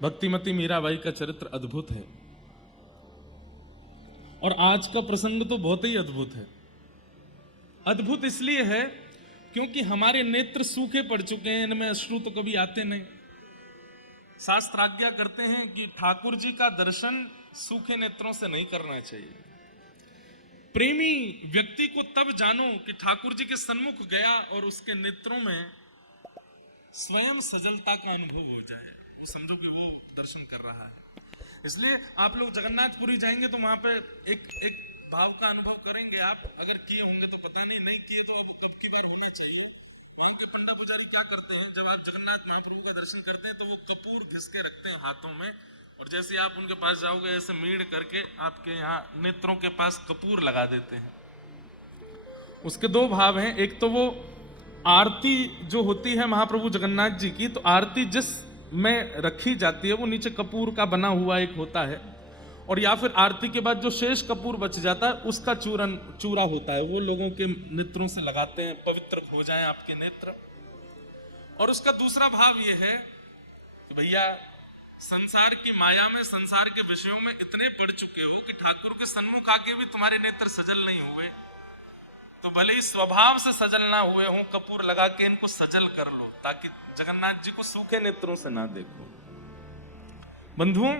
भक्तिमती मीराबाई का चरित्र अद्भुत है और आज का प्रसंग तो बहुत ही अद्भुत है। अद्भुत इसलिए है क्योंकि हमारे नेत्र सूखे पड़ चुके हैं, इनमें अश्रु तो कभी आते नहीं। शास्त्र आज्ञा करते हैं कि ठाकुर जी का दर्शन सूखे नेत्रों से नहीं करना चाहिए। प्रेमी व्यक्ति को तब जानो कि ठाकुर जी के सन्मुख गया और उसके नेत्रों में स्वयं सजलता का अनुभव हो जाए, वो समझो कि वो दर्शन कर रहा है। इसलिए आप लोग जगन्नाथपुरी जाएंगे तो वहां पे एक भाव का अनुभव करेंगे। आप अगर किए होंगे तो पता नहीं किए तो अब कब की बार होना चाहिए। वहां के पंडा पुजारी क्या करते हैं, जब आप जगन्नाथ महाप्रभु का दर्शन करते हैं तो वो कपूर घिस के रखते हैं हाथों में, और जैसे आप उनके पास जाओगे ऐसे मीड़ करके आपके यहाँ नेत्रों के पास कपूर लगा देते हैं। उसके दो भाव हैं, एक तो वो आरती जो होती है महाप्रभु जगन्नाथ जी की, तो आरती जिस में रखी जाती है वो नीचे कपूर का बना हुआ एक होता है, और या फिर आरती के बाद जो शेष कपूर बच जाता है उसका चूरा होता है, वो लोगों के नेत्रों से लगाते हैं, पवित्र हो जाएं आपके नेत्र। और उसका दूसरा भाव ये है कि भैया संसार की माया में, संसार के विषयों में इतने पड़ चुके हो कि ठाकुर के सन्मुख आके भी तुम्हारे नेत्र सजल नहीं हुए, तो भले ही स्वभाव से सजल ना हुए हो, कपूर लगा के इनको सजल कर लो ताकि जगन्नाथ जी को सूखे नेत्रों से ना देखो। बंधुओं,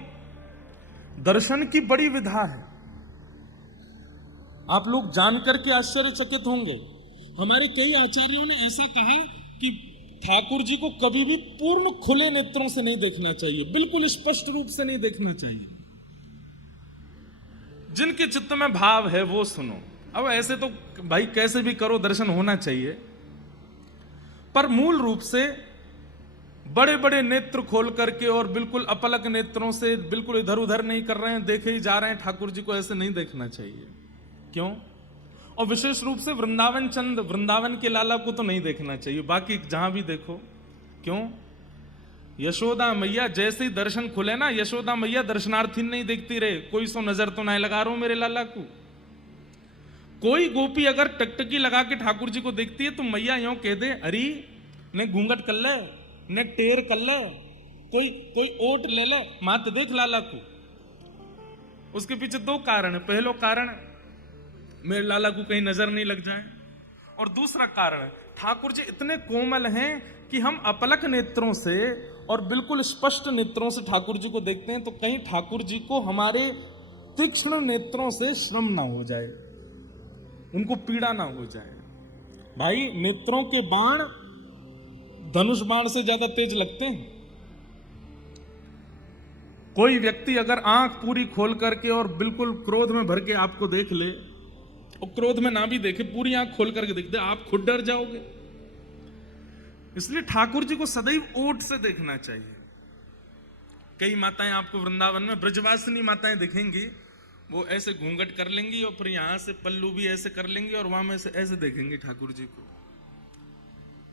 दर्शन की बड़ी विधा है। आप लोग जानकर के आश्चर्यचकित होंगे, हमारे कई आचार्यों ने ऐसा कहा कि ठाकुर जी को कभी भी पूर्ण खुले नेत्रों से नहीं देखना चाहिए, बिल्कुल स्पष्ट रूप से नहीं देखना चाहिए। जिनके चित्त में भाव है वो सुनो। अब ऐसे तो भाई कैसे भी करो दर्शन होना चाहिए, पर मूल रूप से बड़े बड़े नेत्र खोल करके और बिल्कुल अपलक नेत्रों से बिल्कुल इधर उधर नहीं कर रहे हैं, देखे ही जा रहे हैं, ठाकुर जी को ऐसे नहीं देखना चाहिए। क्यों? और विशेष रूप से वृंदावन चंद, वृंदावन के लाला को तो नहीं देखना चाहिए, बाकी जहां भी देखो। क्यों? यशोदा मैया जैसे ही दर्शन खुले ना, यशोदा मैया दर्शनार्थी नहीं देखती रहे, कोई सो नजर तो नहीं लगा रहा हूं मेरे लाला को। कोई गोपी अगर टकटकी लगा के ठाकुर जी को देखती है तो मैया यूं कह दे, अरे ने घूंघट कर ले, ने टेर कर ले, कोई ओट ले ले, मात देख लाला को। उसके पीछे दो कारण है। पहलो कारण मेरे लाला को कहीं नजर नहीं लग जाए, और दूसरा कारण ठाकुर जी इतने कोमल हैं कि हम अपलक नेत्रों से और बिल्कुल स्पष्ट नेत्रों से ठाकुर जी को देखते हैं तो कहीं ठाकुर जी को हमारे तीक्ष्ण नेत्रों से श्रम ना हो जाए, उनको पीड़ा ना हो जाए। भाई नेत्रों के बाण धनुष बाण से ज्यादा तेज लगते हैं। कोई व्यक्ति अगर आंख पूरी खोल करके और बिल्कुल क्रोध में भर के आपको देख ले, और क्रोध में ना भी देखे, पूरी आंख खोल करके देख दे, आप खुद डर जाओगे। इसलिए ठाकुर जी को सदैव ओट से देखना चाहिए। कई माताएं आपको वृंदावन में ब्रजवासिनी माताएं दिखेंगी, वो ऐसे घूंघट कर लेंगी और फिर यहां से पल्लू भी ऐसे कर लेंगी और वहां में से ऐसे देखेंगी ठाकुर जी को।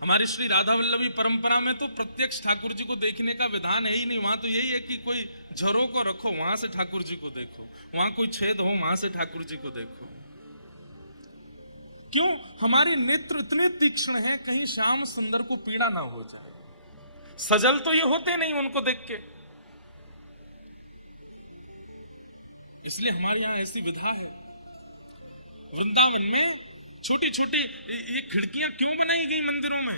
हमारी श्री राधा वल्लभी परंपरा में तो प्रत्यक्ष ठाकुर जी को देखने का विधान है ही नहीं। वहां तो यही है कि कोई झरों को रखो, वहां से ठाकुर जी को देखो, वहां कोई छेद हो, वहां से ठाकुर जी को देखो। क्यों? हमारे नेत्र इतने तीक्ष्ण हैं, कहीं श्याम सुंदर को पीड़ा ना हो जाए। सजल तो ये होते नहीं उनको देख के, इसलिए हमारे यहां ऐसी विधा है। वृंदावन में छोटी छोटी ये खिड़कियां क्यों बनाई गई मंदिरों में?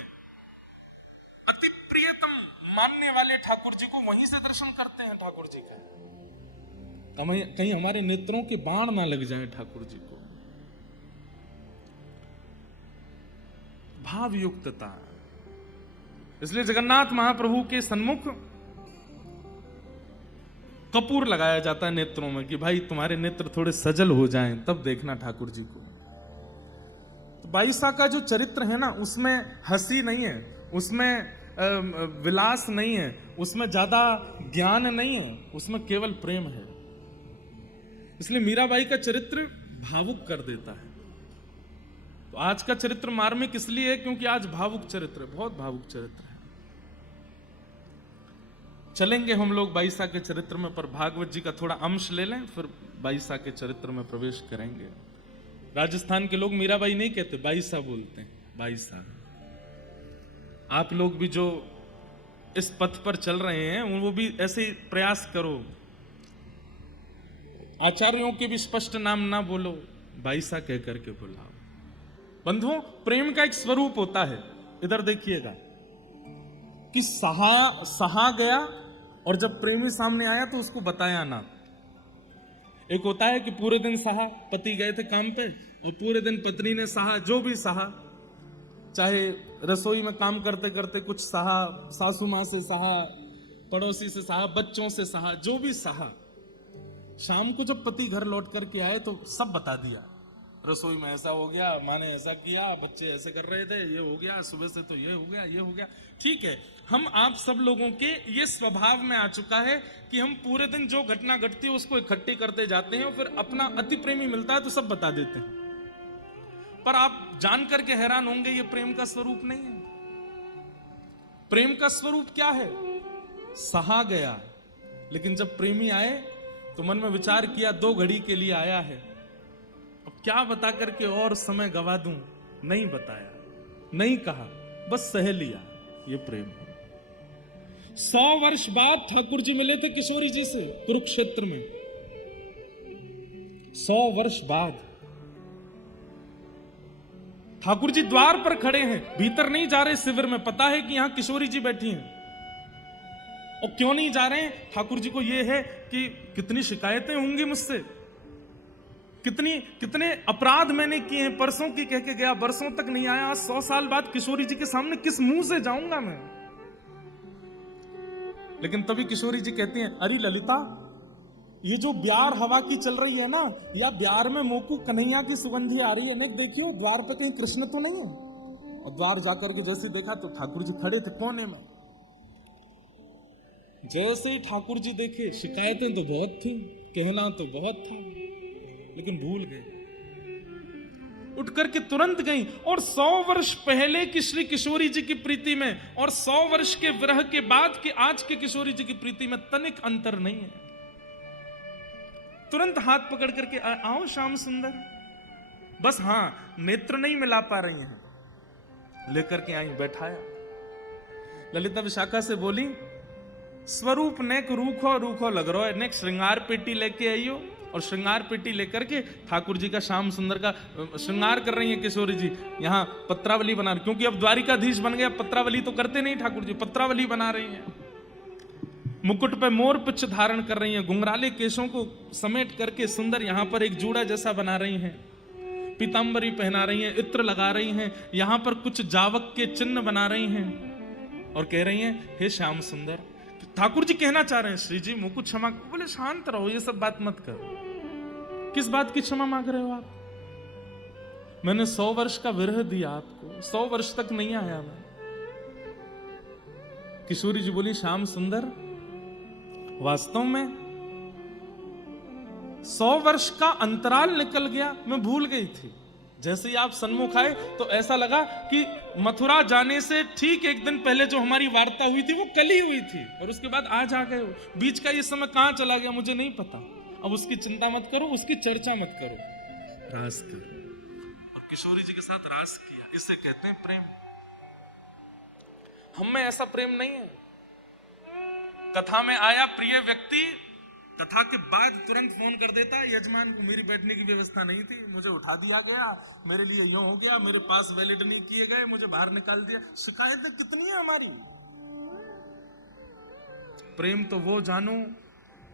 अति प्रियतम मानने वाले ठाकुर जी को वहीं से दर्शन करते हैं ठाकुर जी का, कहीं हमारे नेत्रों के बाण ना लग जाए ठाकुर जी को। भाव युक्तता। इसलिए जगन्नाथ महाप्रभु के सन्मुख कपूर लगाया जाता है नेत्रों में कि भाई तुम्हारे नेत्र थोड़े सजल हो जाएं तब देखना ठाकुर जी को। तो बाईसा का जो चरित्र है ना, उसमें हंसी नहीं है, उसमें विलास नहीं है, उसमें ज्यादा ज्ञान नहीं है, उसमें केवल प्रेम है। इसलिए मीराबाई का चरित्र भावुक कर देता है। तो आज का चरित्र मार्मिक इसलिए है क्योंकि आज भावुक चरित्र है, बहुत भावुक चरित्र है। चलेंगे हम लोग बाईसा के चरित्र में, पर भागवत जी का थोड़ा अंश ले लें, फिर बाईसा के चरित्र में प्रवेश करेंगे। राजस्थान के लोग मीराबाई नहीं कहते, बाईसा बोलते हैं, बाईसा। आप लोग भी जो इस पथ पर चल रहे हैं वो भी ऐसे ही प्रयास करो। आचार्यों के भी स्पष्ट नाम ना बोलो, भाई सा कह करके बुलाओ। बंधुओं, प्रेम का एक स्वरूप होता है, इधर देखिएगा कि सहा गया, और जब प्रेमी सामने आया तो उसको बताया ना। एक होता है कि पूरे दिन सहा, पति गए थे काम पे और पूरे दिन पत्नी ने सहा, जो भी सहा, चाहे रसोई में काम करते करते कुछ सहा, सासू मां से सहा, पड़ोसी से सहा, बच्चों से सहा, जो भी सहा। शाम को जब पति घर लौट करके आए तो सब बता दिया, रसोई में ऐसा हो गया, माँ ने ऐसा किया, बच्चे ऐसे कर रहे थे, ये हो गया, सुबह से तो ये हो गया, ये हो गया। ठीक है, हम आप सब लोगों के ये स्वभाव में आ चुका है कि हम पूरे दिन जो घटना घटती है उसको इकट्ठी करते जाते हैं और फिर अपना अति प्रेमी मिलता है तो सब बता देते हैं। पर आप जान करके हैरान होंगे, ये प्रेम का स्वरूप नहीं है। प्रेम का स्वरूप क्या है? सहा गया, लेकिन जब प्रेमी आए तो मन में विचार किया, 2 घड़ी के लिए आया है, अब क्या बता करके और समय गवा दूं। नहीं बताया, नहीं कहा, बस सह लिया। ये प्रेम है। 100 वर्ष बाद ठाकुर जी मिले थे किशोरी जी से कुरुक्षेत्र में। 100 वर्ष बाद ठाकुर जी द्वार पर खड़े हैं, भीतर नहीं जा रहे शिविर में। पता है कि यहां किशोरी जी बैठी हैं, और क्यों नहीं जा रहे हैं? ठाकुर जी को यह है कि कितनी शिकायतें होंगी मुझसे, कितने अपराध मैंने किए हैं, परसों की कह के गया, बरसों तक नहीं आया, आज 100 साल बाद किशोरी जी के सामने किस मुंह से जाऊंगा मैं? लेकिन तभी किशोरी जी कहती हैं, अरे ललिता, ये जो ब्यार हवा की चल रही है ना, या ब्यार में मोकू कन्हैया की सुगंधी आ रही है, नेक देखियो द्वार पर कहीं कृष्ण तो नहीं है। और द्वार जाकर के जैसे देखा तो ठाकुर जी खड़े थे कोने में। जैसे ही ठाकुर जी देखे, शिकायतें तो बहुत थी, कहना तो बहुत था, लेकिन भूल गए। उठ करके तुरंत गई, और 100 वर्ष पहले की श्री किशोरी जी की प्रीति में और 100 वर्ष के विरह के बाद के आज के किशोरी जी की प्रीति में तनिक अंतर नहीं है। तुरंत हाथ पकड़ करके आओ श्याम सुंदर। बस हाँ, नेत्र नहीं मिला पा रही हैं, लेकर के आई, बैठाया। ललिता विशाखा से बोली, स्वरूप नेक रूखो रूखो लग रहा है, नेक श्रृंगार पेटी लेके आइयो। और श्रृंगार पेटी लेकर के ठाकुर जी का श्याम सुंदर का श्रृंगार कर रही है किशोरी जी। यहाँ पत्रावली बना रही, क्योंकि अब द्वारिकाधीश बन गया, पत्रावली तो करते नहीं ठाकुर जी, पत्रावली बना रही हैं। मुकुट पे मोर पिच्छ धारण कर रही हैं, घुंघराले केशों को समेट करके सुंदर यहाँ पर एक जूड़ा जैसा बना रही हैं, पीतांबरी पहना रही हैं, इत्र लगा रही हैं, यहाँ पर कुछ जावक के चिन्ह बना रही हैं और कह रही हैं, हे श्याम सुंदर। ठाकुर जी कहना चाह रहे हैं, श्री जी मुकुट क्षमा। बोले शांत रहो, ये सब बात मत करो। किस बात की क्षमा मांग रहे हो आप? मैंने 100 वर्ष का विरह दिया आपको, 100 वर्ष तक नहीं आया मैं। किशोरी जी बोली, श्याम सुंदर, वास्तव में 100 वर्ष का अंतराल निकल गया, मैं भूल गई थी। जैसे ही आप सन्मुख आए तो ऐसा लगा कि मथुरा जाने से ठीक एक दिन पहले जो हमारी वार्ता हुई थी वो कल ही हुई थी, और उसके बाद आज आ गए हो। बीच का ये समय कहां चला गया मुझे नहीं पता। अब उसकी चिंता मत करो, उसकी चर्चा मत करो, रास करो। और किशोरी जी के साथ रास किया, इससे कहते हैं प्रेम। हम में ऐसा प्रेम नहीं है। कथा में आया प्रिय व्यक्ति, कथा के बाद तुरंत फोन कर देता, यजमान को मेरी बैठने की व्यवस्था नहीं थी, मुझे उठा दिया गया, मेरे लिए यूं हो गया, मेरे पास वैलिड नहीं किए गए, मुझे बाहर निकाल दिया। शिकायतें कितनी है हमारी। प्रेम तो वो जानो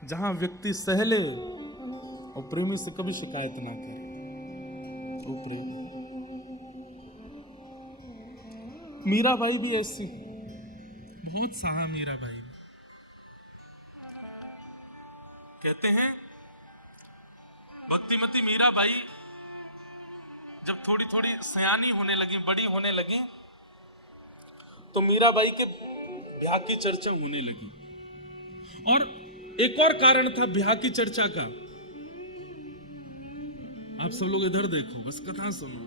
जहां व्यक्ति सहले और प्रेमी से कभी शिकायत ना करे, वो प्रेम। मीराबाई भी ऐसी, बहुत सहा मीराबाई। कहते हैं भक्तिमती मीराबाई जब थोड़ी थोड़ी सयानी होने लगी, बड़ी होने लगी, तो मीराबाई के ब्याह की चर्चा होने लगी। और एक और कारण था ब्याह की चर्चा का। आप सब लोग इधर देखो, बस कथा सुनो,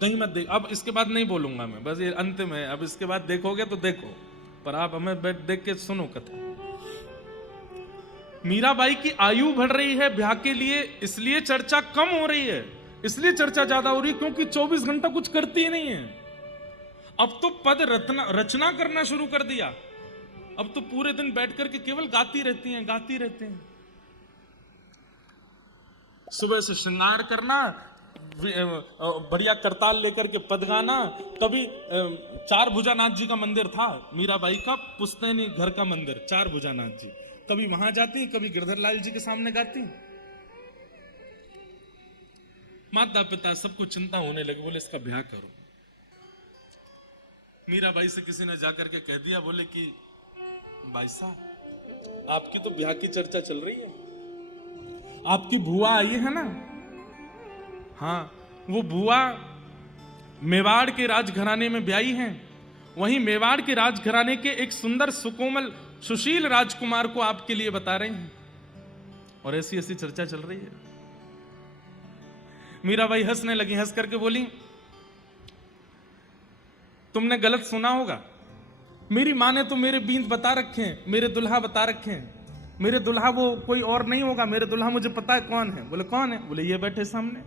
कहीं मत देख। अब इसके बाद नहीं बोलूंगा मैं, बस ये अंतिम है। अब इसके बाद देखोगे तो देखो, पर आप हमें बैठ देख के सुनो कथा। मीराबाई की आयु बढ़ रही है ब्याह के लिए, इसलिए चर्चा कम हो रही है, इसलिए चर्चा ज्यादा हो रही है क्योंकि 24 घंटा कुछ करती ही नहीं है। अब तो पद रचना करना शुरू कर दिया। अब तो पूरे दिन बैठ करके केवल गाती रहती हैं, गाती रहते हैं। सुबह से श्रृंगार करना, बढ़िया करताल लेकर के पद गाना। कभी चार भुजानाथ जी का मंदिर था मीराबाई का, पुश्तैनी घर का मंदिर, चार भुजानाथ जी। कभी वहां जाती, कभी गिरधर लाल जी के सामने गाती। माता पिता सबको चिंता होने लगी, बोले इसका ब्याह करो। मीराबाई से किसी ने जाकर के कह दिया, बोले कि भाई साहब आपकी तो ब्याह की चर्चा चल रही है, आपकी बुआ आई है ना, हाँ वो बुआ मेवाड़ के राजघराने में ब्याही हैं। वहीं मेवाड़ के राजघराने के एक सुंदर सुकोमल सुशील राजकुमार को आपके लिए बता रहे हैं, और ऐसी ऐसी चर्चा चल रही है। मीराबाई हंसने लगी, हंस करके बोली, तुमने गलत सुना होगा, मेरी माँ ने तो मेरे बींद बता रखे हैं, मेरे दुल्हा बता रखे हैं। मेरे दुल्हा वो कोई और नहीं होगा, मेरे दुल्हा मुझे पता है कौन है। बोले कौन है? बोले ये बैठे सामने,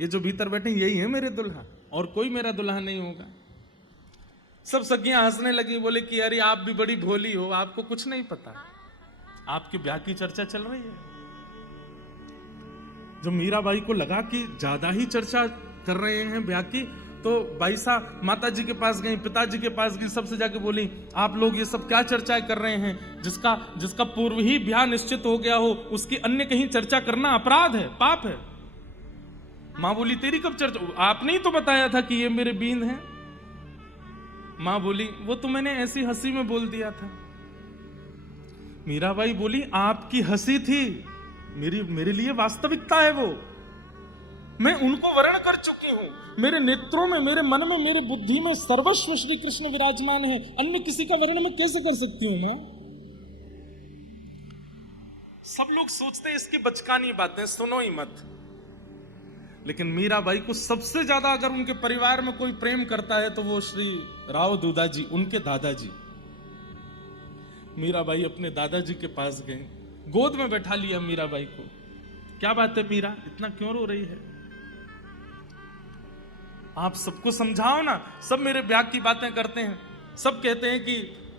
ये जो भीतर बैठे यही है मेरे दुल्हा, और कोई मेरा दुल्हा नहीं होगा। सब सखियां हंसने लगी, बोले कि अरे आप भी बड़ी भोली हो, आपको कुछ नहीं पता, आपके ब्याह की चर्चा चल रही है। जो मीराबाई को लगा कि ज्यादा ही चर्चा कर रहे हैं ब्याह की, तो भाई साहब माता जी के पास गई, पिताजी के पास गई, सबसे जाके बोली, आप लोग ये सब क्या चर्चाएं कर रहे हैं? जिसका पूर्व ही ब्याह निश्चित हो गया हो उसकी अन्य कहीं चर्चा करना अपराध है, पाप है। मां बोली, तेरी कब चर्चा? आपने ही तो बताया था कि ये मेरे बींद हैं। मां बोली, वो तो मैंने ऐसी हंसी में बोल दिया था। मीराबाई बोली, आपकी हंसी थी, मेरे लिए वास्तविकता है वो। मैं उनको वर्ण कर चुकी हूं, मेरे नेत्रों में, मेरे मन में, मेरे बुद्धि में सर्वस्व श्री कृष्ण विराजमान है। अन्य किसी का वर्ण मैं कैसे कर सकती हूं? मैं सब लोग सोचते हैं इसकी बचकानी बातें, सुनो ही मत। लेकिन मीराबाई को सबसे ज्यादा अगर उनके परिवार में कोई प्रेम करता है तो वो श्री राव दूधा जी, उनके दादाजी। मीराबाई अपने दादाजी के पास गए, गोद में बैठा लिया मीराबाई को। क्या बात है मीरा, इतना क्यों रो रही है? आप सबको समझाओ ना, सब मेरे ब्याह की बातें करते हैं, सब कहते हैं कि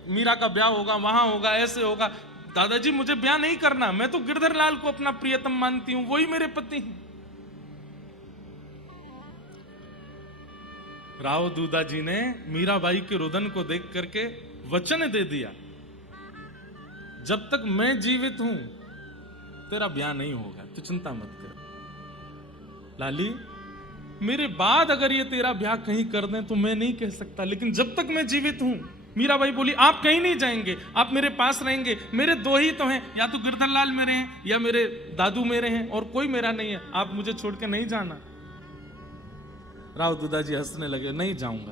मीरा का ब्याह होगा, वहां होगा, ऐसे होगा। दादाजी मुझे ब्याह नहीं करना, मैं तो गिरधर लाल को अपना प्रियतम मानती हूं, वही मेरे पति हैं। राव दूधा जी ने मीराबाई के रुदन को देख करके वचन दे दिया, जब तक मैं जीवित हूं तेरा ब्याह नहीं होगा, तू चिंता मत कर। लाली, मेरे बाद अगर ये तेरा ब्याह कहीं कर दें तो मैं नहीं कह सकता, लेकिन जब तक मैं जीवित हूं। मीराबाई बोली, आप कहीं नहीं जाएंगे, आप मेरे पास रहेंगे। मेरे दो ही तो हैं, या तो गिरधर लाल मेरे हैं या मेरे दादू मेरे हैं, और कोई मेरा नहीं है। आप मुझे छोड़ के नहीं जाना। राव दूधा जी हंसने लगे, नहीं जाऊंगा।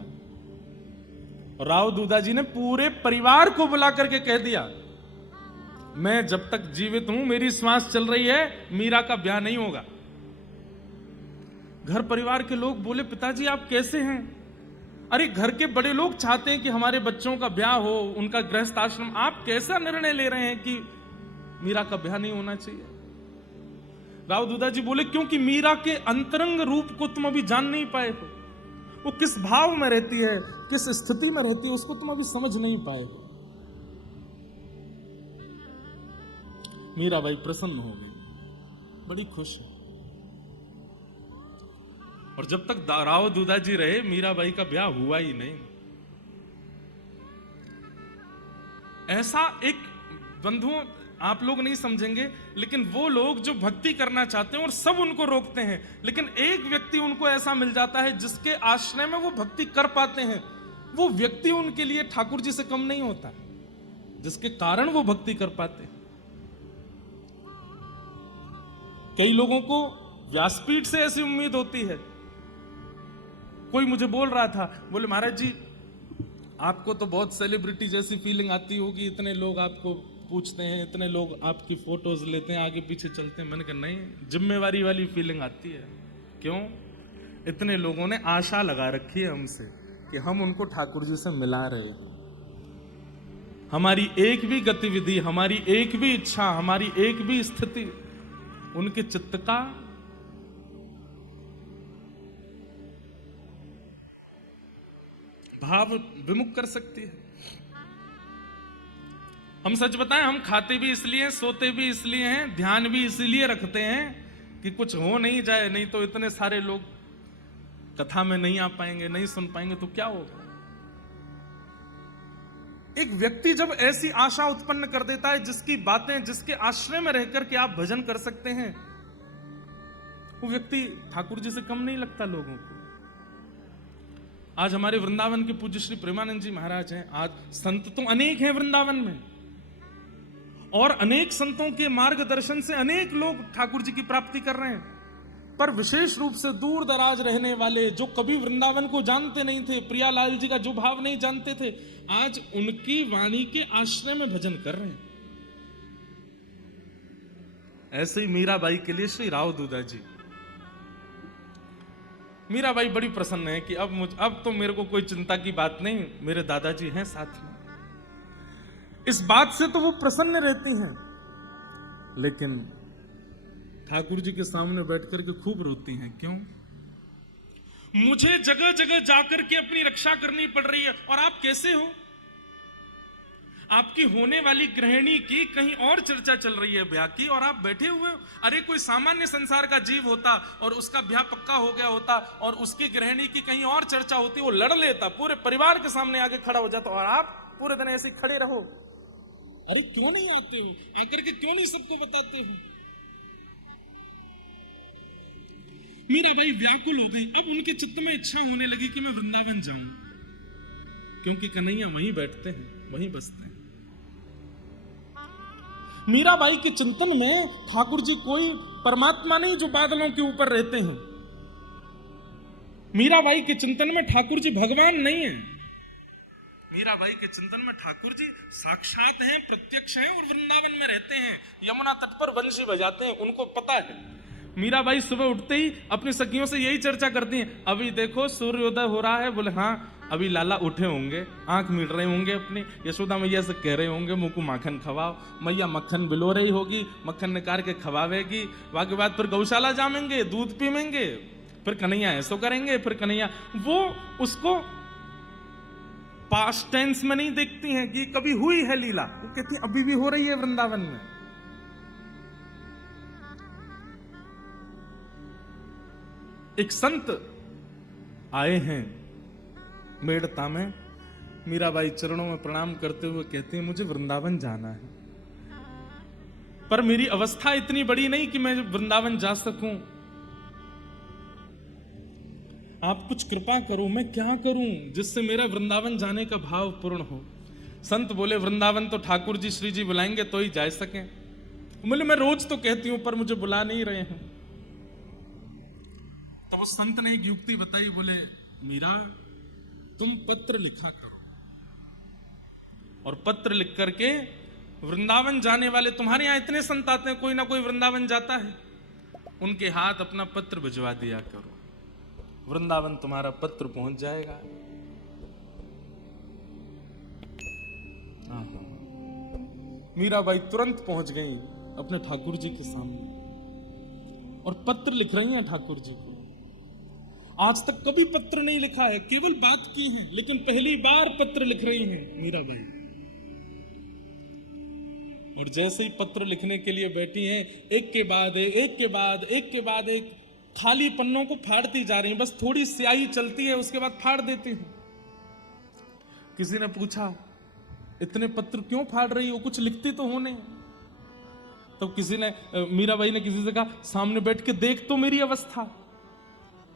और राव दूधा जी ने पूरे परिवार को बुला करके कह दिया, मैं जब तक जीवित हूं, मेरी श्वास चल रही है, मीरा का ब्याह नहीं होगा। घर परिवार के लोग बोले, पिताजी आप कैसे हैं? अरे घर के बड़े लोग चाहते हैं कि हमारे बच्चों का ब्याह हो, उनका गृहस्थ आश्रम, आप कैसा निर्णय ले रहे हैं कि मीरा का ब्याह नहीं होना चाहिए? राव दूधा जी बोले, क्योंकि मीरा के अंतरंग रूप को तुम अभी जान नहीं पाए हो। वो किस भाव में रहती है, किस स्थिति में रहती है, उसको तुम अभी समझ नहीं पाए हो। मीराबाई प्रसन्न हो गई, बड़ी खुश है। और जब तक राव दूधा जी रहे, मीराबाई का ब्याह हुआ ही नहीं। ऐसा एक, बंधुओं आप लोग नहीं समझेंगे, लेकिन वो लोग जो भक्ति करना चाहते हैं और सब उनको रोकते हैं, लेकिन एक व्यक्ति उनको ऐसा मिल जाता है जिसके आश्रय में वो भक्ति कर पाते हैं। वो व्यक्ति उनके लिए ठाकुर जी से कम नहीं होता, जिसके कारण वो भक्ति कर पाते हैं। कई लोगों को व्यासपीठ से ऐसी उम्मीद होती है। कोई मुझे बोल रहा था, बोले महाराज जी आपको तो बहुत सेलिब्रिटी जैसी फीलिंग आती होगी, इतने लोग आपको पूछते हैं, इतने लोग आपकी फोटोज लेते हैं, आगे पीछे चलते हैं। मैंने कहा नहीं, जिम्मेवारी वाली फीलिंग आती है। क्यों? इतने लोगों ने आशा लगा रखी है हमसे कि हम उनको ठाकुर जी से मिला रहे हैं। हमारी एक भी गतिविधि, हमारी एक भी इच्छा, हमारी एक भी स्थिति उनके चित्त का भाव विमुख कर सकती है। हम सच बताएं, हम खाते भी इसलिए, सोते भी इसलिए हैं, ध्यान भी इसलिए रखते हैं कि कुछ हो नहीं जाए, नहीं तो इतने सारे लोग कथा में नहीं आ पाएंगे, नहीं सुन पाएंगे तो क्या होगा। एक व्यक्ति जब ऐसी आशा उत्पन्न कर देता है जिसकी बातें, जिसके आश्रय में रहकर के आप भजन कर सकते हैं, वो व्यक्ति ठाकुर जी से कम नहीं लगता लोगों को। आज हमारे वृंदावन के पूज्य श्री प्रेमानंद जी महाराज हैं। आज संत तो अनेक हैं वृंदावन में, और अनेक संतों के मार्गदर्शन से अनेक लोग ठाकुर जी की प्राप्ति कर रहे हैं। पर विशेष रूप से दूर दराज रहने वाले, जो कभी वृंदावन को जानते नहीं थे, प्रियालाल जी का जो भाव नहीं जानते थे, आज उनकी वाणी के आश्रय में भजन कर रहे हैं। ऐसे ही मीराबाई के लिए श्री राव दूधा जी, मीराबाई बड़ी प्रसन्न है कि अब तो मेरे को कोई चिंता की बात नहीं, मेरे दादाजी हैं साथ में। इस बात से तो वो प्रसन्न रहती हैं, लेकिन ठाकुर जी के सामने बैठकर के खूब रोती हैं। क्यों? मुझे जगह जगह जाकर के अपनी रक्षा करनी पड़ रही है, और आप कैसे हो? आपकी होने वाली गृहिणी की कहीं और चर्चा चल रही है ब्याह की, और आप बैठे हुए हो। अरे कोई सामान्य संसार का जीव होता और उसका ब्याह पक्का हो गया होता और उसकी गृहिणी की कहीं और चर्चा होती, वो लड़ लेता, पूरे परिवार के सामने आके खड़ा हो जाता, और आप पूरे दिन ऐसे खड़े रहो। अरे क्यों नहीं आते हो? आकर के क्यों नहीं सबको बताते हो? मीराबाई व्याकुल हो गई। अब उनके चित्त में इच्छा होने लगी कि मैं वृंदावन जाऊं, क्योंकि कन्हैया वहीं बैठते हैं, वहीं बसते हैं। मीराबाई के चिंतन में ठाकुर जी कोई परमात्मा नहीं जो बादलों के ऊपर रहते हैं। मीराबाई के चिंतन में ठाकुर जी भगवान नहीं है। मीराबाई के चिंतन में ठाकुर जी साक्षात हैं, प्रत्यक्ष हैं, और वृंदावन में रहते हैं, यमुना तट पर बंशी बजाते हैं। उनको पता है। मीराबाई सुबह उठते ही अपनी सखियों से यही चर्चा करती हैं, अभी देखो सूर्योदय हो रहा है। बोले हाँ, अभी लाला उठे होंगे, आंख मीट रहे होंगे अपनी, यशोदा मैया से कह रहे होंगे मुंह को माखन खवाओ, मैया मक्खन बिलो रही होगी, मक्खन निकाल के खवावेगी, वाके बाद फिर गौशाला जामेंगे, दूध पीवेंगे, फिर कन्हैया ऐसो करेंगे, फिर कन्हैया। वो उसको पास्ट टेंस में नहीं देखती हैं कि कभी हुई है लीला, वो कहती है अभी भी हो रही है वृंदावन में। एक संत आए हैं मेड़ता में, मीराबाई चरणों में प्रणाम करते हुए कहते हैं मुझे वृंदावन जाना है, पर मेरी अवस्था इतनी बड़ी नहीं कि मैं वृंदावन जा सकूं। आप कुछ कृपा करो, मैं क्या करूं जिससे मेरा वृंदावन जाने का भाव पूर्ण हो। संत बोले वृंदावन तो ठाकुर जी श्री जी बुलाएंगे तो ही जा सकें। बोले मैं रोज तो कहती हूं पर मुझे बुला नहीं रहे हैं। तो वो संत ने एक युक्ति बताई, बोले मीरा तुम पत्र लिखा करो, और पत्र लिख करके वृंदावन जाने वाले, तुम्हारे यहां इतने संत आते हैं, कोई ना कोई वृंदावन जाता है, उनके हाथ अपना पत्र भिजवा दिया करो, वृंदावन तुम्हारा पत्र पहुंच जाएगा। मीराबाई तुरंत पहुंच गई अपने ठाकुर जी के सामने और पत्र लिख रही हैं ठाकुर जी को। आज तक कभी पत्र नहीं लिखा है, केवल बात की है, लेकिन पहली बार पत्र लिख रही हैं मीराबाई। और जैसे ही पत्र लिखने के लिए बैठी हैं, एक के बाद एक खाली पन्नों को फाड़ती जा रही हैं। बस थोड़ी स्याही चलती है, उसके बाद फाड़ देती हैं। किसी ने पूछा इतने पत्र क्यों फाड़ रही हो, कुछ लिखती तो हो नहीं। तो किसी ने, मीराबाई ने किसी से कहा सामने बैठ के देख तो मेरी अवस्था।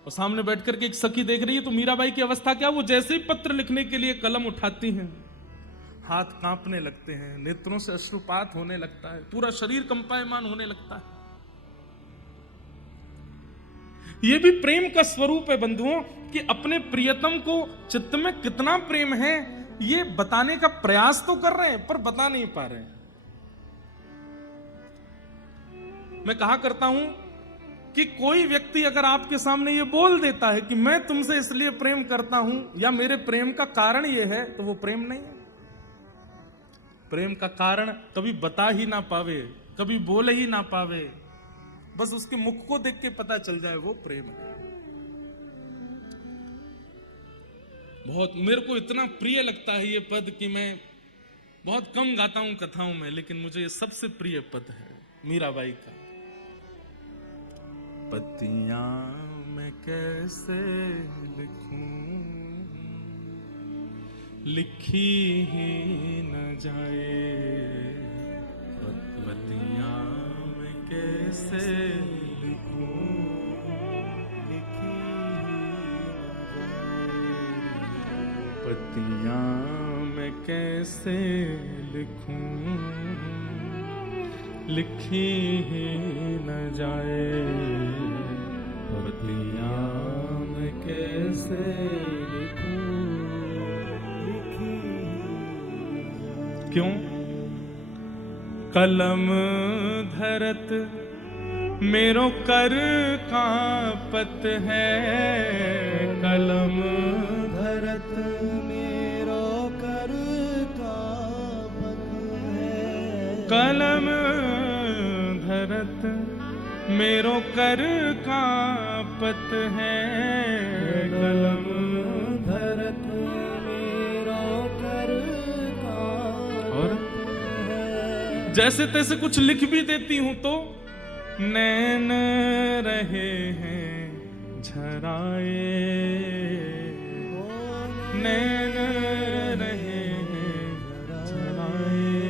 और सामने बैठ करके एक सखी देख रही है, तो मीराबाई की अवस्था क्या, वो जैसे ही पत्र लिखने के लिए कलम उठाती हैं, हाथ कांपने लगते हैं, नेत्रों से अश्रुपात होने लगता है, पूरा शरीर कंपायमान होने लगता है। यह भी प्रेम का स्वरूप है बंधुओं, कि अपने प्रियतम को चित्त में कितना प्रेम है ये बताने का प्रयास तो कर रहे हैं पर बता नहीं पा रहे हैं। मैं कहा करता हूं कि कोई व्यक्ति अगर आपके सामने ये बोल देता है कि मैं तुमसे इसलिए प्रेम करता हूं या मेरे प्रेम का कारण ये है, तो वो प्रेम नहीं है। प्रेम का कारण कभी बता ही ना पावे, कभी बोल ही ना पावे, बस उसके मुख को देख के पता चल जाए वो प्रेम है। बहुत मेरे को इतना प्रिय लगता है ये पद कि मैं बहुत कम गाता हूं कथाओं में, लेकिन मुझे ये सबसे प्रिय पद है मीराबाई का। पत्तियां मैं कैसे लिखूं, लिखी ही न जाए, पत्तियां मैं कैसे लिखूं, लिखी पत्तियां मैं कैसे लिखूं, लिखी ही न जाए, पत्तियां मैं कैसे लिखूं, लिखी क्यों? कलम धरत मेरो कर कांपत है, कलम धरत मेरो कर कांपत है, कलम धरत मेरो कर कांपत है, कलम धरत मेरो कर कांपत है। जैसे तैसे कुछ लिख भी देती हूं तो नैन रहे हैं झराए, नैन रहे हैं झराए,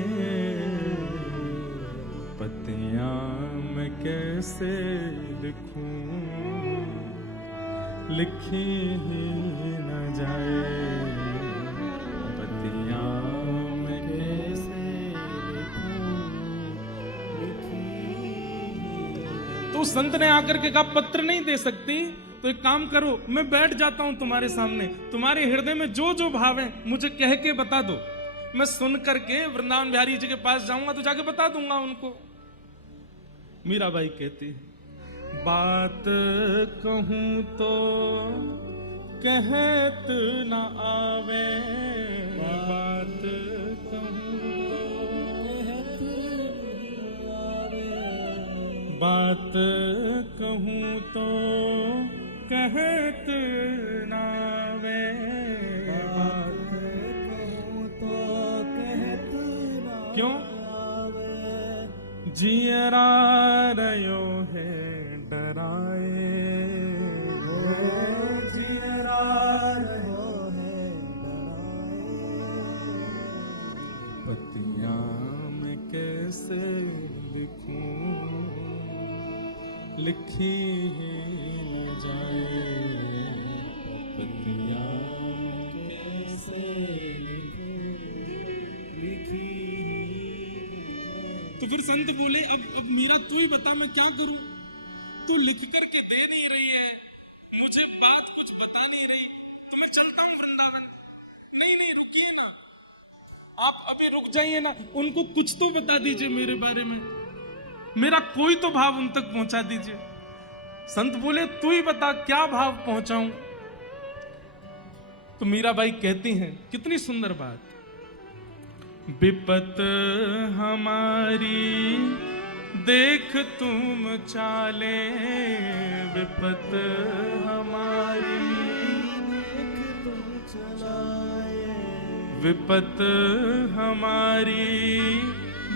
पत्तियां मैं कैसे लिखूं, लिखी ही न जाए, पत्तियां मैं कैसे लिखूं, तो उस संत ने आकर के कहा पत्र नहीं दे सकती तो एक काम करो, मैं बैठ जाता हूं तुम्हारे सामने, तुम्हारे हृदय में जो जो भाव है मुझे कह के बता दो, मैं सुन करके वृंदावन बिहारी जी के पास जाऊंगा तो जाके बता दूंगा उनको। मीराबाई कहती है बात कहूं तो कहत न आवे, बात कहूं तो बात कहूं तो कहत न आवे, बात कहूं तो कहत ना क्यों? आवे, जियरा रयो है डराए, जियरा रहो है डराए, पत्तियां मैं कैसे लिखूं, लिखी ही न जाए, पत्तियां कैसे लिखूं, लिखी। तो फिर संत बोले अब मीरा तू ही बता मैं क्या करूं, तू लिख करके दे दी रही है, मुझे बात कुछ बता नहीं रही, तो मैं चलता हूं वृंदावन। नहीं नहीं रुकिए ना, आप अभी रुक जाइए ना, उनको कुछ तो बता दीजिए मेरे बारे में, मेरा कोई तो भाव उन तक पहुंचा दीजिए। संत बोले तू ही बता क्या भाव पहुंचाऊं। तो मीराबाई कहती हैं कितनी सुंदर बात, विपत हमारी देख तुम चाले, विपत हमारी देख तुम चलाए, विपत हमारी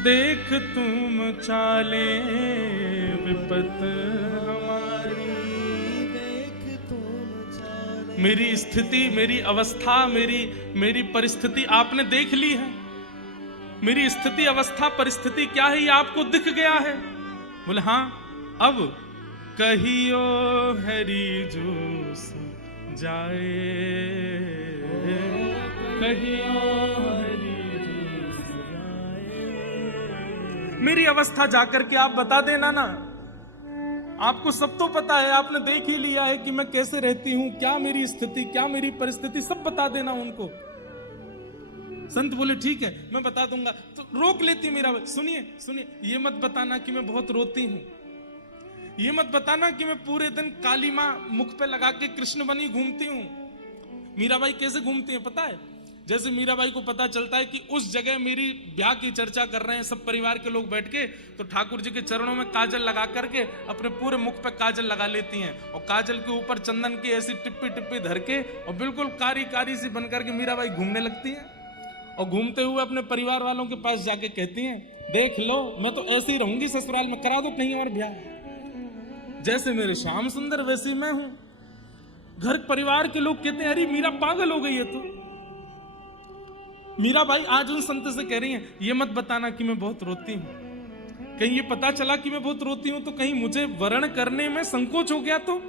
देख तुम चाले, विपत हमारी देख तुम चलाए। मेरी स्थिति, मेरी अवस्था, मेरी परिस्थिति आपने देख ली है, मेरी स्थिति अवस्था परिस्थिति क्या है ये आपको दिख गया है। बोले हाँ, अब कहियो हरि जूस जाए, कहियो हरि जूस जाए, मेरी अवस्था जाकर के आप बता देना ना, आपको सब तो पता है, आपने देख ही लिया है कि मैं कैसे रहती हूं, क्या मेरी स्थिति, क्या मेरी परिस्थिति, सब बता देना उनको। संत बोले ठीक है मैं बता दूंगा। तो रोक लेती मीरा, सुनिए सुनिए, ये मत बताना कि मैं बहुत रोती हूं, ये मत बताना कि मैं पूरे दिन काली मां मुख पे लगा के कृष्ण बनी घूमती हूं। मीराबाई कैसे घूमती हैं पता है? जैसे मीराबाई को पता चलता है कि उस जगह मेरी ब्याह की चर्चा कर रहे हैं सब परिवार के लोग बैठ के, तो ठाकुर जी के चरणों में काजल लगा करके अपने पूरे मुख पे काजल लगा लेती हैं और काजल के ऊपर चंदन की ऐसी टिप्पी टिप्पी धर के और बिल्कुल कारी कारी सी बन करके मीराबाई घूमने लगती हैं और घूमते हुए अपने परिवार वालों के पास जाके कहती हैं, देख लो मैं तो ऐसी रहूंगी ससुराल में, करा दो कहीं और ब्याह। जैसे मेरे श्याम सुंदर वैसी मैं हूं। घर परिवार के लोग कहते हैं, अरे मीरा पागल हो गई है तू। मीराबाई आज उन संत से कह रही हैं, ये मत बताना कि मैं बहुत रोती हूं, कहीं ये पता चला कि मैं बहुत रोती हूं तो कहीं मुझे वर्ण करने में संकोच हो गया तो।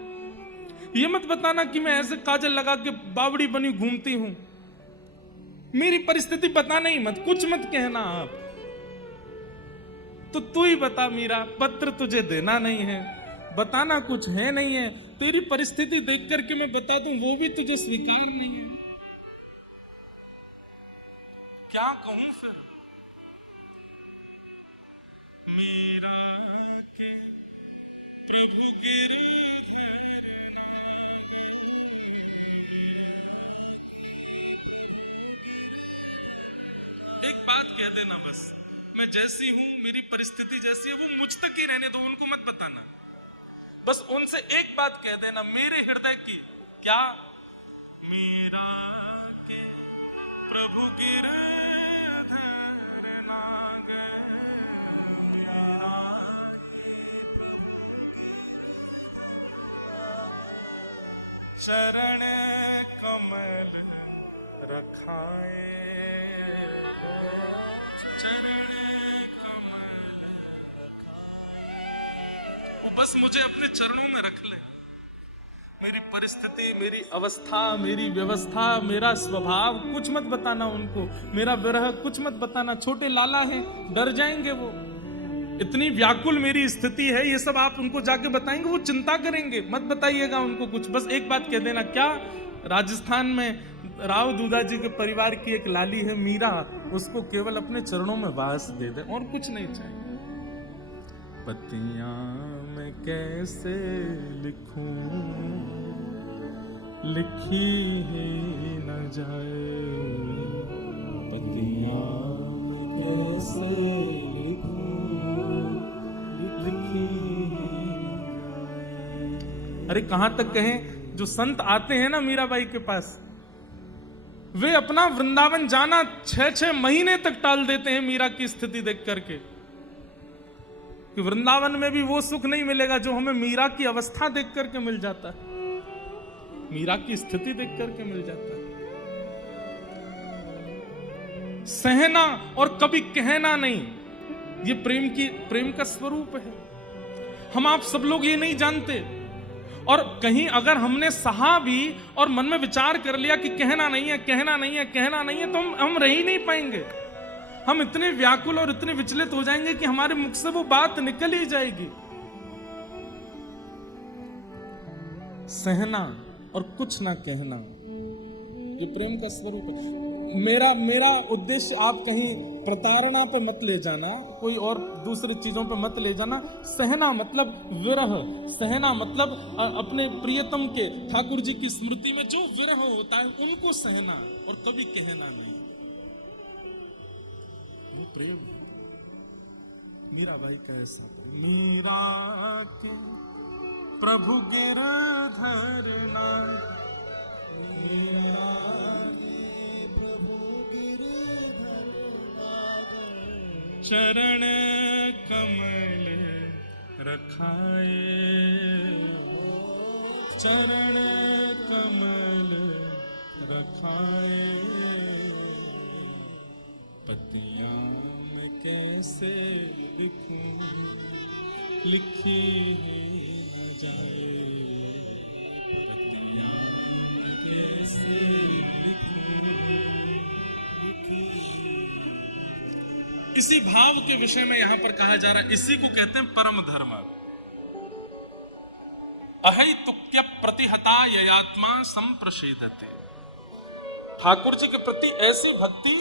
ये मत बताना कि मैं ऐसे काजल लगा के बावड़ी बनी घूमती हूं। मेरी परिस्थिति बताना ही मत, कुछ मत कहना आप। तो तू ही बता मीरा, पत्र तुझे देना नहीं है, बताना कुछ है नहीं है, तेरी परिस्थिति देख करके मैं बता दूं वो भी तुझे स्वीकार नहीं है, क्या कहूं फिर। मीरा के प्रभु गिरधर एक बात कह देना बस, मैं जैसी हूं, मेरी परिस्थिति जैसी है वो मुझ तक ही रहने दो, उनको मत बताना। बस उनसे एक बात कह देना मेरे हृदय की, क्या मीरा के प्रभु गिरधर नागर, मीरा के प्रभु चरण कमल रखाए, बस मुझे अपने चरणों में रख ले। मेरी परिस्थिति, मेरी अवस्था, मेरी व्यवस्था, मेरा स्वभाव कुछ मत बताना उनको, मेरा विरह कुछ मत बताना। छोटे लाला हैं, डर जाएंगे वो, इतनी व्याकुल मेरी स्थिति है, ये सब आप उनको जाके बताएंगे वो चिंता करेंगे, मत बताइएगा उनको कुछ। बस एक बात कह देना, क्या राजस्थान में राव दूधा जी के परिवार की एक लाली है मीरा, उसको केवल अपने चरणों में वास दे दे और कुछ नहीं चाहिए। पतियां मैं कैसे लिखूं, लिखी ही न जाए, पतियां कैसे लिखूं, लिखी ही न जाए। अरे कहां तक कहें, जो संत आते हैं ना मीराबाई के पास, वे अपना वृंदावन जाना 6-6 महीने तक टाल देते हैं मीरा की स्थिति देख करके, कि वृंदावन में भी वो सुख नहीं मिलेगा जो हमें मीरा की अवस्था देख करके मिल जाता है, मीरा की स्थिति देख करके मिल जाता है। सहना और कभी कहना नहीं, ये प्रेम का स्वरूप है। हम आप सब लोग ये नहीं जानते, और कहीं अगर हमने सहा भी और मन में विचार कर लिया कि कहना नहीं है, कहना नहीं है, कहना नहीं है, तो हम रह ही नहीं पाएंगे। हम इतने व्याकुल और इतने विचलित हो जाएंगे कि हमारे मुख से वो बात निकल ही जाएगी। सहना और कुछ ना कहना, ये प्रेम का स्वरूप है। मेरा उद्देश्य आप कहीं प्रताड़ना पे मत ले जाना, कोई और दूसरी चीजों पे मत ले जाना। सहना मतलब विरह, सहना मतलब अपने प्रियतम के, ठाकुर जी की स्मृति में जो विरह होता है उनको सहना, और कभी कहना नहीं। वो प्रेम है मीराबाई का ऐसा। मीरा के प्रभु गिरधर नागर, मीरा के प्रभु गिरधर नागर, चरण कमल रखाए, चरण कमल रखाए, पतियां मैं कैसे लिखूं, लिखी ही न जाए, पतियां मैं कैसे लिखूं, लिखी। इसी भाव के विषय में यहां पर कहा जा रहा है, इसी को कहते हैं परम धर्म। अहैतुक्य प्रतिहता ययात्मा संप्रसीदते। ठाकुर जी के प्रति ऐसी भक्ति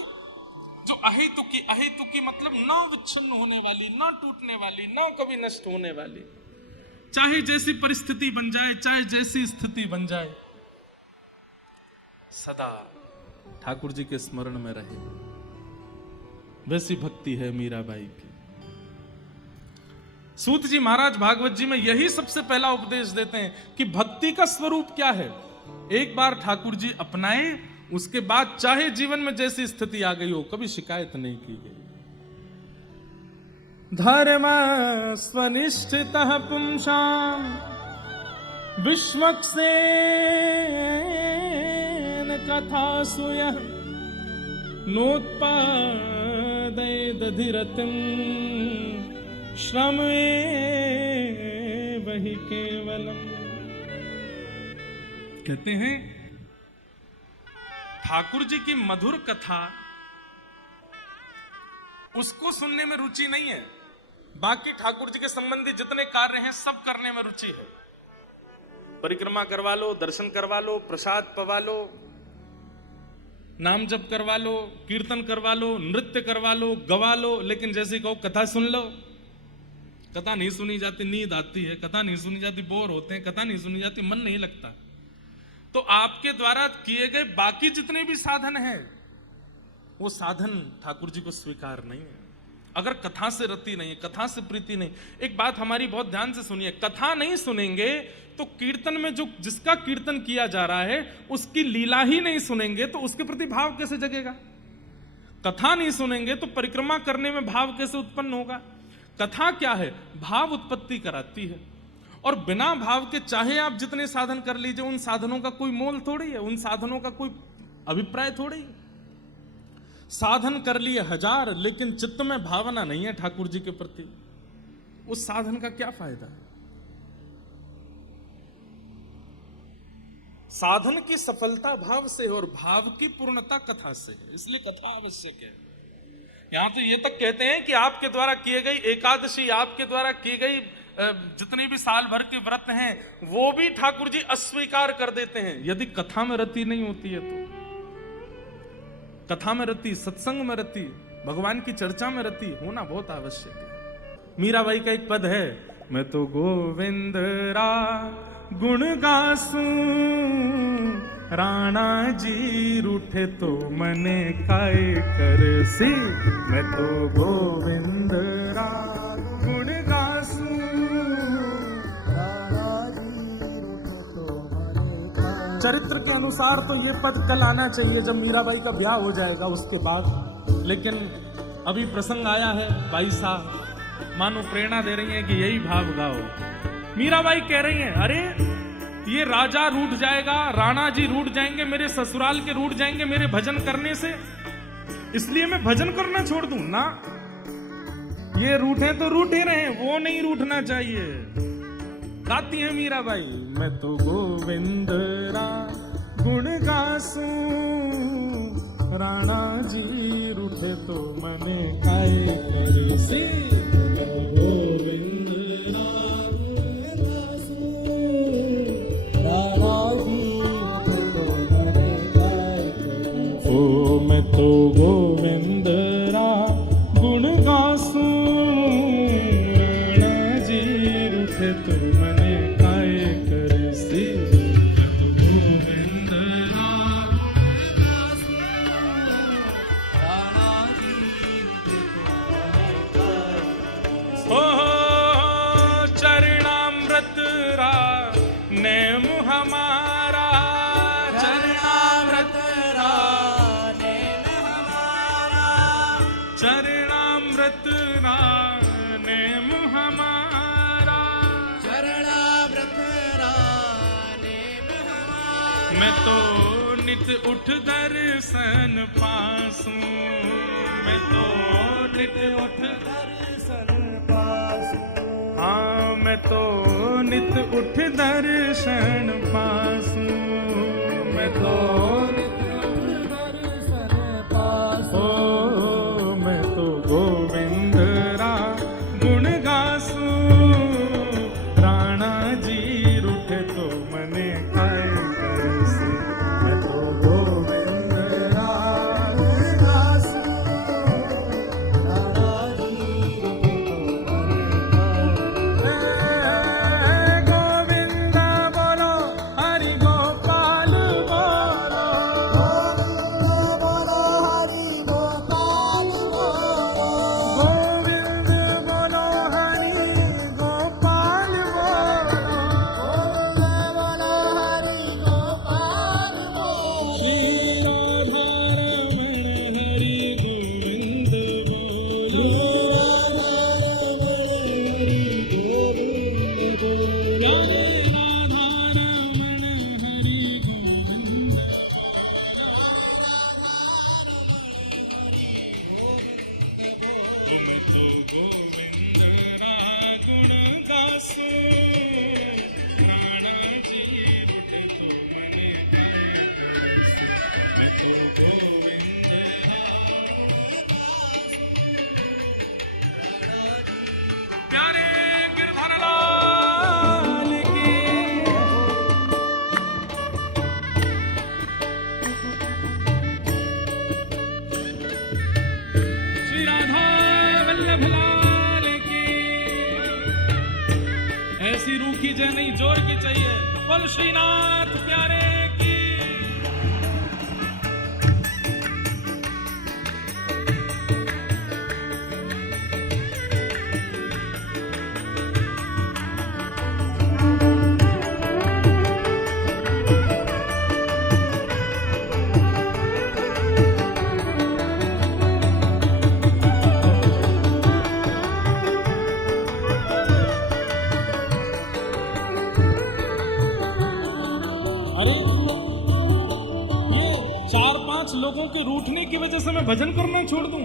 जो अहेतुकी मतलब न विच्छिन्न होने वाली, न टूटने वाली, न कभी नष्ट होने वाली, चाहे जैसी परिस्थिति बन जाए, चाहे जैसी स्थिति बन जाए, सदा ठाकुर जी के स्मरण में रहे। वैसी भक्ति है मीराबाई की। सूत जी महाराज भागवत जी में यही सबसे पहला उपदेश देते हैं कि भक्ति का स्वरूप क्या है। एक बार ठाकुर जी अपनाए, उसके बाद चाहे जीवन में जैसी स्थिति आ गई हो, कभी शिकायत नहीं की गई। धर्म स्वनिष्ठितः पुंसाम विश्वक्सेन कथासु यः नोत्पादयेदधिरतिं श्रमेव हि केवलम्। कहते हैं ठाकुर जी की मधुर कथा, उसको सुनने में रुचि नहीं है, बाकी ठाकुर जी के संबंधी जितने कार्य हैं सब करने में रुचि है। परिक्रमा करवा लो, दर्शन करवा लो, प्रसाद पवा लो, नाम जप करवा लो, कीर्तन करवा लो, नृत्य करवा लो, गवा लो, लेकिन जैसे कहो कथा सुन लो, कथा नहीं सुनी जाती, नींद आती है, कथा नहीं सुनी जाती, बोर होते हैं, कथा नहीं सुनी जाती, मन नहीं लगता। तो आपके द्वारा किए गए बाकी जितने भी साधन हैं, वो साधन ठाकुर जी को स्वीकार नहीं है। अगर कथा से रति नहीं है, कथा से प्रीति नहीं। एक बात हमारी बहुत ध्यान से सुनिए, कथा नहीं सुनेंगे तो कीर्तन में जो जिसका कीर्तन किया जा रहा है उसकी लीला ही नहीं सुनेंगे तो उसके प्रति भाव कैसे जगेगा। कथा नहीं सुनेंगे तो परिक्रमा करने में भाव कैसे उत्पन्न होगा। कथा क्या है, भाव उत्पत्ति कराती है, और बिना भाव के चाहे आप जितने साधन कर लीजिए, उन साधनों का कोई मोल थोड़ी है, उन साधनों का कोई अभिप्राय थोड़ी है। साधन कर लिए 1000, लेकिन चित्त में भावना नहीं है ठाकुर जी के प्रति, उस साधन का क्या फायदा है। साधन की सफलता भाव से है और भाव की पूर्णता कथा से है, इसलिए कथा आवश्यक है। यहां तो ये तक कहते हैं कि आपके द्वारा किए गई एकादशी, आपके द्वारा की गई जितने भी साल भर के व्रत हैं, वो भी ठाकुर जी अस्वीकार कर देते हैं यदि कथा में रति नहीं होती है तो। कथा में रति, सत्संग में रति, भगवान की चर्चा में रति होना बहुत आवश्यक है। मीराबाई का एक पद है, मैं तो गोविंद रा गुण गासूं, राणा जी रूठे तो मने काय करसी। मैं तो गोविंद रा गुण गासूं, राणा जी रूठे तो मने काय। चरित्र के अनुसार तो ये पद कल आना चाहिए जब मीराबाई का ब्याह हो जाएगा उसके बाद, लेकिन अभी प्रसंग आया है। बाई साहब मानो प्रेरणा दे रही है कि यही भाव गाओ। मीराबाई कह रही हैं, अरे ये राजा रूठ जाएगा, राणा जी रूठ जाएंगे, मेरे ससुराल के रूठ जाएंगे मेरे भजन करने से, इसलिए मैं भजन करना छोड़ दूं ना। ये रूठे तो रूठे रहे, वो नहीं रूठना चाहिए। गाती है मीराबाई, मैं तो गोविंद रा गुण गासूं, राणा जी रूठे तो मने काय करसी। मैं तो गोविंद रा गुण गासूं, राणा जी रूठे तो मने काय करसी। मैं तो गोविंद रा गुण गासूं, राणा जी रूठे तो मने काय करसी। हो चरणामृत रा नेम हमारा, चरणामृत रा नेम हमारा, चरणामृत रा नेम हमारा। चरणामृत रा नेम हमारा। मैं तो नित उठ दर्शन पासूं, मैं तो नित उठ दर्शन पासूं। हाँ, मैं तो नित उठ दर्शन पासूं, मैं तो नित उठ दर्शन पासूं। ओ मैं तो गोविंद रा गुण गासूं, राणा जी रूठे तो मने काय करसी। मैं तो गोविंद रा गुण गासूं, राणा जी रूठे तो मने काय। गोविंदा बोलो, हरि गोपाल बोलो, तो गोविंद रा गुण गासो राणा जी रूठे तो मने काय करसो मैं तो गोविंद रा प्यारे गिरधर लाल की श्री राधा वल्लभ लाल की ऐसी रूखी जय नहीं जोर की चाहिए बोल श्रीनाथ प्यारे की अरे ये 4-5 लोगों के रूठने की वजह से मैं भजन करना ही छोड़ दूं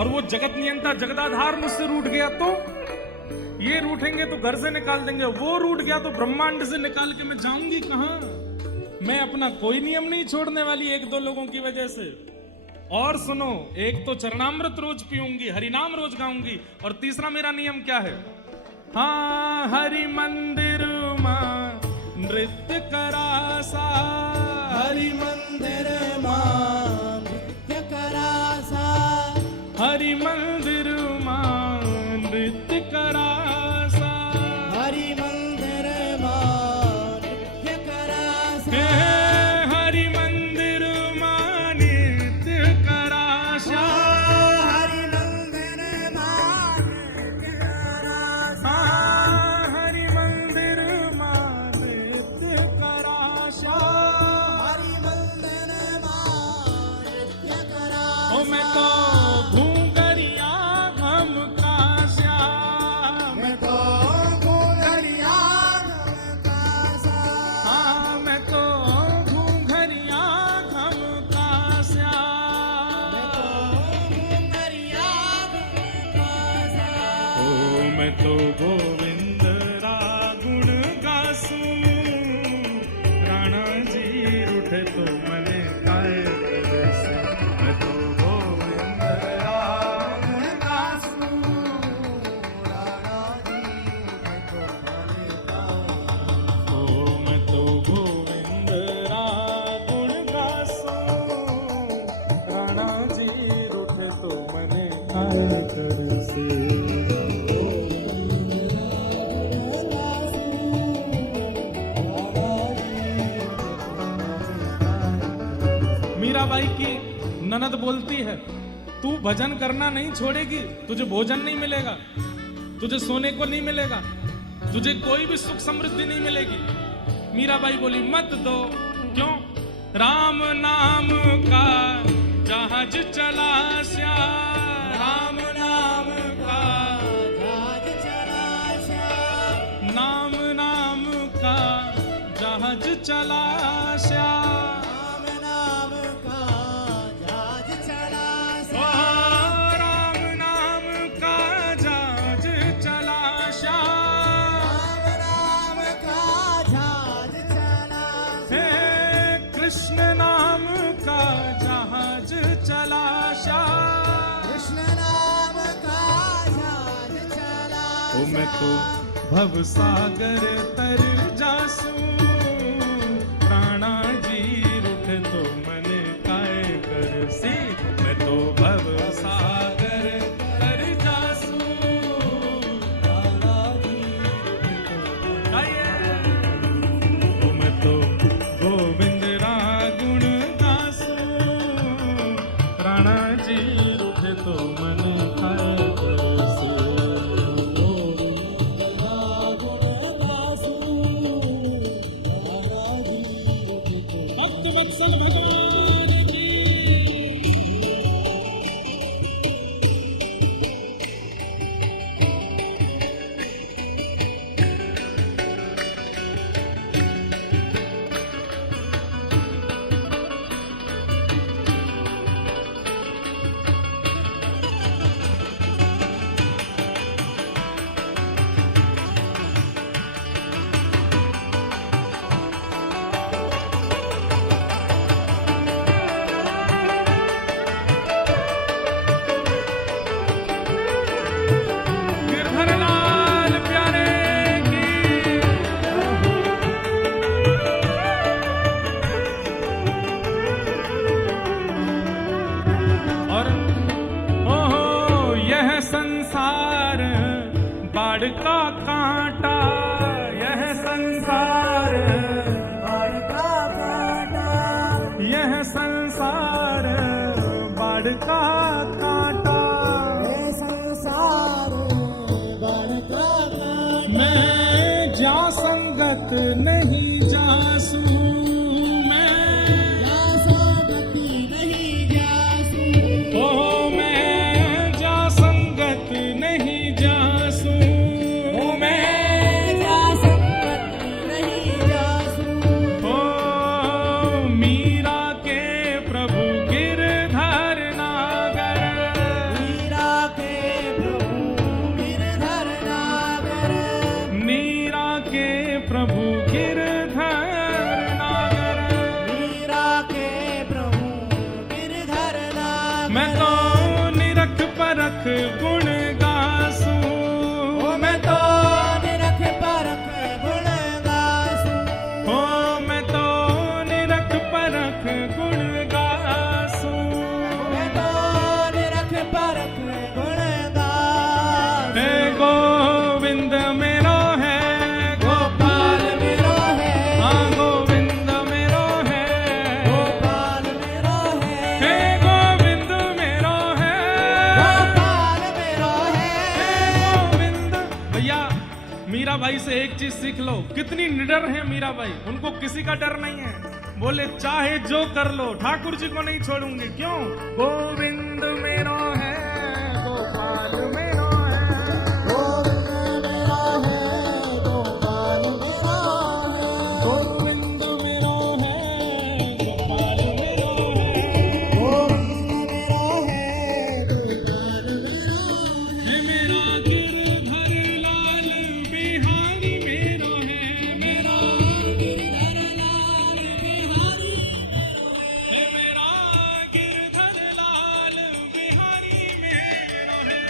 और वो जगत नियंता जगदाधार मुझसे रूठ गया तो ये रूठेंगे तो घर से निकाल देंगे वो रूठ गया तो ब्रह्मांड से निकाल के मैं जाऊंगी कहां मैं अपना कोई नियम नहीं छोड़ने वाली 1-2 लोगों की वजह से और सुनो एक तो चरणामृत रोज पीऊंगी हरिनाम रोज गाऊंगी और तीसरा मेरा नियम क्या है हाँ हरि मंदिर मां नृत्य करासा हरि मंदिर मां नृत्य करासा हरि मंदिर मां नृत्य करासा हरि मंदिर मां नृत्य करासा हे हरि मंदिर मां नृत्य करासा हरि मंदिर मां नृत्य करासा हरि मंदिर मां नृत्य करासा हरि मंदिर मां नृत्य करासा ओ मैं तो घूंघरिया घम का श्याम मैं तो घूंघरिया कासा हाँ मैं तो घूंघरिया घम का श्याम घूंघरिया कासा ओ मैं तो गोविंद रा गुण गासू राणा जी रूठे तो मने काय करसे मैं तो गोविंद रा गुण गासू ओ मैं तो गोविंद रा गुण गासू राणा जी रूठे तो मने काय करसे मीराबाई की ननद बोलती है तू भजन करना नहीं छोड़ेगी तुझे भोजन नहीं मिलेगा तुझे सोने को नहीं मिलेगा तुझे कोई भी सुख समृद्धि नहीं मिलेगी मीराबाई बोली मत दो क्यों राम नाम का जहाज चला श्याम राम नाम का राज चला नाम नाम का जहाज चला श्याम राम नाम का राज चला ओ राम नाम का जहाज चला श्याम राम का राज चला हे कृष्ण नाम का जहाज चला श्याम कृष्ण नाम का राज चला ओ मैं तो भव सागर तर जासू राणा जी रूठ तो मने काय करसी मैं तो भव सागर तर जासू राणा जी ओ मैं तो गोविंद रा गुण गासू राणा जी रूठ तो मने काय करसी बाढ़ का कांटा यह संसार, बाढ़ का कांटा, यह संसार बाढ़ का कांटा। ये संसार बाढ़ का कांटा। मैं जा संगत नहीं जासू, या संगति नहीं जासू, ओ मैं जा संगत नहीं जासू, ओ मैं जा संगति नहीं जासू। ओ मीरा के प्रभु गिरधर नागर, मीरा के प्रभु गिरधर नागर, मीरा के प्रभु गिरधर नागर। मीरा के प्रभु गिरधर नागर। मैं तो निरख परख गुण गासू, ओ मैं तो निरख परख गुण गासू, ओ मैं तो निरख परख गुण गासू। मैं तो निरख परख गुण गासू। हे गोविंद मेरो है गोपाल मेरो है, हाँ गोविंद मेरो है, गोपाल मेरो है, हे गोविंद मेरो है, गोपाल मेरो हे है। गोविंद। भैया मीरा भाई से एक चीज सीख लो, कितनी निडर है मीरा भाई, उनको किसी का डर नहीं है। बोले चाहे जो कर लो ठाकुर जी को नहीं छोड़ूंगी। क्यों? गोविंद मेरो है, गोपाल मेरो है, गोविंद मेरो है, गोपाल मेरो है, गोविंद मेरो है, गोपाल मेरो है। गोविंद मेरो है, गोपाल मेरो है। हे मेरा गिरधर लाल बिहारी मेरो है, मेरा गिरधर लाल बिहारी मेरो है, हे मेरा गिरधर लाल बिहारी मेरो है।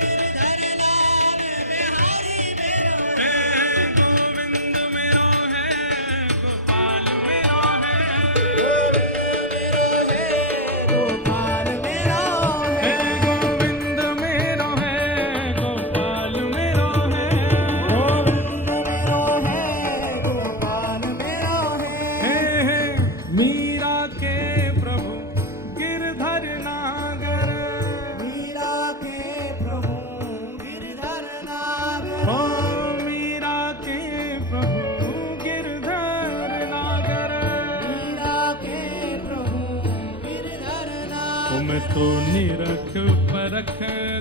गिरधर लाल बिहारी मेरो है। हे गोविंद मेरो है, गोपाल मेरो है, गोविंद मेरो है, गोपाल मेरो हे है। गोविंद मेरो है, गोपाल मेरो है, गोविंद मेरो है, गोपाल मेरो है। हे मीरा के प्रभु गिरधर नागर, मीरा के प्रभु गिरधर नागर, ओ मीरा के प्रभु गिरधर नागर। मीरा के प्रभु गिरधर ओ नागर। मैं तो निरख परख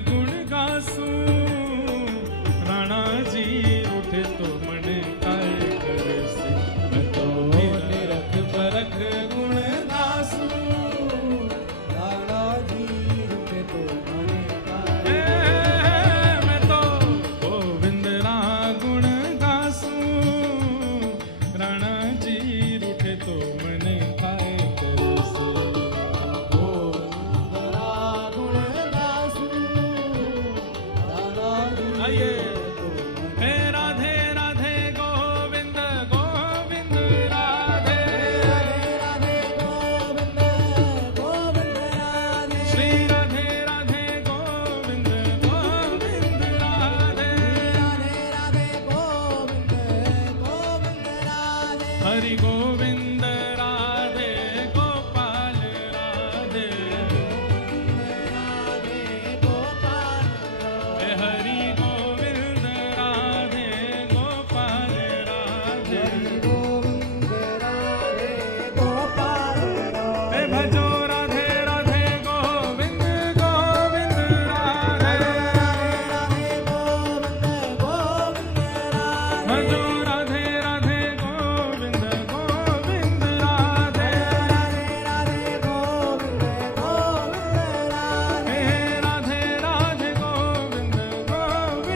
गुण गासू, राणा जी उठे तो मन काय करे से। मैं तो निरख परख गुण गासू, राणा जी रुके तो मने का। मैं तो गोविंद रा गुण गासू, राणा जी उठे तो मन काय करे से। गोविंदरा गुण गासू, राणा जी आइए। तो हे राधे राधे गोविंद गोविंद राधे, राधे गोविंद गोविंद राधे। श्री राधे राधे गोविंद गोविंद राधे, राधे राधे गोविंद गोविंद राधे। हरि गोविंद राधे गोपाल राधे, राधे गोपाल हे हरि गोविंद राधे गोपाल राधे, गोविंद राधे गोपाल हे भजो राधे राधे गोविंद गोविंद राधे, राधे गोविंद गोविंद राधे। भजो राधे राधे गोविंद गोविंद राधे, राधे राधे गोविंद गोविंद राधे। हे राधे राधे गोविंद गोविंद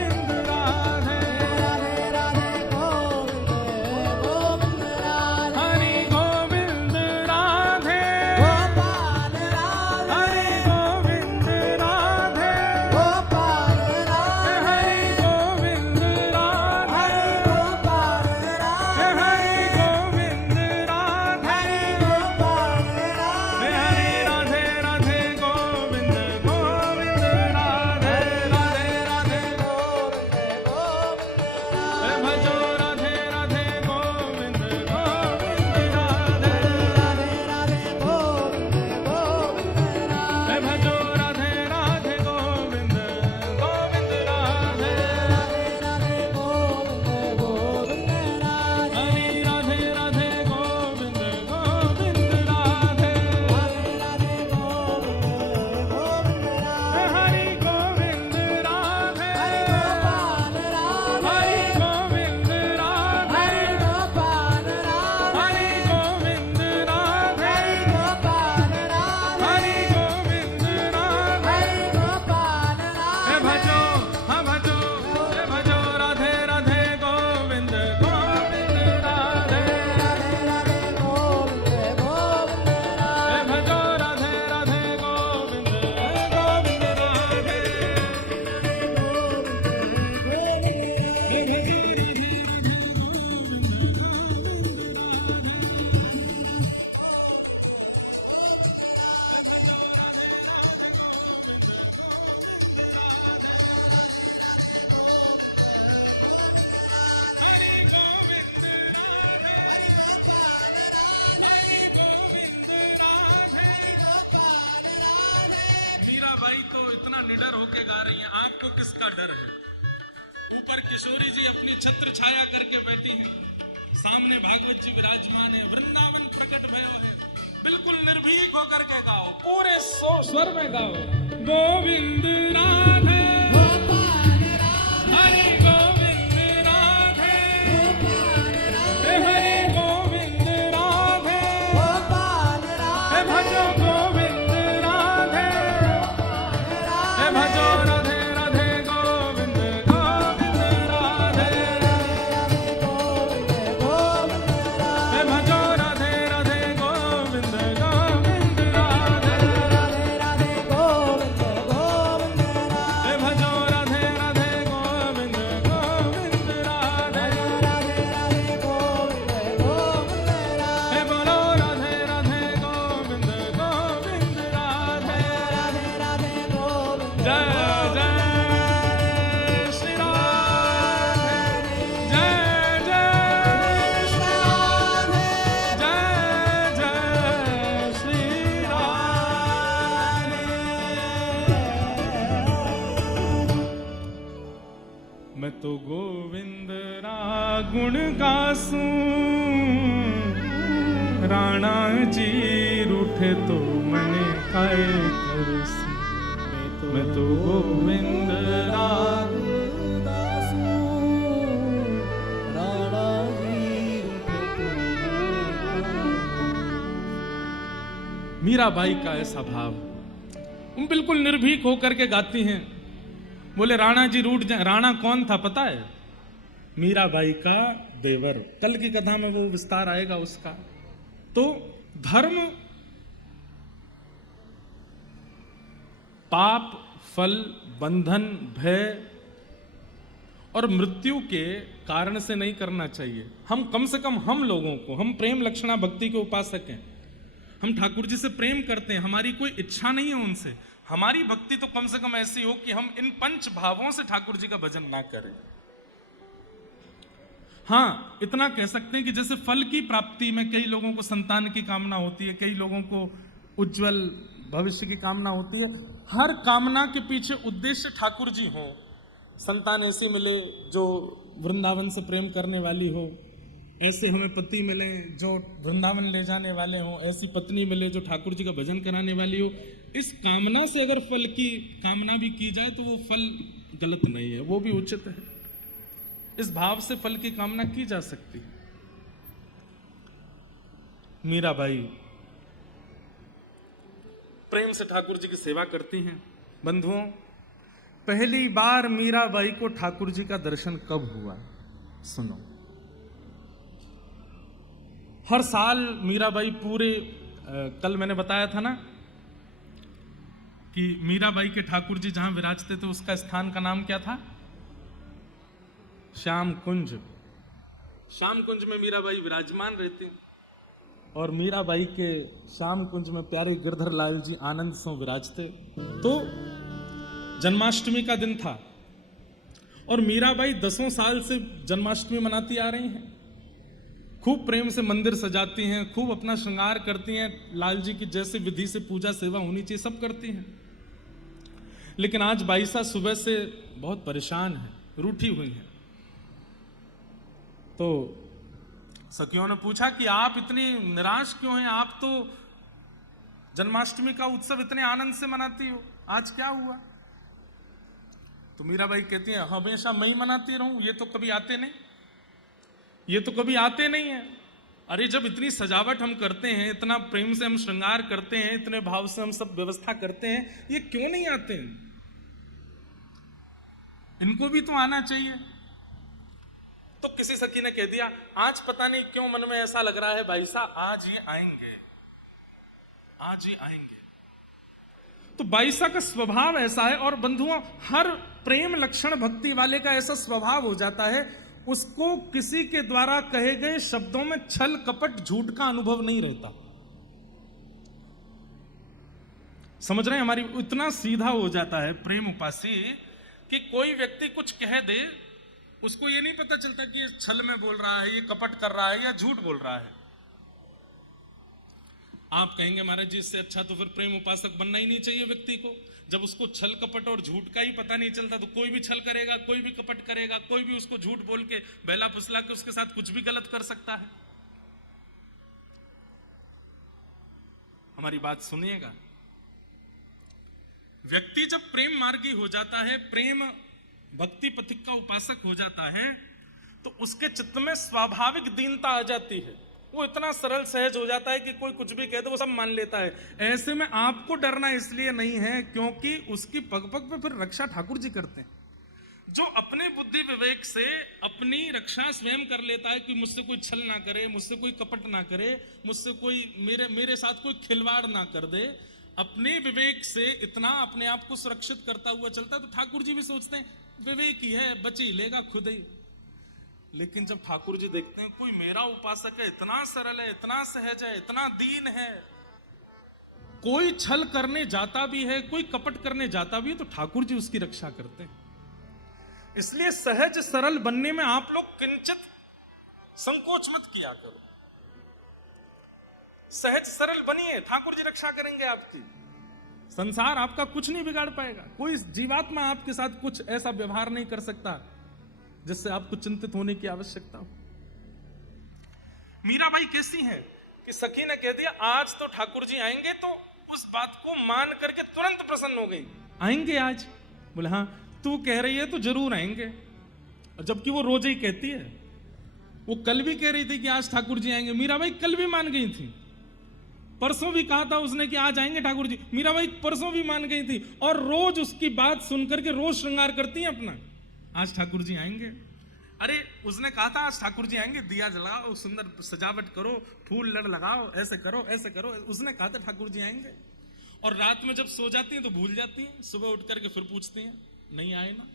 आपको किसका डर है। ऊपर किशोरी जी अपनी छत्र छाया करके बैठी हैं, सामने भागवत जी विराजमान है, वृंदावन प्रकट भयो है। बिल्कुल निर्भीक होकर के गाओ, पूरे स्वर में गाओ, गोविंद राधे हरि गोविंद राधे हरि गोविंद राधे भजो गोविंद राधे भजो राधे राधे गोविंद गोविंद राधे भजो राधे राधे गोविंद गोविंद राधे भजो राधे राधे गोविंद गोविंद राधे बोलो राधे राधे गोविंद गोविंद राधे। जय जय श्री राधे, जय जय श्री राधे, जय जय श्री राधे। मैं तो गोविंद रा गुण गासूं, राणा जी रूठे तो मने काय करसी। मैं तो गोविंद राग मीराबाई का ऐसा भाव, तुम बिल्कुल निर्भीक होकर के गाती हैं। बोले राणा जी रूठ जाए। राणा कौन था पता है? मीराबाई का देवर। कल की कथा में वो विस्तार आएगा उसका। तो धर्म, पाप, फल, बंधन, भय और मृत्यु के कारण से नहीं करना चाहिए। हम कम से कम हम लोगों को, हम प्रेम लक्षणा भक्ति के उपासक हैं, हम ठाकुर जी से प्रेम करते हैं, हमारी कोई इच्छा नहीं है उनसे। हमारी भक्ति तो कम से कम ऐसी हो कि हम इन पंच भावों से ठाकुर जी का भजन ना करें। हाँ, इतना कह सकते हैं कि जैसे फल की प्राप्ति में कई लोगों को संतान की कामना होती है, कई लोगों को उज्जवल भविष्य की कामना होती है। हर कामना के पीछे उद्देश्य ठाकुर जी हो। संतान ऐसी मिले जो वृंदावन से प्रेम करने वाली हो, ऐसे हमें पति मिले जो वृंदावन ले जाने वाले हो, ऐसी पत्नी मिले जो ठाकुर जी का भजन कराने वाली हो। इस कामना से अगर फल की कामना भी की जाए तो वो फल गलत नहीं है, वो भी उचित है। इस भाव से फल की कामना की जा सकती है। मीराबाई प्रेम से ठाकुर जी की सेवा करती हैं। बंधुओं, पहली बार मीराबाई को ठाकुर जी का दर्शन कब हुआ? सुनो, हर साल मीराबाई पूरे कल मैंने बताया था ना कि मीराबाई के ठाकुर जी जहां विराजते थे उसका स्थान का नाम क्या था? श्याम कुंज। श्याम कुंज में मीराबाई विराजमान रहती और मीराबाई के श्याम कुंज में प्यारे गिरधर लाल जी आनंद से विराजते। तो जन्माष्टमी का दिन था और मीराबाई 10 साल से जन्माष्टमी मनाती आ रही हैं। खूब प्रेम से मंदिर सजाती हैं, खूब अपना श्रृंगार करती हैं, लाल जी की जैसे विधि से पूजा सेवा होनी चाहिए सब करती हैं। लेकिन आज बाईसा सुबह से बहुत परेशान है, रूठी हुई है। तो सखियों ने पूछा कि आप इतनी निराश क्यों हैं? आप तो जन्माष्टमी का उत्सव इतने आनंद से मनाती हो, आज क्या हुआ? तो मीराबाई कहती हैं, हमेशा मैं ही मनाती रहूं, ये तो कभी आते नहीं, ये तो कभी आते नहीं है। अरे जब इतनी सजावट हम करते हैं, इतना प्रेम से हम श्रृंगार करते हैं, इतने भाव से हम सब व्यवस्था करते हैं, ये क्यों नहीं आते हैं? इनको भी तो आना चाहिए। तो किसी सखी ने कह दिया, आज पता नहीं क्यों मन में ऐसा लग रहा है भाई साहब, आज ये आएंगे, आज ये आएंगे। तो बाईसा का स्वभाव ऐसा है। और बंधुओं, हर प्रेम लक्षण भक्ति वाले का ऐसा स्वभाव हो जाता है, उसको किसी के द्वारा कहे गए शब्दों में छल कपट झूठ का अनुभव नहीं रहता। समझ रहे हैं? हमारी इतना सीधा हो जाता है प्रेम उपासी कि कोई व्यक्ति कुछ कह दे, उसको ये नहीं पता चलता कि ये छल में बोल रहा है, ये कपट कर रहा है या झूठ बोल रहा है। आप कहेंगे महाराज जी इससे अच्छा तो फिर प्रेम उपासक बनना ही नहीं चाहिए व्यक्ति को। जब उसको छल कपट और झूठ का ही पता नहीं चलता तो कोई भी छल करेगा, कोई भी कपट करेगा, कोई भी उसको झूठ बोल के बहला फुसला के उसके साथ कुछ भी गलत कर सकता है। हमारी बात सुनिएगा, व्यक्ति जब प्रेम मार्गी हो जाता है, प्रेम भक्ति पथिक का उपासक हो जाता है, तो उसके चित्त में स्वाभाविक दीनता आ जाती है। वो इतना सरल सहज हो जाता है कि कोई कुछ भी कह दे वो सब मान लेता है। ऐसे में आपको डरना इसलिए नहीं है क्योंकि उसकी पग पग पे फिर रक्षा ठाकुर जी करते हैं। जो अपने बुद्धि विवेक से अपनी रक्षा स्वयं कर लेता है कि मुझसे कोई छल ना करे, मुझसे कोई कपट ना करे, मुझसे कोई मेरे साथ कोई खिलवाड़ ना कर दे, अपने विवेक से इतना अपने आप को सुरक्षित करता हुआ चलता है, तो ठाकुर जी भी सोचते हैं विवेक ही है, बच ही लेगा खुद ही। लेकिन जब ठाकुर जी देखते हैं कोई मेरा उपासक है, इतना सरल है, इतना सहज है, इतना दीन है, कोई छल करने जाता भी है, कोई कपट करने जाता भी है, तो ठाकुर जी उसकी रक्षा करते हैं। इसलिए सहज सरल बनने में आप लोग किंचित संकोच मत किया करो। सहज सरल बनिए, ठाकुर जी रक्षा करेंगे आपकी। संसार आपका कुछ नहीं बिगाड़ पाएगा। कोई जीवात्मा आपके साथ कुछ ऐसा व्यवहार नहीं कर सकता जिससे आपको चिंतित होने की आवश्यकता हो। मीराबाई कैसी है कि सखी ने कह दिया आज तो ठाकुर जी आएंगे, तो उस बात को मान करके तुरंत प्रसन्न हो गई। आएंगे आज? बोले हाँ, तू कह रही है तो जरूर आएंगे। जबकि वो रोज ही कहती है। वो कल भी कह रही थी कि आज ठाकुर जी आएंगे, मीराबाई कल भी मान गई थी। परसों भी कहा था उसने कि आज आएंगे ठाकुर जी, मीराबाई परसों भी मान गई थी। और रोज उसकी बात सुनकर के रोज श्रृंगार करती है अपना, आज ठाकुर जी आएंगे। अरे उसने कहा था आज ठाकुर जी आएंगे, दिया जलाओ, सुंदर सजावट करो, फूल लड़ लगाओ, ऐसे करो ऐसे करो। उसने कहा था ठाकुर जी आएंगे। और रात में जब सो जाती हैं तो भूल जाती हैं, सुबह उठ करके फिर पूछती हैं नहीं आए ना।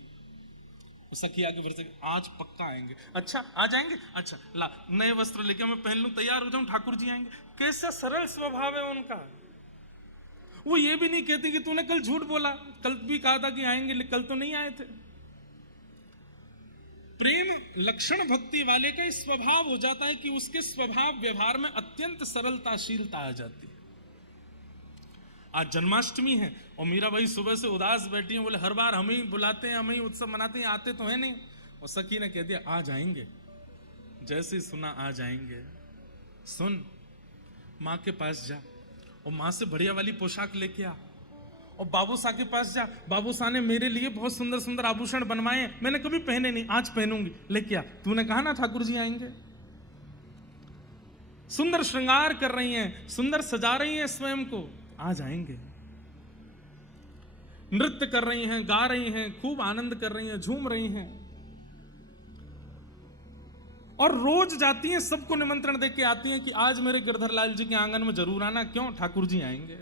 सखी आगे फिर से आज पक्का आएंगे। अच्छा आज आएंगे, अच्छा ला नए वस्त्र लेके मैं पहन लूं, तैयार हो जाऊं, ठाकुर जी आएंगे। कैसा सरल स्वभाव है उनका। वो ये भी नहीं कहती कि तूने कल झूठ बोला, कल भी कहा था कि आएंगे कल तो नहीं आए थे। प्रेम लक्षण भक्ति वाले का स्वभाव हो जाता है कि उसके स्वभाव व्यवहार में अत्यंत सरलताशीलता आ जाती है। आज जन्माष्टमी है और मीराबाई सुबह से उदास बैठी हैं, बोले हर बार हम ही बुलाते हैं, हम ही उत्सव मनाते हैं, आते तो है नहीं। और सखी ने कह दिया आज आएंगे। जैसे ही सुना आज आएंगे, सुन माँ के पास जा और माँ से बढ़िया वाली पोशाक लेके आ, और बाबूसा के पास जा, बाबूसा ने मेरे लिए बहुत सुंदर सुंदर आभूषण बनवाए, मैंने कभी पहने नहीं, आज पहनूंगी, लेके आ। तूने कहा ना ठाकुर जी आएंगे। सुंदर श्रृंगार कर रही हैं, सुंदर सजा रही हैं स्वयं को, आज आएंगे। नृत्य कर रही हैं, गा रही हैं, खूब आनंद कर रही हैं, झूम रही हैं। और रोज जाती हैं, सबको निमंत्रण देके आती हैं कि आज मेरे गिरधर लाल जी के आंगन में जरूर आना। क्यों? ठाकुर जी आएंगे।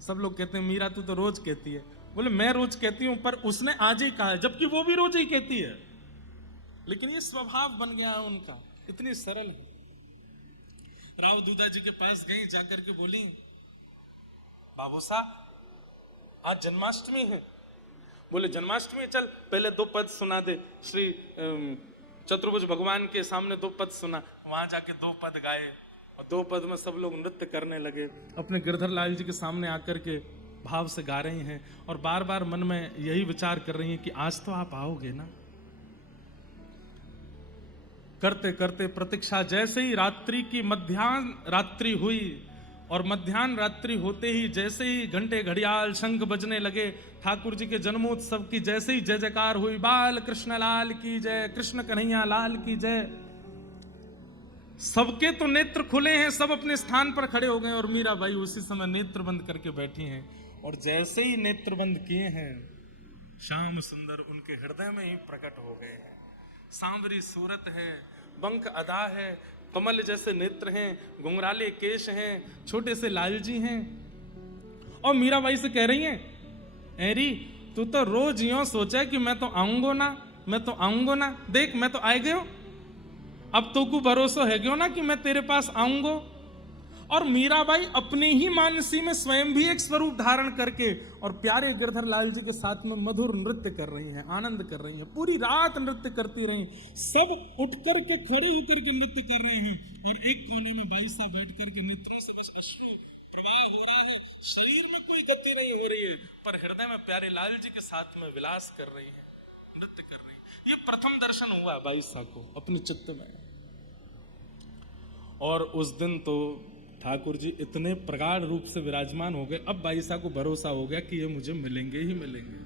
सब लोग कहते हैं मीरा तू तो रोज कहती है। बोले मैं रोज कहती हूं, पर उसने आज ही कहा है, जबकि वो भी रोज ही कहती है। लेकिन ये स्वभाव बन गया है उनका, इतनी सरल है। राव दूधा जी के पास गई, जाकर के बोली बाबू साहब आज जन्माष्टमी है। बोले जन्माष्टमी, चल पहले 2 पद सुना दे। श्री चतुर्भुज भगवान के सामने 2 पद सुना। वहां जाके 2 पद गाए और 2 पद में सब लोग नृत्य करने लगे। अपने गिरधर लाल जी के सामने आकर के भाव से गा रही हैं और बार बार मन में यही विचार कर रही हैं कि आज तो आप आओगे ना। करते करते प्रतीक्षा, जैसे ही रात्रि की मध्याह्न रात्रि हुई और मध्याह्न रात्रि होते ही जैसे ही घंटे घड़ियाल शंख बजने लगे, ठाकुर जी के जन्मोत्सव की जैसे ही जय जयकार हुई, बाल कृष्ण लाल की जय, कृष्ण कन्हैया लाल की जय। सबके तो नेत्र खुले हैं, सब अपने स्थान पर खड़े हो गए और मीराबाई उसी समय नेत्र बंद करके बैठी हैं। और जैसे ही नेत्र बंद किए हैं, श्याम सुंदर उनके हृदय में ही प्रकट हो गए हैं। सांवरी सूरत है, बंक अदा है, कमल जैसे नेत्र हैं, घुंघराले केश हैं, छोटे से लालजी हैं। और मीराबाई से कह रही हैं एरी तू तो रोज यूं सोचा कि मैं तो आऊंगो ना, मैं तो आऊंगो ना, देख मैं तो आए गयो। अब तो को भरोसा है क्यों ना कि मैं तेरे पास आऊंगो। और मीराबाई अपने ही मानसी में स्वयं भी एक स्वरूप धारण करके और प्यारे गिरधर लाल जी के साथ में मधुर नृत्य कर रही हैं, आनंद कर रही हैं, पूरी रात नृत्य करती रही। सब उठ करके खड़े होकर के नृत्य कर रहे हैं और एक कोने में बाई साहब बैठ करके नेत्रों से बस अश्रु प्रवाह हो रहा है, शरीर में कोई गति नहीं हो रही है, पर हृदय में प्यारे लाल जी के साथ में विलास कर रही है, नृत्य कर रही है। ये प्रथम दर्शन हुआ बाई साहब को अपने चित्त में। और उस दिन तो ठाकुर जी इतने प्रगाढ़ रूप से विराजमान हो गए, अब बाई साहब को भरोसा हो गया कि ये मुझे मिलेंगे ही मिलेंगे।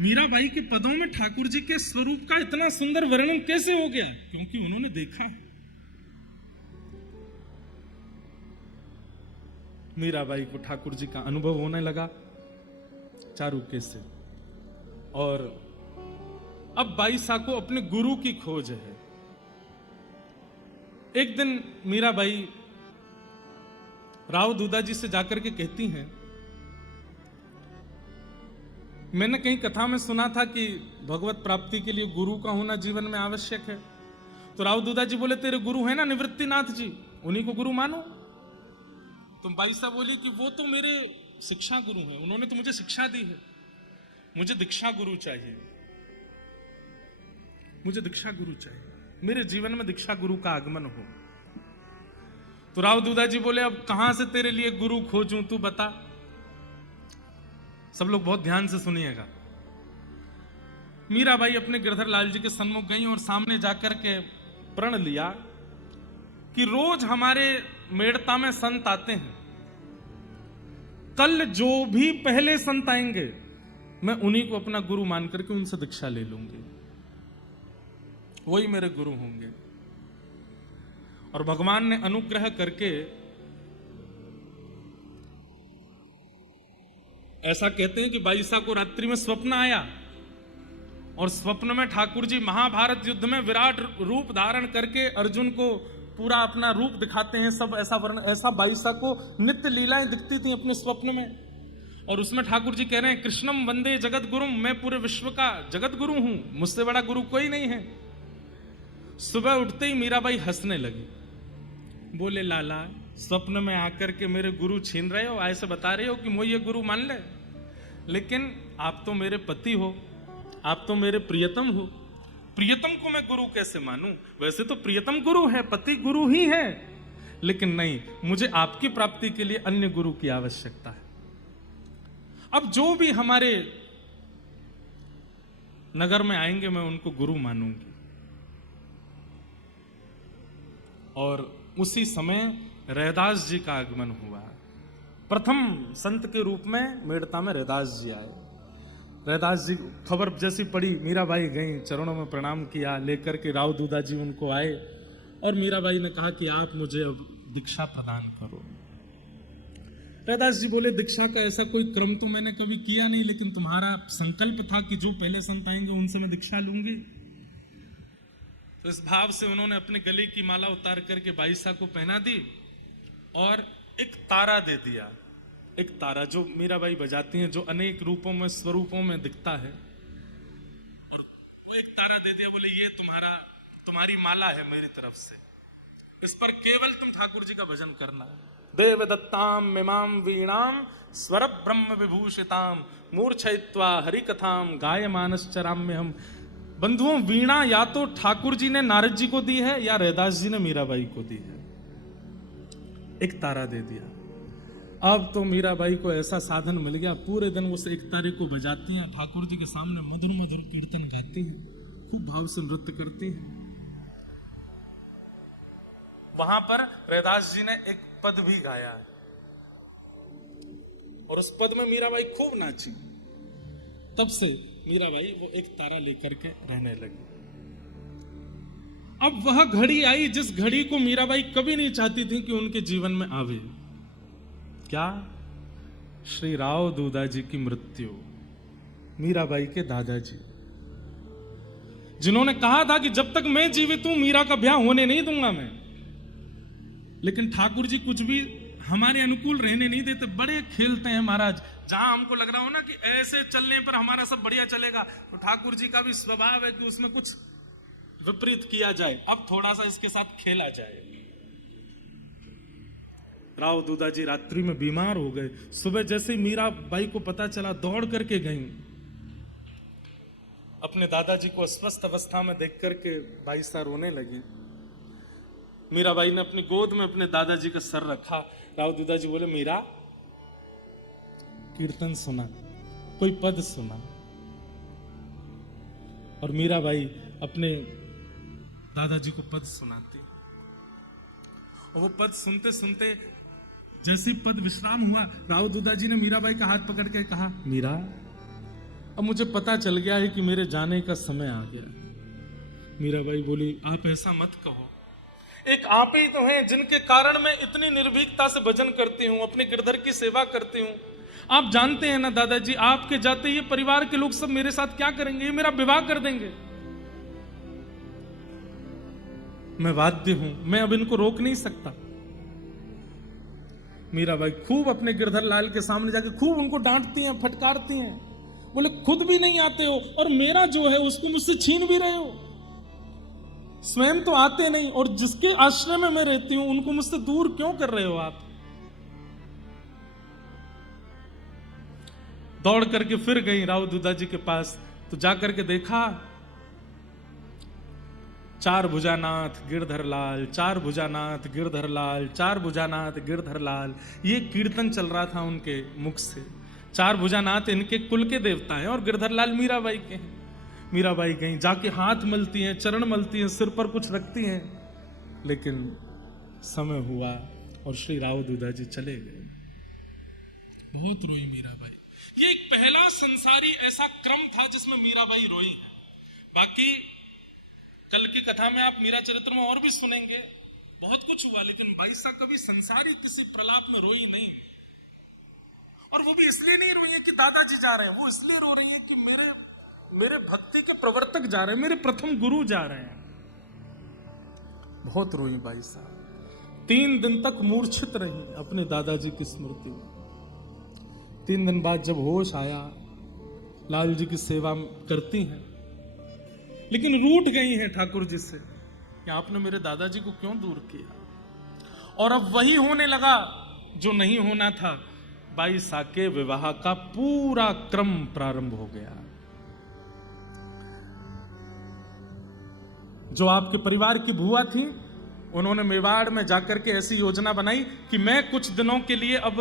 मीराबाई के पदों में ठाकुर जी के स्वरूप का इतना सुंदर वर्णन कैसे हो गया? क्योंकि उन्होंने देखा है। मीराबाई को ठाकुर जी का अनुभव होने लगा चारुके से, और अब बाई साहब को अपने गुरु की खोज है। एक दिन मीराबाई राव दूधा जी से जाकर के कहती हैं, मैंने कहीं कथा में सुना था कि भगवत प्राप्ति के लिए गुरु का होना जीवन में आवश्यक है। तो राव दूधा जी बोले, तेरे गुरु है ना निवृत्तिनाथ जी, उन्हीं को गुरु मानो। तो बाई साहब बोली कि वो तो मेरे शिक्षा गुरु हैं, उन्होंने तो मुझे शिक्षा दी है, मुझे दीक्षा गुरु चाहिए, मुझे दीक्षा गुरु चाहिए, मेरे जीवन में दीक्षा गुरु का आगमन हो। तो राव दूधा जी बोले, अब कहां से तेरे लिए गुरु खोजूं, तू बता। सब लोग बहुत ध्यान से सुनिएगा। मीराबाई अपने गिरधर लाल जी के सन्मुख गई और सामने जाकर के प्रण लिया कि रोज हमारे मेड़ता में संत आते हैं, कल जो भी पहले संत आएंगे मैं उन्हीं को अपना गुरु मान करके उनसे दीक्षा ले लूंगी, वही मेरे गुरु होंगे। और भगवान ने अनुग्रह करके ऐसा कहते हैं कि बाई साहब को रात्रि में स्वप्न आया और स्वप्न में ठाकुर जी महाभारत युद्ध में विराट रूप धारण करके अर्जुन को पूरा अपना रूप दिखाते हैं। सब ऐसा वर्ण, ऐसा बाई साहब को नित्य लीलाएं दिखती थी अपने स्वप्न में। और उसमें ठाकुर जी कह रहे हैं, कृष्णम वंदे जगत गुरुम, मैं पूरे विश्व का जगत गुरु हूं, मुझसे बड़ा गुरु कोई नहीं है। सुबह उठते ही मीराबाई हंसने लगी, बोले, लाला स्वप्न में आकर के मेरे गुरु छीन रहे हो, ऐसे बता रहे हो कि मुझे ये गुरु मान ले, लेकिन आप तो मेरे पति हो, आप तो मेरे प्रियतम हो, प्रियतम को मैं गुरु कैसे मानूं? वैसे तो प्रियतम गुरु है, पति गुरु ही है, लेकिन नहीं, मुझे आपकी प्राप्ति के लिए अन्य गुरु की आवश्यकता है। अब जो भी हमारे नगर में आएंगे मैं उनको गुरु मानूंगी। और उसी समय रैदास जी का आगमन हुआ। प्रथम संत के रूप में मेड़ता में रैदास जी आए। रैदास जी खबर जैसी पड़ी, मीराबाई गई, चरणों में प्रणाम किया, लेकर के राव दूधा जी उनको आए और मीराबाई ने कहा कि आप मुझे अब दीक्षा प्रदान करो। रैदास जी बोले, दीक्षा का ऐसा कोई क्रम तो मैंने कभी किया नहीं, लेकिन तुम्हारा संकल्प था कि जो पहले संत आएंगे उनसे मैं दीक्षा लूंगी। तो इस भाव से उन्होंने अपने गले की माला उतार करके बाई साहब को पहना दी और एक तारा दे दिया। एक तारा जो मीराबाई बजाती हैं, जो अनेक रूपों में स्वरूपों में दिखता है, और वो एक तारा दे दिया। बोले, ये तुम्हारी माला है मेरी तरफ से, इस पर केवल तुम ठाकुर जी का भजन करना। देव दत्ताम मिमाम वीणाम स्वर ब्रह्म विभूषिताम मूर्छयित्वा हरि कथाम गायमानश्चराम्य हम। बंधुओं, वीणा या तो ठाकुर जी ने नारद जी को दी है या रैदास जी ने मीराबाई को दी है। एक तारा दे दिया। अब तो मीराबाई को ऐसा साधन मिल गया, पूरे दिन उस एक तारे को बजाती हैं, ठाकुर जी के सामने मधुर मधुर कीर्तन गाती हैं, खूब भाव से नृत्य करती हैं। वहां पर रैदास जी ने एक पद भी गाया और उस पद में मीराबाई खूब नाची। तब से मीराबाई वो एक तारा लेकर के रहने लगी। अब वह घड़ी आई जिस घड़ी को मीराबाई कभी नहीं चाहती थी कि उनके जीवन में आवे। क्या? श्री राव दूधा जी की मृत्यु। मीराबाई के दादाजी, जिन्होंने कहा था कि जब तक मैं जीवित हूं मीरा का ब्याह होने नहीं दूंगा मैं, लेकिन ठाकुर जी कुछ भी हमारे अनुकूल रहने नहीं देते, बड़े खेलते हैं महाराज। जहां हमको लग रहा हो ना कि ऐसे चलने पर हमारा सब बढ़िया चलेगा, तो ठाकुर जी का भी स्वभाव है कि उसमें कुछ विपरीत किया जाए, अब थोड़ा सा इसके साथ खेला जाए। राव दूधा जी रात्रि में बीमार हो गए। सुबह जैसे ही मीरा बाई को पता चला, दौड़ करके गई। अपने दादाजी को अस्वस्थ अवस्था में देख करके बाई सा रोने लगी। मीराबाई ने अपनी गोद में अपने दादाजी का सर रखा। राव दूधा जी बोले, मीरा कीर्तन सुना, कोई पद सुना। और मीराबाई अपने दादाजी को पद सुनाती। और वो पद सुनते सुनते जैसे पद विश्राम हुआ, राव दूधा जी ने मीराबाई का हाथ पकड़ के कहा, मीरा अब मुझे पता चल गया है कि मेरे जाने का समय आ गया। मीराबाई बोली, आप ऐसा मत कहो, एक आप ही तो हैं जिनके कारण मैं इतनी निर्भीकता से भजन करती हूँ, अपने गिरधर की सेवा करती हूँ। आप जानते हैं ना दादाजी, आपके जाते ये परिवार के लोग सब मेरे साथ क्या करेंगे, ये मेरा विवाह कर देंगे। मैं बाध्य हूं, मैं अब इनको रोक नहीं सकता। मीराबाई खूब अपने गिरधर लाल के सामने जाके खूब उनको डांटती हैं, फटकारती हैं। बोले, खुद भी नहीं आते हो और मेरा जो है उसको मुझसे छीन भी रहे हो। स्वयं तो आते नहीं और जिसके आश्रय में मैं रहती हूं उनको मुझसे दूर क्यों कर रहे हो आप। दौड़ करके फिर गई राव दूधा जी के पास, तो जाकर के देखा, चार भुजानाथ गिरधरलाल, चार भुजानाथ गिरधरलाल, चार भुजानाथ गिरधरलाल, ये कीर्तन चल रहा था उनके मुख से। चार भुजानाथ इनके कुल के देवता हैं और गिरधरलाल मीराबाई के हैं। मीराबाई गई, जाके हाथ मलती हैं, चरण मलती हैं, सिर पर कुछ रखती हैं, लेकिन समय हुआ और श्री राव दूधा जी चले गए। बहुत रोई मीराबाई। ये एक पहला संसारी ऐसा क्रम था जिसमें मीराबाई रोई है। बाकी कल की कथा में आप मीरा चरित्र में और भी सुनेंगे, बहुत कुछ हुआ, लेकिन बाई सा कभी संसारी किसी प्रलाप में रोई नहीं। और वो भी इसलिए नहीं रोई है कि दादाजी जा रहे हैं, वो इसलिए रो रही है कि मेरे भक्ति के प्रवर्तक जा रहे हैं, मेरे प्रथम गुरु जा रहे हैं। बहुत रोई बाई साहब, 3 दिन तक मूर्छित रही अपने दादाजी की स्मृति में। 3 दिन बाद जब होश आया, लाल जी की सेवा करती हैं, लेकिन रूठ गई हैं ठाकुर जी से कि आपने मेरे दादाजी को क्यों दूर किया। और अब वही होने लगा जो नहीं होना था। बाई सा के विवाह का पूरा क्रम प्रारंभ हो गया। जो आपके परिवार की बुआ थी, उन्होंने मेवाड़ में जाकर के ऐसी योजना बनाई कि मैं कुछ दिनों के लिए अब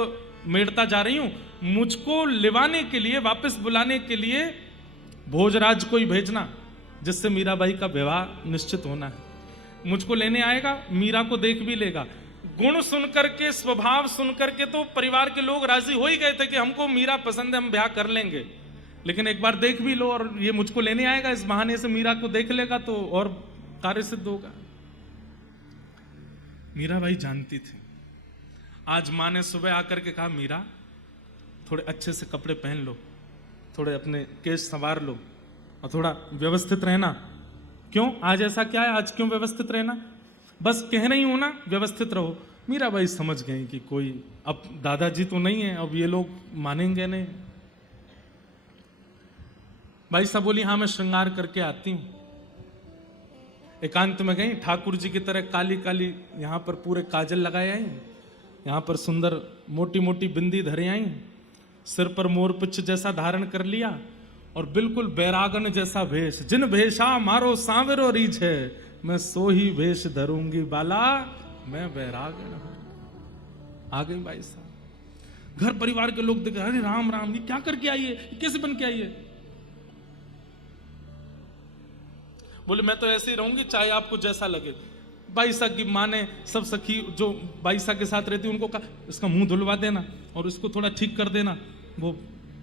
मेड़ता जा रही हूं, मुझको लिवाने के लिए, वापस बुलाने के लिए भोजराज को ही भेजना, जिससे मीराबाई का विवाह निश्चित होना है। मुझको लेने आएगा, मीरा को देख भी लेगा। गुण सुनकर के, स्वभाव सुनकर के तो परिवार के लोग राजी हो ही गए थे कि हमको मीरा पसंद है, हम ब्याह कर लेंगे, लेकिन एक बार देख भी लो और ये मुझको लेने आएगा, इस बहाने से मीरा को देख लेगा तो और कार्य सिद्ध होगा। मीराबाई जानती थी। आज माँ ने सुबह आकर के कहा, मीरा थोड़े अच्छे से कपड़े पहन लो, थोड़े अपने केश संवार लो और थोड़ा व्यवस्थित रहना। क्यों, आज ऐसा क्या है, आज क्यों व्यवस्थित रहना? बस कह रही हूं ना, व्यवस्थित रहो। मीराबाई समझ गई कि कोई, अब दादाजी तो नहीं है, अब ये लोग मानेंगे नहीं। भाई साहब बोली, हाँ मैं श्रृंगार करके आती हूं। एकांत में गई, ठाकुर जी की तरह काली काली यहां पर पूरे काजल लगाए आई, यहां पर सुंदर मोटी मोटी बिंदी धरे आई, सिर पर मोरपिच्छ जैसा धारण कर लिया और बिल्कुल बैरागन जैसा भेष। जिन भेषा मारो सांवरो रीछ है, मैं सो ही भेष धरूंगी बाला, मैं बैरागन हूं। आ गई भाई साहब। घर परिवार के लोग देखे, अरे राम राम, ये क्या करके आई है, ये कैसे बन के आई है? बोले, मैं तो ऐसे ही रहूंगी, चाहे आपको जैसा लगे। बाईसा की माँ ने सब सखी जो बाईसा के साथ रहती उनको कहा, इसका मुंह धुलवा देना और इसको थोड़ा ठीक कर देना, वो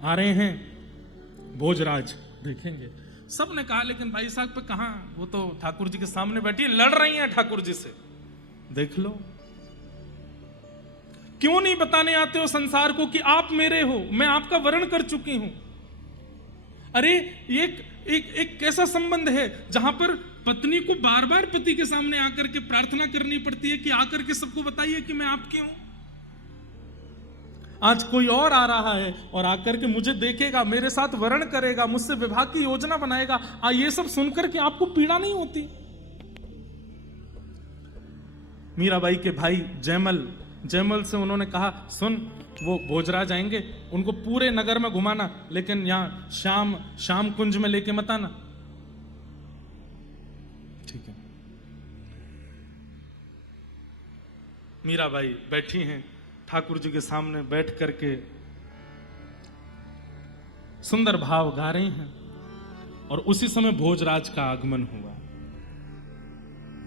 आ रहे हैं भोजराज, देखेंगे। सब ने कहा, लेकिन भाई साहब पे कहां, वो तो ठाकुर जी के सामने बैठी है, लड़ रही हैं ठाकुर जी से, देख लो। क्यों नहीं बताने आते हो संसार को कि आप मेरे हो, मैं आपका वर्ण कर चुकी हूं। अरे एक कैसा संबंध है जहां पर पत्नी को बार बार पति के सामने आकर के प्रार्थना करनी पड़ती है कि आकर के सबको बताइए कि मैं आपकी हूं। आज कोई और आ रहा है और आकर के मुझे देखेगा, मेरे साथ वर्ण करेगा, मुझसे विवाह की योजना बनाएगा, ये सब सुनकर के आपको पीड़ा नहीं होती? मीराबाई के भाई जयमल जयमल से उन्होंने कहा, सुन, वो भोजराज आएंगे, उनको पूरे नगर में घुमाना, लेकिन यहां श्याम कुंज में लेके मत आना। ठीक है। मीराबाई बैठी हैं ठाकुर जी के सामने, बैठ करके सुंदर भाव गा रही हैं, और उसी समय भोजराज का आगमन हुआ।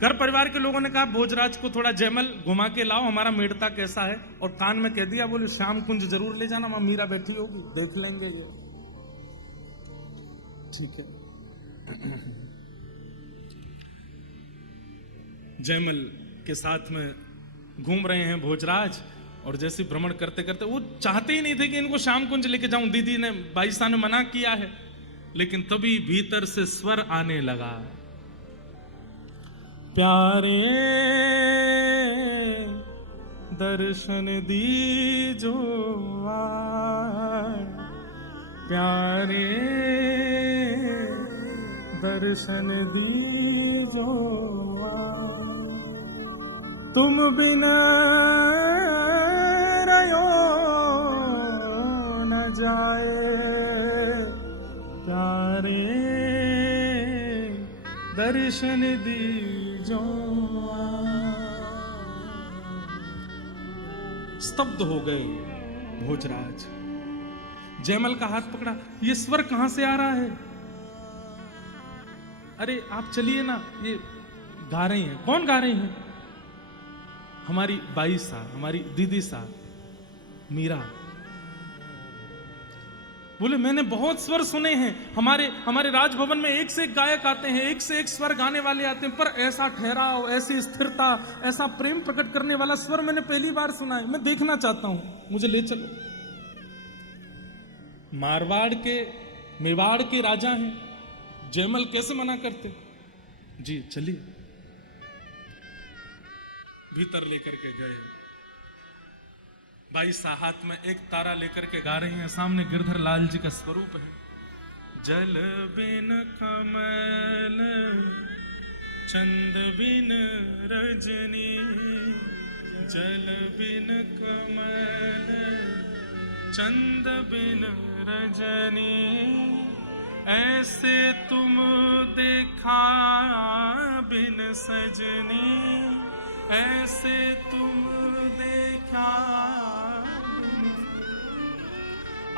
घर परिवार के लोगों ने कहा, भोजराज को थोड़ा जयमल घुमा के लाओ, हमारा मेड़ता कैसा है, और कान में कह दिया, बोले श्याम कुंज जरूर ले जाना, वहां मीरा बैठी होगी, देख लेंगे ये। ठीक है। जयमल के साथ में घूम रहे हैं भोजराज, और जैसे भ्रमण करते करते, वो चाहते ही नहीं थे कि इनको श्याम कुंज लेके जाऊं, दीदी ने, बाईसा ने मना किया है, लेकिन तभी भीतर से स्वर आने लगा, प्यारे दर्शन दीजो आए, प्यारे दर्शन दीजो आए, तुम बिना रयो न जाए, प्यारे दर्शन दीजो आए। स्तब्ध हो गए भोजराज। जयमल का हाथ पकड़ा, ये स्वर कहां से आ रहा है? अरे आप चलिए ना, ये गा रही हैं। कौन गा रही हैं? हमारी बाई सा, हमारी दीदी सा, मीरा। बोले मैंने बहुत स्वर सुने हैं, हमारे राजभवन में एक से एक गायक आते हैं, एक से एक स्वर गाने वाले आते हैं, पर ऐसा ठहराव, ऐसी स्थिरता, ऐसा प्रेम प्रकट करने वाला स्वर मैंने पहली बार सुना है। मैं देखना चाहता हूं, मुझे ले चलो। मेवाड़ के राजा हैं, जयमल कैसे मना करते? जी चलिए। भीतर लेकर के गए। बाई सा हाथ में एक तारा लेकर के गा रही हैं, सामने गिरधर लाल जी का स्वरूप है। जल बिन कमल चंद बिन रजनी, जल बिन कमल चंद बिन रजनी, ऐसे तुम देखा बिन सजनी, ऐसे तुम देखा।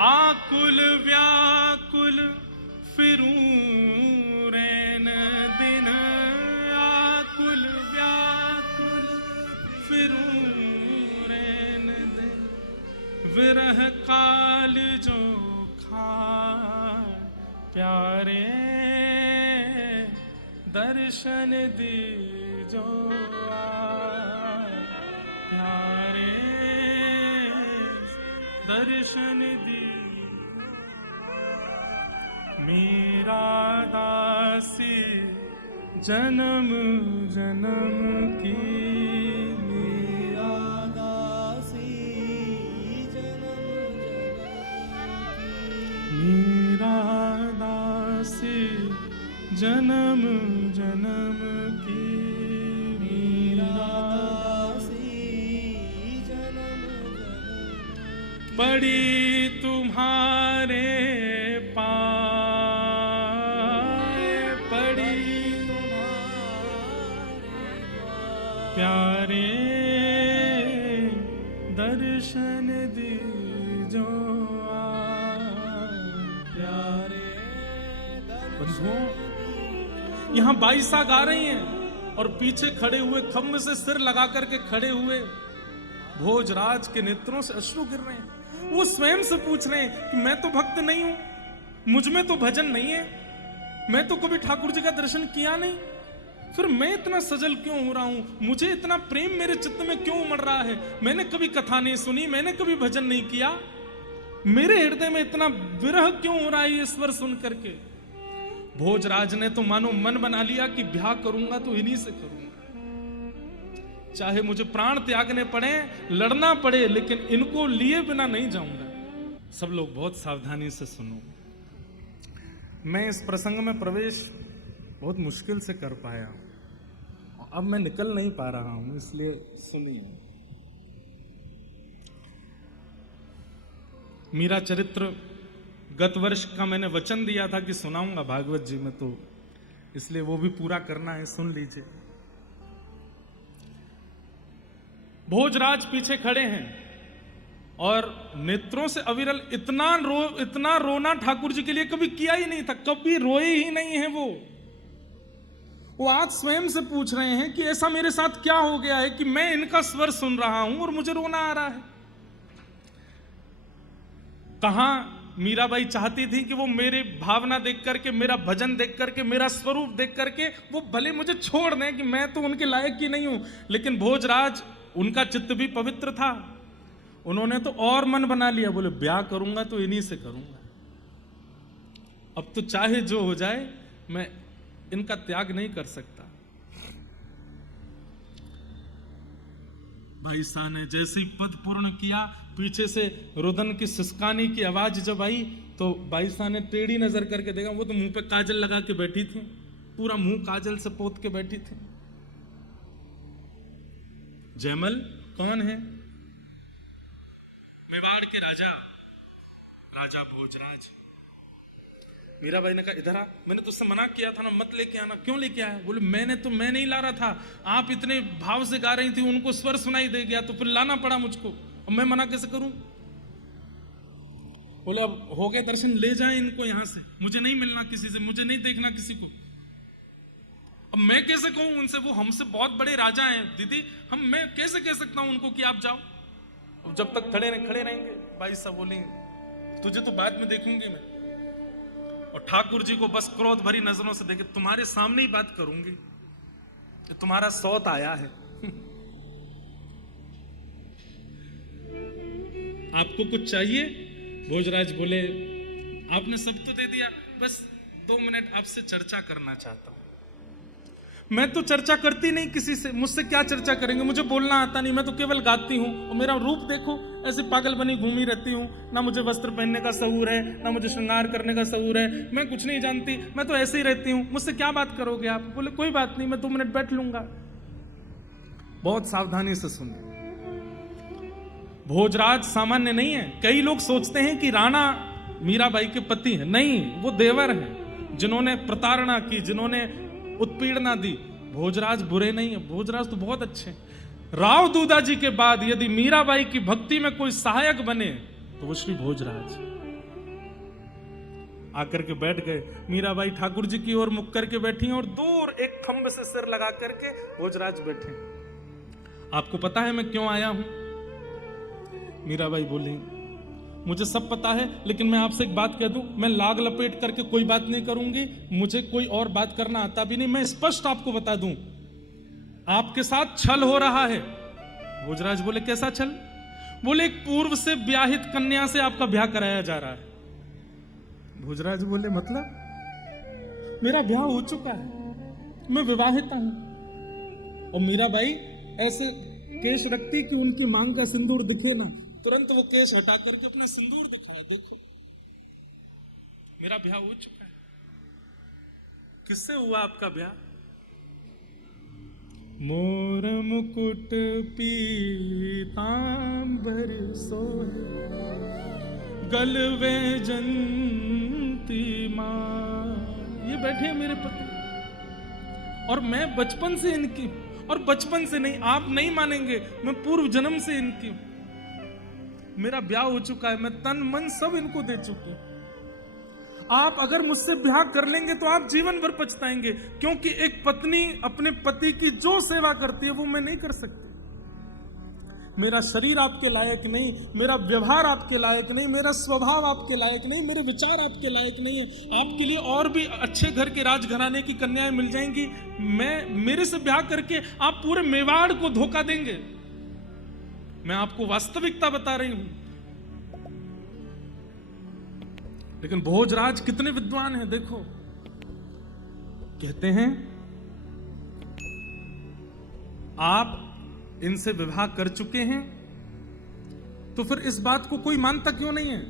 आकुल व्याकुल फिरूं रैन दिन, आकुल व्याकुल फिरूं रैन दिन, विरह काल जो खा, प्यारे दर्शन दीजो आए, प्यारे दर्शन दी। मीरा दासी जन्म जन्म की, मीरा दासी जन्म जन्म की, मीरा दासी जन्म जन्म की, मीरा दासी जन्म जन्म। पड़ी तुम्हारे प्यारे दर्शन दीजो प्यारे। बंधुओं, यहां बाईसा गा रही हैं और पीछे खड़े हुए, खम्भ से सिर लगा करके खड़े हुए भोजराज के नेत्रों से अश्रु गिर रहे हैं। वो स्वयं से पूछ रहे हैं कि मैं तो भक्त नहीं हूं, मुझ में तो भजन नहीं है, मैं तो कभी ठाकुर जी का दर्शन किया नहीं, फिर मैं इतना सजल क्यों हो रहा हूं, मुझे इतना प्रेम मेरे चित्त में क्यों उमड़ रहा है? मैंने कभी कथा नहीं सुनी, मैंने कभी भजन नहीं किया, मेरे हृदय में इतना विरह क्यों हो रहा है ये स्वर सुन करके? भोजराज ने तो मानो मन बना लिया कि ब्याह करूंगा तो इन्हीं से करूंगा, चाहे मुझे प्राण त्यागने पड़े, लड़ना पड़े, लेकिन इनको लिए बिना नहीं जाऊंगा। सब लोग बहुत सावधानी से सुनो। मैं इस प्रसंग में प्रवेश बहुत मुश्किल से कर पाया, अब मैं निकल नहीं पा रहा हूं, इसलिए सुनिए। मीरा चरित्र गत वर्ष का मैंने वचन दिया था कि सुनाऊंगा भागवत जी में, तो इसलिए वो भी पूरा करना है, सुन लीजिए। भोजराज पीछे खड़े हैं और नेत्रों से अविरल इतना रोना ठाकुर जी के लिए कभी किया ही नहीं था, कभी रोए ही नहीं है वो आज स्वयं से पूछ रहे हैं कि ऐसा मेरे साथ क्या हो गया है कि मैं इनका स्वर सुन रहा हूं और मुझे रोना आ रहा है। कहां मीराबाई चाहती थी कि वो मेरी भावना देख करके, मेरा भजन देख करके, मेरा स्वरूप देख करके वो भले मुझे छोड़ दें कि मैं तो उनके लायक ही नहीं हूं, लेकिन भोजराज, उनका चित्त भी पवित्र था, उन्होंने तो और मन बना लिया, बोले ब्याह करूंगा तो इन्हीं से करूंगा, अब तो चाहे जो हो जाए मैं इनका त्याग नहीं कर सकता। भाई साहब ने जैसे ही पद पूर्ण किया, पीछे से रुदन की सिसकानी की आवाज जब आई तो भाई साहब ने टेढ़ी नजर करके देखा, वो तो मुंह पे काजल लगा के बैठी थी, पूरा मुंह काजल से पोत के बैठी थी। जयमल कौन है? मेवाड़ के राजा भोजराज। मीराबाई ने कहा इधर आ, मैंने तुझसे मना किया था ना मत लेके आना, क्यों लेके आया? बोले मैं नहीं ला रहा था, आप इतने भाव से गा रही थी, उनको स्वर सुनाई दे गया तो फिर लाना पड़ा मुझको, अब मैं मना कैसे करूं? बोले अब हो गए दर्शन, ले जाए इनको यहां से, मुझे नहीं मिलना किसी से, मुझे नहीं देखना किसी को। अब मैं कैसे कहूं उनसे, वो हमसे बहुत बड़े राजा हैं दीदी, मैं कैसे कह सकता हूं उनको कि आप जाओ? अब जब तक खड़े रहेंगे। भाई साहब बोले तुझे तो बाद में देखूंगी मैं, और ठाकुर जी को बस क्रोध भरी नजरों से देखे, तुम्हारे सामने ही बात करूंगी, तुम्हारा सौत आया है। आपको कुछ चाहिए? भोजराज बोले आपने सब तो दे दिया, बस 2 मिनट आपसे चर्चा करना चाहता हूं। मैं तो चर्चा करती नहीं किसी से, मुझसे क्या चर्चा करेंगे, मुझे बोलना आता नहीं, मैं तो केवल गाती हूँ, और मेरा रूप देखो ऐसे पागल बनी घूमी रहती हूँ, ना मुझे वस्त्र पहनने का सहूर है, ना मुझे श्रृंगार करने का सहूर है, मैं कुछ नहीं जानती, मैं तो ऐसे ही रहती हूँ, मुझसे क्या बात करोगे आप? बोले कोई बात नहीं, मैं 2 मिनट बैठ लूंगा। बहुत सावधानी से सुनिए, भोजराज सामान्य नहीं है। कई लोग सोचते हैं कि राणा मीराबाई के पति हैं, नहीं, वो देवर हैं जिन्होंने प्रताड़ना की, जिन्होंने उत्पीड़ना दी। भोजराज बुरे नहीं है, भोजराज तो बहुत अच्छे हैं। राव दूधा जी के बाद यदि मीराबाई की भक्ति में कोई सहायक बने तो वो श्री भोजराज। आकर के बैठ गए, मीराबाई ठाकुर जी की ओर मुख करके बैठी और दूर एक खंभ से सिर लगा करके भोजराज बैठे। आपको पता है मैं क्यों आया हूं? मीराबाई बोली मुझे सब पता है, लेकिन मैं आपसे एक बात कह दूं, मैं लाग लपेट करके कोई बात नहीं करूंगी, मुझे कोई और बात करना आता भी नहीं। मैं स्पष्ट आपको बता दूं, आपके साथ छल हो रहा है। भोजराज बोले कैसा छल? बोले एक पूर्व से ब्याहित कन्या से आपका ब्याह कराया जा रहा है। भोजराज बोले मतलब? मेरा ब्याह हो चुका है, मैं विवाहिता हूं। और मीराबाई ऐसे केश रखती कि उनकी मांग का सिंदूर दिखे ना, तुरंत वो केश हटा करके अपना सिंदूर दिखाया, देखो मेरा ब्याह हो चुका है। किससे हुआ आपका ब्याह? मोर मुकुट पीतांबर सोहे, गलवे जंती मां। ये बैठे हैं मेरे पति, और मैं बचपन से इनकी, और बचपन से नहीं, आप नहीं मानेंगे, मैं पूर्व जन्म से इनकी हूं। मेरा ब्याह हो चुका है, मैं तन मन सब इनको दे चुकी हूं। आप अगर मुझसे ब्याह कर लेंगे तो आप जीवन भर पछताएंगे, क्योंकि एक पत्नी अपने पति की जो सेवा करती है वो मैं नहीं कर सकती। मेरा शरीर आपके लायक नहीं, मेरा व्यवहार आपके लायक नहीं, मेरा स्वभाव आपके लायक नहीं, मेरे विचार आपके लायक नहीं है। आपके लिए और भी अच्छे घर के राजघराने की कन्याएं मिल जाएंगी, मेरे से ब्याह करके आप पूरे मेवाड़ को धोखा देंगे। मैं आपको वास्तविकता बता रही हूं। लेकिन भोजराज कितने विद्वान हैं, देखो कहते हैं आप इनसे विवाह कर चुके हैं तो फिर इस बात को कोई मानता क्यों नहीं है?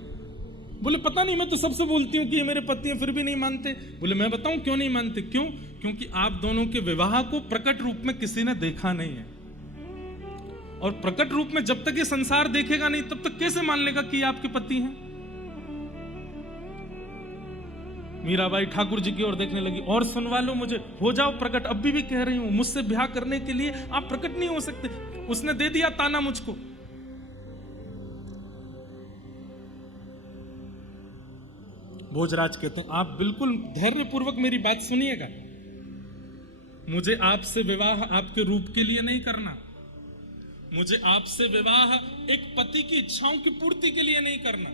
बोले पता नहीं, मैं तो सबसे बोलती हूं कि ये मेरे पति हैं, फिर भी नहीं मानते। बोले मैं बताऊं क्यों नहीं मानते? क्यों? क्योंकि आप दोनों के विवाह को प्रकट रूप में किसी ने देखा नहीं है, और प्रकट रूप में जब तक ये संसार देखेगा नहीं तब तक कैसे मान लेगा कि ये आपके पति हैं? मीराबाई ठाकुर जी की ओर देखने लगी, और सुनवा लो मुझे, हो जाओ प्रकट, अभी भी कह रही हूं, मुझसे ब्याह करने के लिए आप प्रकट नहीं हो सकते। उसने दे दिया ताना मुझको। भोजराज कहते हैं, आप बिल्कुल धैर्यपूर्वक मेरी बात सुनिएगा। मुझे आपसे विवाह आपके रूप के लिए नहीं करना, मुझे आपसे विवाह एक पति की इच्छाओं की पूर्ति के लिए नहीं करना।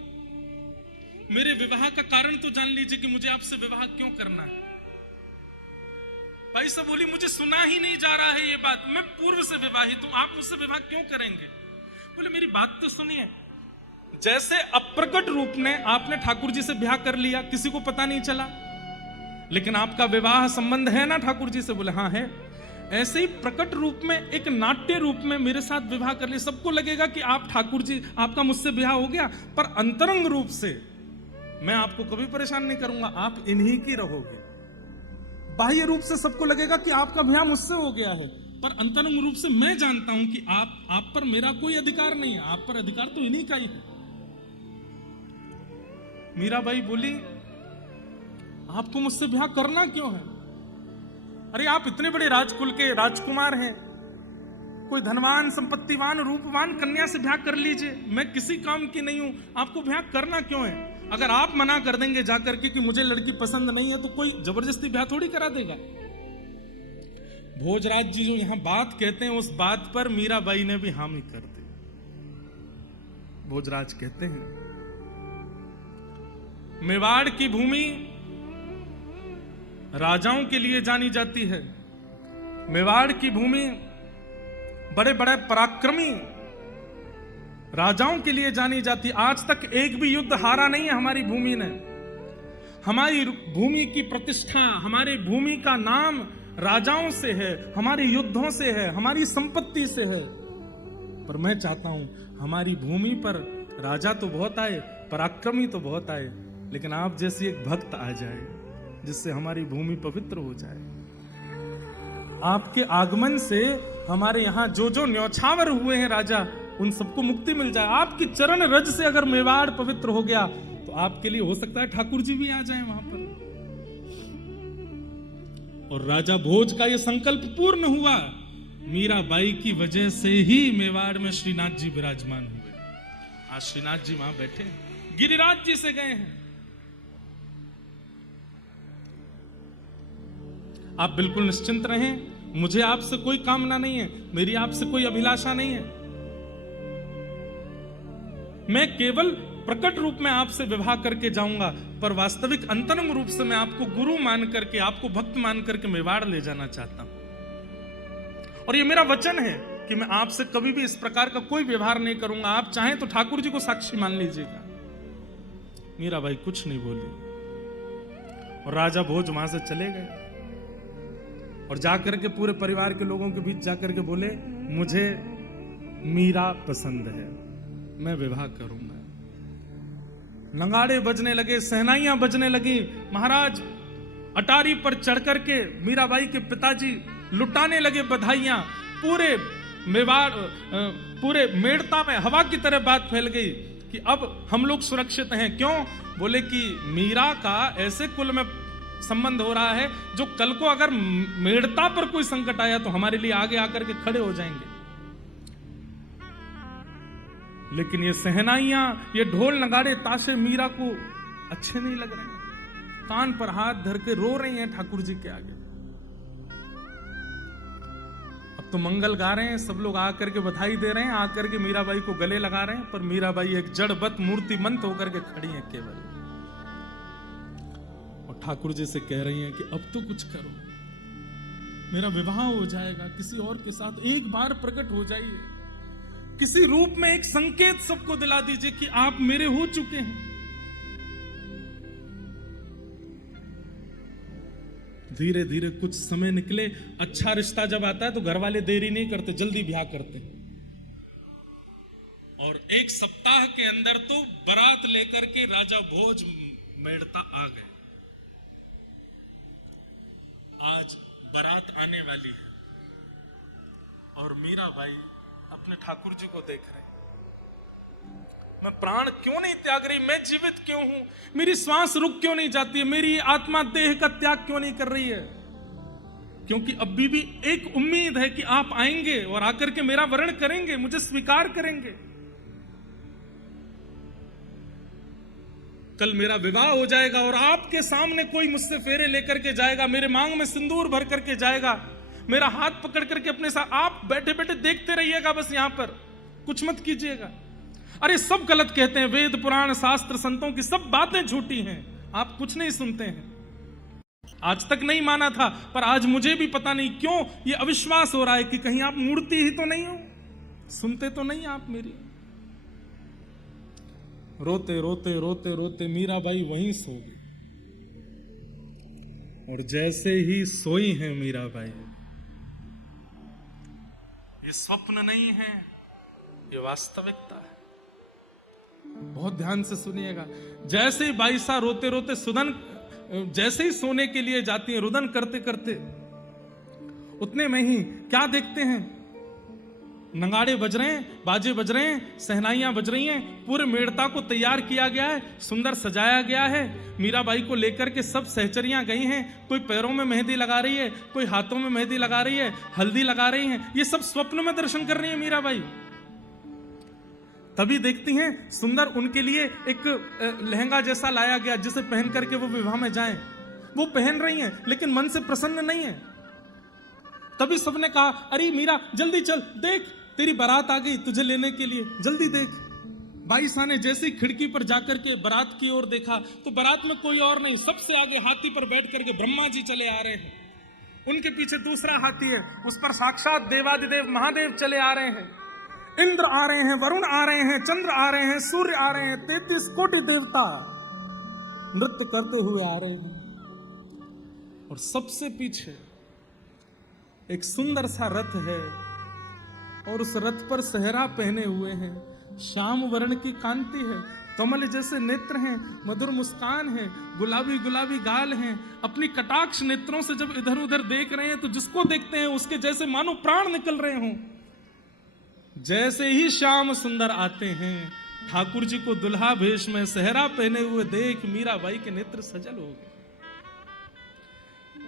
मेरे विवाह का कारण तो जान लीजिए कि मुझे आपसे विवाह क्यों करना है। भाई साहब बोली, मुझे सुना ही नहीं जा रहा है ये बात, मैं पूर्व से विवाहित हूं, आप मुझसे विवाह क्यों करेंगे? बोले मेरी बात तो सुनिए। जैसे अप्रकट रूप में आपने ठाकुर जी से ब्याह कर लिया, किसी को पता नहीं चला, लेकिन आपका विवाह संबंध है ना ठाकुर जी से? बोले हाँ है। ऐसे ही प्रकट रूप में, एक नाट्य रूप में मेरे साथ विवाह कर लिया, सबको लगेगा कि आप ठाकुर जी, आपका मुझसे ब्याह हो गया, पर अंतरंग रूप से मैं आपको कभी परेशान नहीं करूंगा, आप इन्हीं की रहोगे। बाह्य रूप से सबको लगेगा कि आपका ब्याह मुझसे हो गया है, पर अंतरंग रूप से मैं जानता हूं कि आप पर मेरा कोई अधिकार नहीं है, आप पर अधिकार तो इन्हीं का ही है। मीराबाई बोली, आपको मुझसे ब्याह करना क्यों है? अरे आप इतने बड़े राजकुल के राजकुमार हैं, कोई धनवान, संपत्तिवान, रूपवान कन्या से ब्याह कर लीजिए, मैं किसी काम की नहीं हूं, आपको ब्याह करना क्यों है? अगर आप मना कर देंगे जाकर के कि मुझे लड़की पसंद नहीं है, तो कोई जबरदस्ती ब्याह थोड़ी करा देगा। भोजराज जी जो यहां बात कहते हैं, उस बात पर मीराबाई ने भी हामी कर दी। भोजराज कहते हैं, मेवाड़ की भूमि राजाओं के लिए जानी जाती है, मेवाड़ की भूमि बड़े बड़े पराक्रमी राजाओं के लिए जानी जाती। आज तक एक भी युद्ध हारा नहीं है हमारी भूमि ने। हमारी भूमि की प्रतिष्ठा, हमारी भूमि का नाम राजाओं से है, हमारे युद्धों से है, हमारी संपत्ति से है। पर मैं चाहता हूं हमारी भूमि पर राजा तो बहुत आए, पराक्रमी तो बहुत आए, लेकिन आप जैसी एक भक्त आ जाए जिससे हमारी भूमि पवित्र हो जाए। आपके आगमन से हमारे यहां जो जो न्यौछावर हुए हैं राजा, उन सबको मुक्ति मिल जाए। आपकी चरण रज से अगर मेवाड़ पवित्र हो गया, तो आपके लिए हो सकता है ठाकुर जी भी आ जाएं वहां पर। और राजा भोज का यह संकल्प पूर्ण हुआ, मीराबाई की वजह से ही मेवाड़ में श्रीनाथ जी विराजमान हुए। आज श्रीनाथ जी वहां बैठे, गिरिराज जी से गए हैं। आप बिल्कुल निश्चिंत रहें, मुझे आपसे कोई कामना नहीं है, मेरी आपसे कोई अभिलाषा नहीं है। मैं केवल प्रकट रूप में आपसे विवाह करके जाऊंगा, पर वास्तविक अंतरंग रूप से मैं आपको गुरु मान करके, आपको भक्त मान करके मेवाड़ ले जाना चाहता हूं। और ये मेरा वचन है कि मैं आपसे कभी भी इस प्रकार का कोई व्यवहार नहीं करूंगा। आप चाहें तो ठाकुर जी को साक्षी मान लीजिएगा। मीराबाई कुछ नहीं बोली और राजा भोज वहां से चले गए और जाकर के पूरे परिवार के लोगों के बीच जाकर के बोले, मुझे मीरा पसंद है, मैं विवाह करूंगा। नगाड़े बजने लगे, सहनाइयां बजने लगी। महाराज अटारी पर चढ़ करके मीराबाई के पिताजी लुटाने लगे बधाइयां। पूरे मेवाड़, पूरे मेड़ता में हवा की तरह बात फैल गई कि अब हम लोग सुरक्षित हैं। क्यों? बोले कि मीरा का ऐसे कुल में संबंध हो रहा है जो कल को अगर मेड़ता पर कोई संकट आया तो हमारे लिए आगे आकर के खड़े हो जाएंगे। लेकिन ये सहनाइयां, ये ढोल नगाड़े ताशे मीरा को अच्छे नहीं लग रहे हैं। कान पर हाथ धर के रो रही हैं ठाकुर जी के आगे। अब तो मंगल गा रहे हैं, सब लोग आकर के बधाई दे रहे हैं, आकर के मीराबाई को गले लगा रहे हैं, पर मीराबाई एक जड़बत मूर्तिमंत होकर के खड़ी हैं केवल। और ठाकुर जी से कह रही हैं कि अब तो कुछ करो, मेरा विवाह हो जाएगा किसी और के साथ, एक बार प्रकट हो जाइए, किसी रूप में एक संकेत सबको दिला दीजिए कि आप मेरे हो चुके हैं। धीरे धीरे कुछ समय निकले। अच्छा रिश्ता जब आता है तो घर वाले देरी नहीं करते, जल्दी ब्याह करते। और एक सप्ताह के अंदर तो बारात लेकर के राजा भोज मेड़ता आ गए। आज बारात आने वाली है और मीराबाई अपने ठाकुर जी को देख रहे हैं। मैं प्राण क्यों नहीं त्याग रही, मैं जीवित क्यों हूं, मेरी श्वास रुक क्यों नहीं जाती है, मेरी आत्मा देह का त्याग क्यों नहीं कर रही है? क्योंकि अभी भी एक उम्मीद है कि आप आएंगे और आकर के मेरा वरण करेंगे, मुझे स्वीकार करेंगे। कल मेरा विवाह हो जाएगा और आपके सामने कोई मुझसे फेरे लेकर के जाएगा, मेरे मांग में सिंदूर भर करके जाएगा, मेरा हाथ पकड़ करके अपने साथ, आप बैठे बैठे देखते रहिएगा, बस यहां पर कुछ मत कीजिएगा। अरे सब गलत कहते हैं, वेद पुराण शास्त्र संतों की सब बातें झूठी हैं, आप कुछ नहीं सुनते हैं। आज तक नहीं माना था, पर आज मुझे भी पता नहीं क्यों ये अविश्वास हो रहा है कि कहीं आप मूर्ति ही तो नहीं हो, सुनते तो नहीं आप मेरी। रोते रोते रोते रोते मीराबाई वहीं सो गई, और जैसे ही सोई है मीराबाई, ये स्वप्न नहीं है, ये वास्तविकता है। बहुत ध्यान से सुनिएगा। जैसे ही बाईसा रोते रोते सुदन, जैसे ही सोने के लिए जाती है रुदन करते करते, उतने में ही क्या देखते हैं, नगाड़े बज रहे हैं, बाजे बज रहे हैं, सहनाइयां बज रही हैं, पूरे मेड़ता को तैयार किया गया है, सुंदर सजाया गया है। मीराबाई को लेकर के सब सहचरियां गई हैं, कोई पैरों में मेहंदी लगा रही है, कोई हाथों में मेहंदी लगा रही है, हल्दी लगा रही है, ये सब स्वप्न में दर्शन कर रही है मीराबाई। तभी देखती हैं सुंदर उनके लिए एक लहंगा जैसा लाया गया, जिसे पहन करके वो विवाह में जाएं। वो पहन रही हैं लेकिन मन से प्रसन्न नहीं है। तभी सबने कहा, अरे मीरा जल्दी चल, देख तेरी बारात आ गई तुझे लेने के लिए, जल्दी देख। बाईसा ने जैसे ही खिड़की पर जाकर के बारात की ओर देखा तो बारात में कोई और नहीं, सबसे आगे हाथी पर बैठ करके ब्रह्मा जी चले आ रहे हैं, उनके पीछे दूसरा हाथी है, उस पर साक्षात देवादिदेव महादेव चले आ रहे हैं, इंद्र आ रहे हैं, वरुण आ रहे हैं, चंद्र आ रहे हैं, सूर्य आ रहे हैं, 33 कोटि देवता नृत्य करते हुए आ रहे हैं। और सबसे पीछे एक सुंदर सा रथ है, और उस रथ पर सेहरा पहने हुए हैं, श्याम वर्ण की कांति है, कमल जैसे नेत्र हैं, मधुर मुस्कान है, गुलाबी गुलाबी गाल हैं। अपनी कटाक्ष नेत्रों से जब इधर उधर देख रहे हैं तो जिसको देखते हैं उसके जैसे मानो प्राण निकल रहे हों। जैसे ही श्याम सुंदर आते हैं, ठाकुर जी को दुल्हा भेष में सेहरा पहने हुए देख मीराबाई के नेत्र सजल हो गए।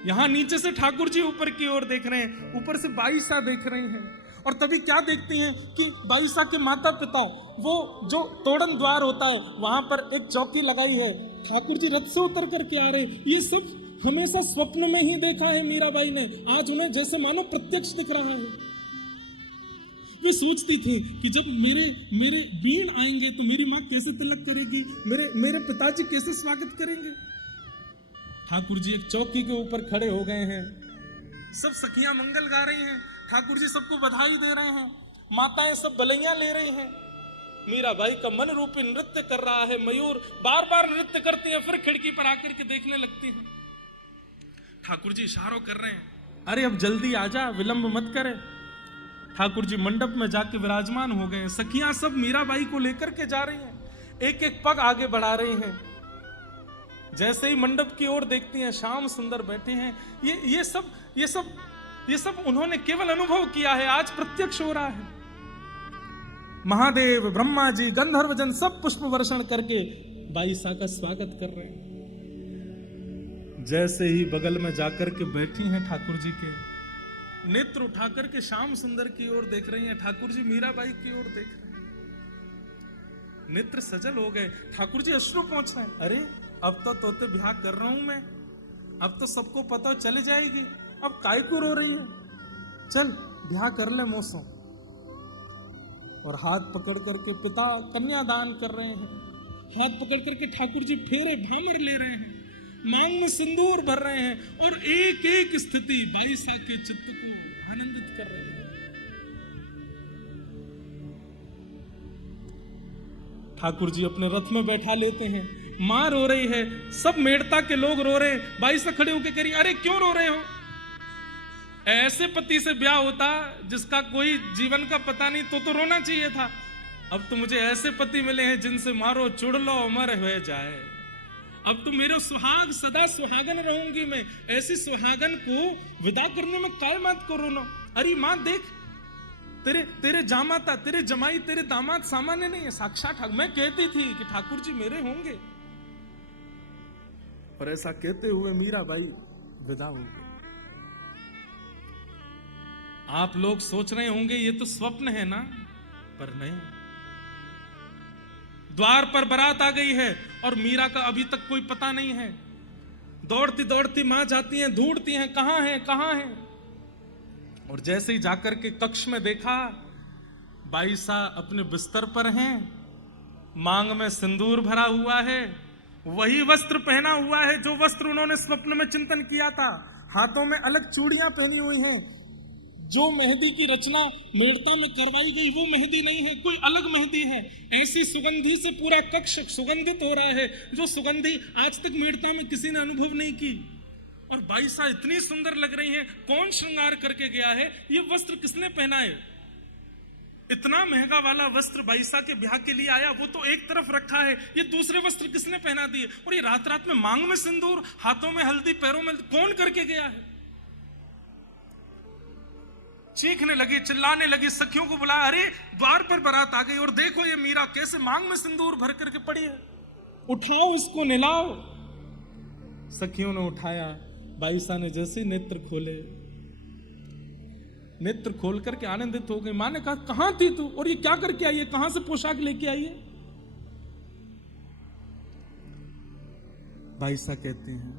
यहां नीचे से ठाकुर जी ऊपर की ओर देख रहे हैं, ऊपर से बाईसा देख रहे हैं, और तभी क्या देखती हैं कि बाईसा के माता पिता, वो जो तोड़न द्वार होता है वहां पर एक चौकी लगाई है, ठाकुर जी रथ से उतर करके आ रहे हैं। ये सब हमेशा स्वप्न में ही देखा है मीराबाई ने, आज उन्हें जैसे मानो प्रत्यक्ष दिख रहा है। वे सोचती थी कि जब मेरे बीन आएंगे तो मेरी माँ कैसे तिलक करेगी, मेरे पिताजी कैसे स्वागत करेंगे। ठाकुर जी एक चौकी के ऊपर खड़े हो गए हैं, सब सखियां मंगल गा रही हैं, ठाकुर जी सबको बधाई दे रहे हैं, माताएं सब बलैया ले रही हैं। मीराबाई का मन रूपी नृत्य कर रहा है, मयूर बार बार नृत्य करती है, फिर खिड़की पर आकर के देखने लगती हैं। ठाकुर जी इशारों कर रहे हैं, अरे अब जल्दी आजा, विलंब मत करे। ठाकुर जी मंडप में जाके विराजमान हो गए। सखियां सब मीराबाई को लेकर के जा रही हैं, एक एक पग आगे बढ़ा रही हैं। जैसे ही मंडप की ओर देखती हैं, श्याम सुंदर बैठे हैं। ये सब उन्होंने केवल अनुभव किया है, आज प्रत्यक्ष हो रहा है। महादेव, ब्रह्मा जी, गंधर्वजन सब पुष्प वर्षण करके बाईसा का स्वागत कर रहे हैं। जैसे ही बगल में जाकर के बैठी हैं ठाकुर जी के, नेत्र उठाकर के श्याम सुंदर की ओर देख रही हैं, ठाकुर जी मीराबाई की ओर देख रहे हैं। नेत्र सजल हो गए, ठाकुर जी अश्रु पहुंच रहे हैं। अरे अब तो तोते ब्याह कर रहा हूं मैं, अब तो सबको पता चल जाएगी, अब काय को रो रही है, चल ब्याह कर ले मौसम। और हाथ पकड़ करके पिता कन्यादान कर रहे हैं, हाथ पकड़ करके ठाकुर जी फेरे भामर ले रहे हैं, मांग में सिंदूर भर रहे हैं, और एक एक स्थिति बाईसा के चित्त को आनंदित कर रहे हैं। ठाकुर जी अपने रथ में बैठा लेते हैं, मां रो रही है, सब मेड़ता के लोग रो रहे हैं। बाईसा खड़े होकर कह रही, अरे क्यों रो रहे हो? ऐसे पति से ब्याह होता जिसका कोई जीवन का पता नहीं तो रोना चाहिए था। अब तो मुझे ऐसे पति मिले हैं जिनसे मारो चुड़ लो अमर हो जाए। अब तो मेरे सुहाग सदा सुहागन रहूंगी मैं, ऐसी सुहागन को विदा करने में काय मत करो ना। अरे मां देख, तेरे जामाता, तेरे जमाई, तेरे दामाद सामान्य नहीं है, साक्षात मैं कहती थी कि ठाकुर जी मेरे होंगे, और ऐसा कहते हुए मीराबाई विदा हो गई। आप लोग सोच रहे होंगे ये तो स्वप्न है ना, पर नहीं। द्वार पर बारात आ गई है और मीरा का अभी तक कोई पता नहीं है। दौड़ती दौड़ती मां जाती हैं, ढूंढती हैं कहां है कहां है, और जैसे ही जाकर के कक्ष में देखा, बाईसा अपने बिस्तर पर हैं, मांग में सिंदूर भरा हुआ है, वही वस्त्र पहना हुआ है जो वस्त्र उन्होंने स्वप्न में चिंतन किया था। हाथों में अलग चूड़ियां पहनी हुई हैं, जो मेहंदी की रचना मेड़ता में करवाई गई वो मेहंदी नहीं है, कोई अलग मेहंदी है। ऐसी सुगंधी से पूरा कक्ष सुगंधित हो रहा है, जो सुगंधी आज तक मेड़ता में किसी ने अनुभव नहीं की। और बाईसा इतनी सुंदर लग रही हैं, कौन श्रृंगार करके गया है, ये वस्त्र किसने पहना है? इतना महंगा वाला वस्त्र बाईसा के ब्याह के लिए आया, वो तो एक तरफ रखा है, ये दूसरे वस्त्र किसने पहना दिए? और ये रात रात में मांग में सिंदूर, हाथों में हल्दी, पैरों में, कौन करके गया है? चीखने लगी, चिल्लाने लगी, सखियों को बुलाया, अरे द्वार पर बारात आ गई और देखो ये मीरा कैसे मांग में सिंदूर भर करके पड़ी है, उठाओ इसको, निलाओ। सखियों ने उठाया। बाईसा ने जैसे नेत्र खोले, नेत्र खोल करके आनंदित हो गई। मां ने कहा, कहां थी तू, और ये क्या करके आई है, कहां से पोशाक लेके आई है? बाईसा कहते हैं,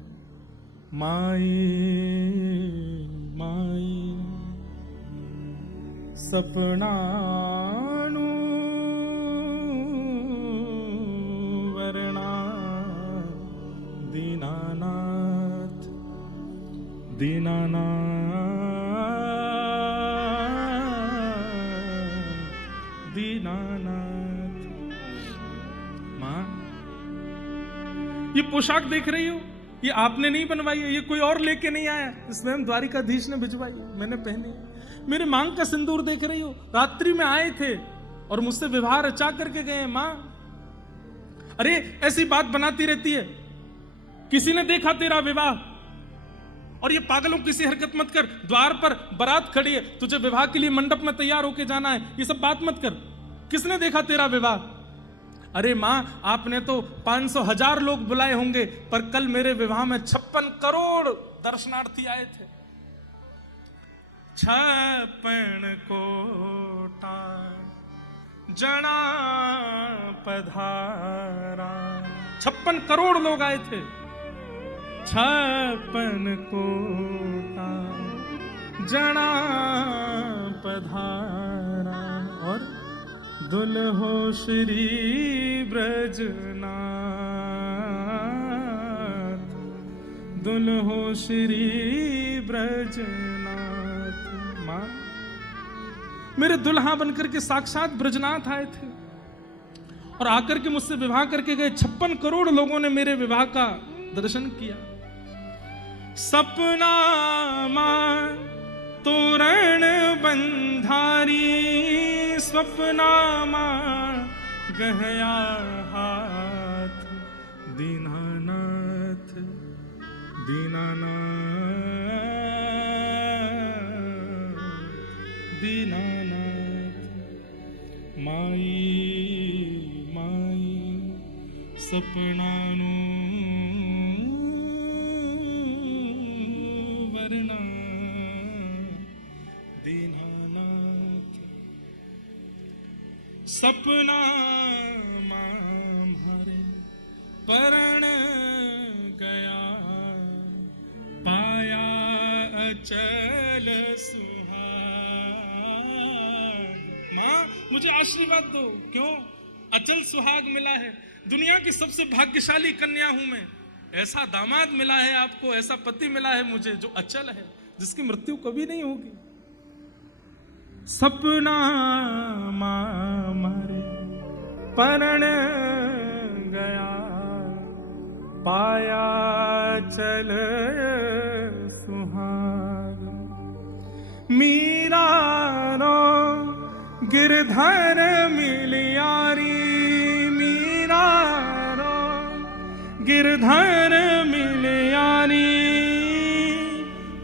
माई माई सपनानु वरना दीनानाथ दीनानाथ। मां, ये पोशाक देख रही हो, ये आपने नहीं बनवाई है, ये कोई और लेके नहीं आया, स्वयं द्वारिकाधीश ने भिजवाई है, मैंने पहनी है। मेरे मांग का सिंदूर देख रही हो, रात्रि में आए थे और मुझसे विवाह रचा करके गए। मां, अरे ऐसी बात बनाती रहती है, किसी ने देखा तेरा विवाह? और ये पागलों किसी हरकत मत कर, द्वार पर बारात खड़ी है, तुझे विवाह के लिए मंडप में तैयार होके जाना है, ये सब बात मत कर। किसने देखा तेरा विवाह? अरे मां, आपने तो 500,000 लोग बुलाए होंगे, पर कल मेरे विवाह में 56 करोड़ दर्शनार्थी आए थे। 56 कोटा जना पधारा, 56 करोड़ लोग आए थे। 56 कोटा जना पधारा, और दुल्हो श्री ब्रजनाथ, दुल्हो श्री ब्रजनाथ। मां, मेरे दुल्हा बनकर के साक्षात ब्रजनाथ आए थे और आकर के मुझसे विवाह करके गए। 56 करोड़ लोगों ने मेरे विवाह का दर्शन किया। सपना मां तोरण बंधारी, स्वप्ना मां गहया हाथ, दीनानाथ दीनानाथ दीनानाथ। माई माई सपनानु वरना दीनानाथ। सपना मारे परण गया, पाया अचल सुहाग। मां, मुझे आशीर्वाद दो। क्यों? अचल सुहाग मिला है, दुनिया की सबसे भाग्यशाली कन्या हूं मैं। ऐसा दामाद मिला है आपको, ऐसा पति मिला है मुझे जो अचल है, जिसकी मृत्यु कभी नहीं होगी। सपना मारे परण गया, पाया चल सुहाग। मीरा रो गिरधर मिलियारी, मीरा रो गिरधर मिलियारी,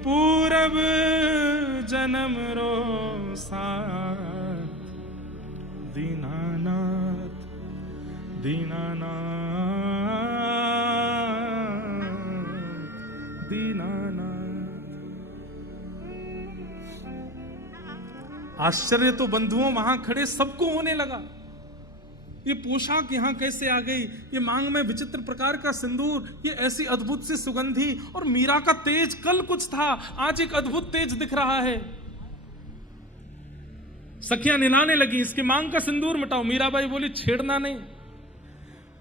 पूरब जन्म रो साथ, दीनानाथ दीनानाथ दीनानाथ। आश्चर्य तो बंधुओं वहां खड़े सबको होने लगा। ये पोशाक यहां कैसे आ गई, ये मांग में विचित्र प्रकार का सिंदूर, ये ऐसी अद्भुत सी सुगंधी, और मीरा का तेज कल कुछ था, आज एक अद्भुत तेज दिख रहा है। सखियां निनाने लगी, इसकी मांग का सिंदूर मिटाओ। मीराबाई बोली छेड़ना नहीं,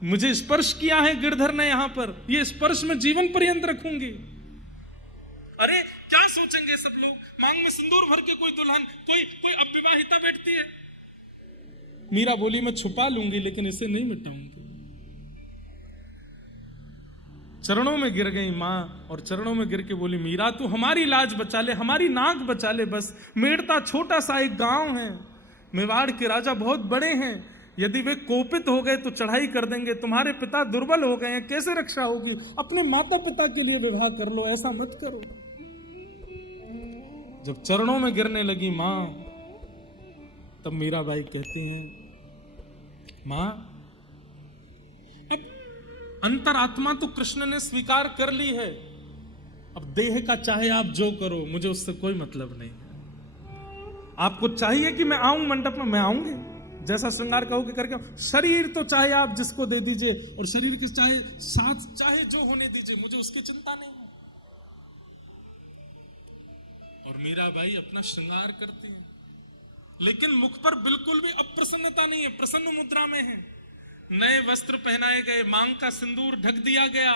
मुझे स्पर्श किया है गिरधर ने यहां पर, ये स्पर्श में जीवन पर्यंत रखूंगी। अरे क्या सोचेंगे सब लोग, मांग में सिंदूर भर के कोई दुल्हन, कोई अविवाहिता बैठती है। मीरा बोली मैं छुपा लूंगी लेकिन इसे नहीं मिटाऊंगी। चरणों में गिर गई मां और चरणों में गिर के बोली मीरा तू हमारी लाज बचा ले, हमारी नाक बचा ले बस। मेड़ता छोटा सा एक गांव है, मेवाड़ के राजा बहुत बड़े हैं, यदि वे कोपित हो गए तो चढ़ाई कर देंगे। तुम्हारे पिता दुर्बल हो गए हैं, कैसे रक्षा होगी? अपने माता पिता के लिए विवाह कर लो, ऐसा मत करो। जब चरणों में गिरने लगी मां, तब मीराबाई कहती हैं मां अब अंतरात्मा तो कृष्ण ने स्वीकार कर ली है, अब देह का चाहे आप जो करो, मुझे उससे कोई मतलब नहीं। आपको चाहिए कि मैं आऊं मंडप में, मैं आऊंगी, जैसा श्रृंगार कहोगे करके। शरीर तो चाहे आप जिसको दे दीजिए, और शरीर के चाहे साथ चाहे जो होने दीजिए, मुझे उसकी चिंता नहीं है। और मीराबाई अपना श्रृंगार करती है, लेकिन मुख पर बिल्कुल भी अप्रसन्नता नहीं है, प्रसन्न मुद्रा में है। नए वस्त्र पहनाए गए, मांग का सिंदूर ढक दिया गया,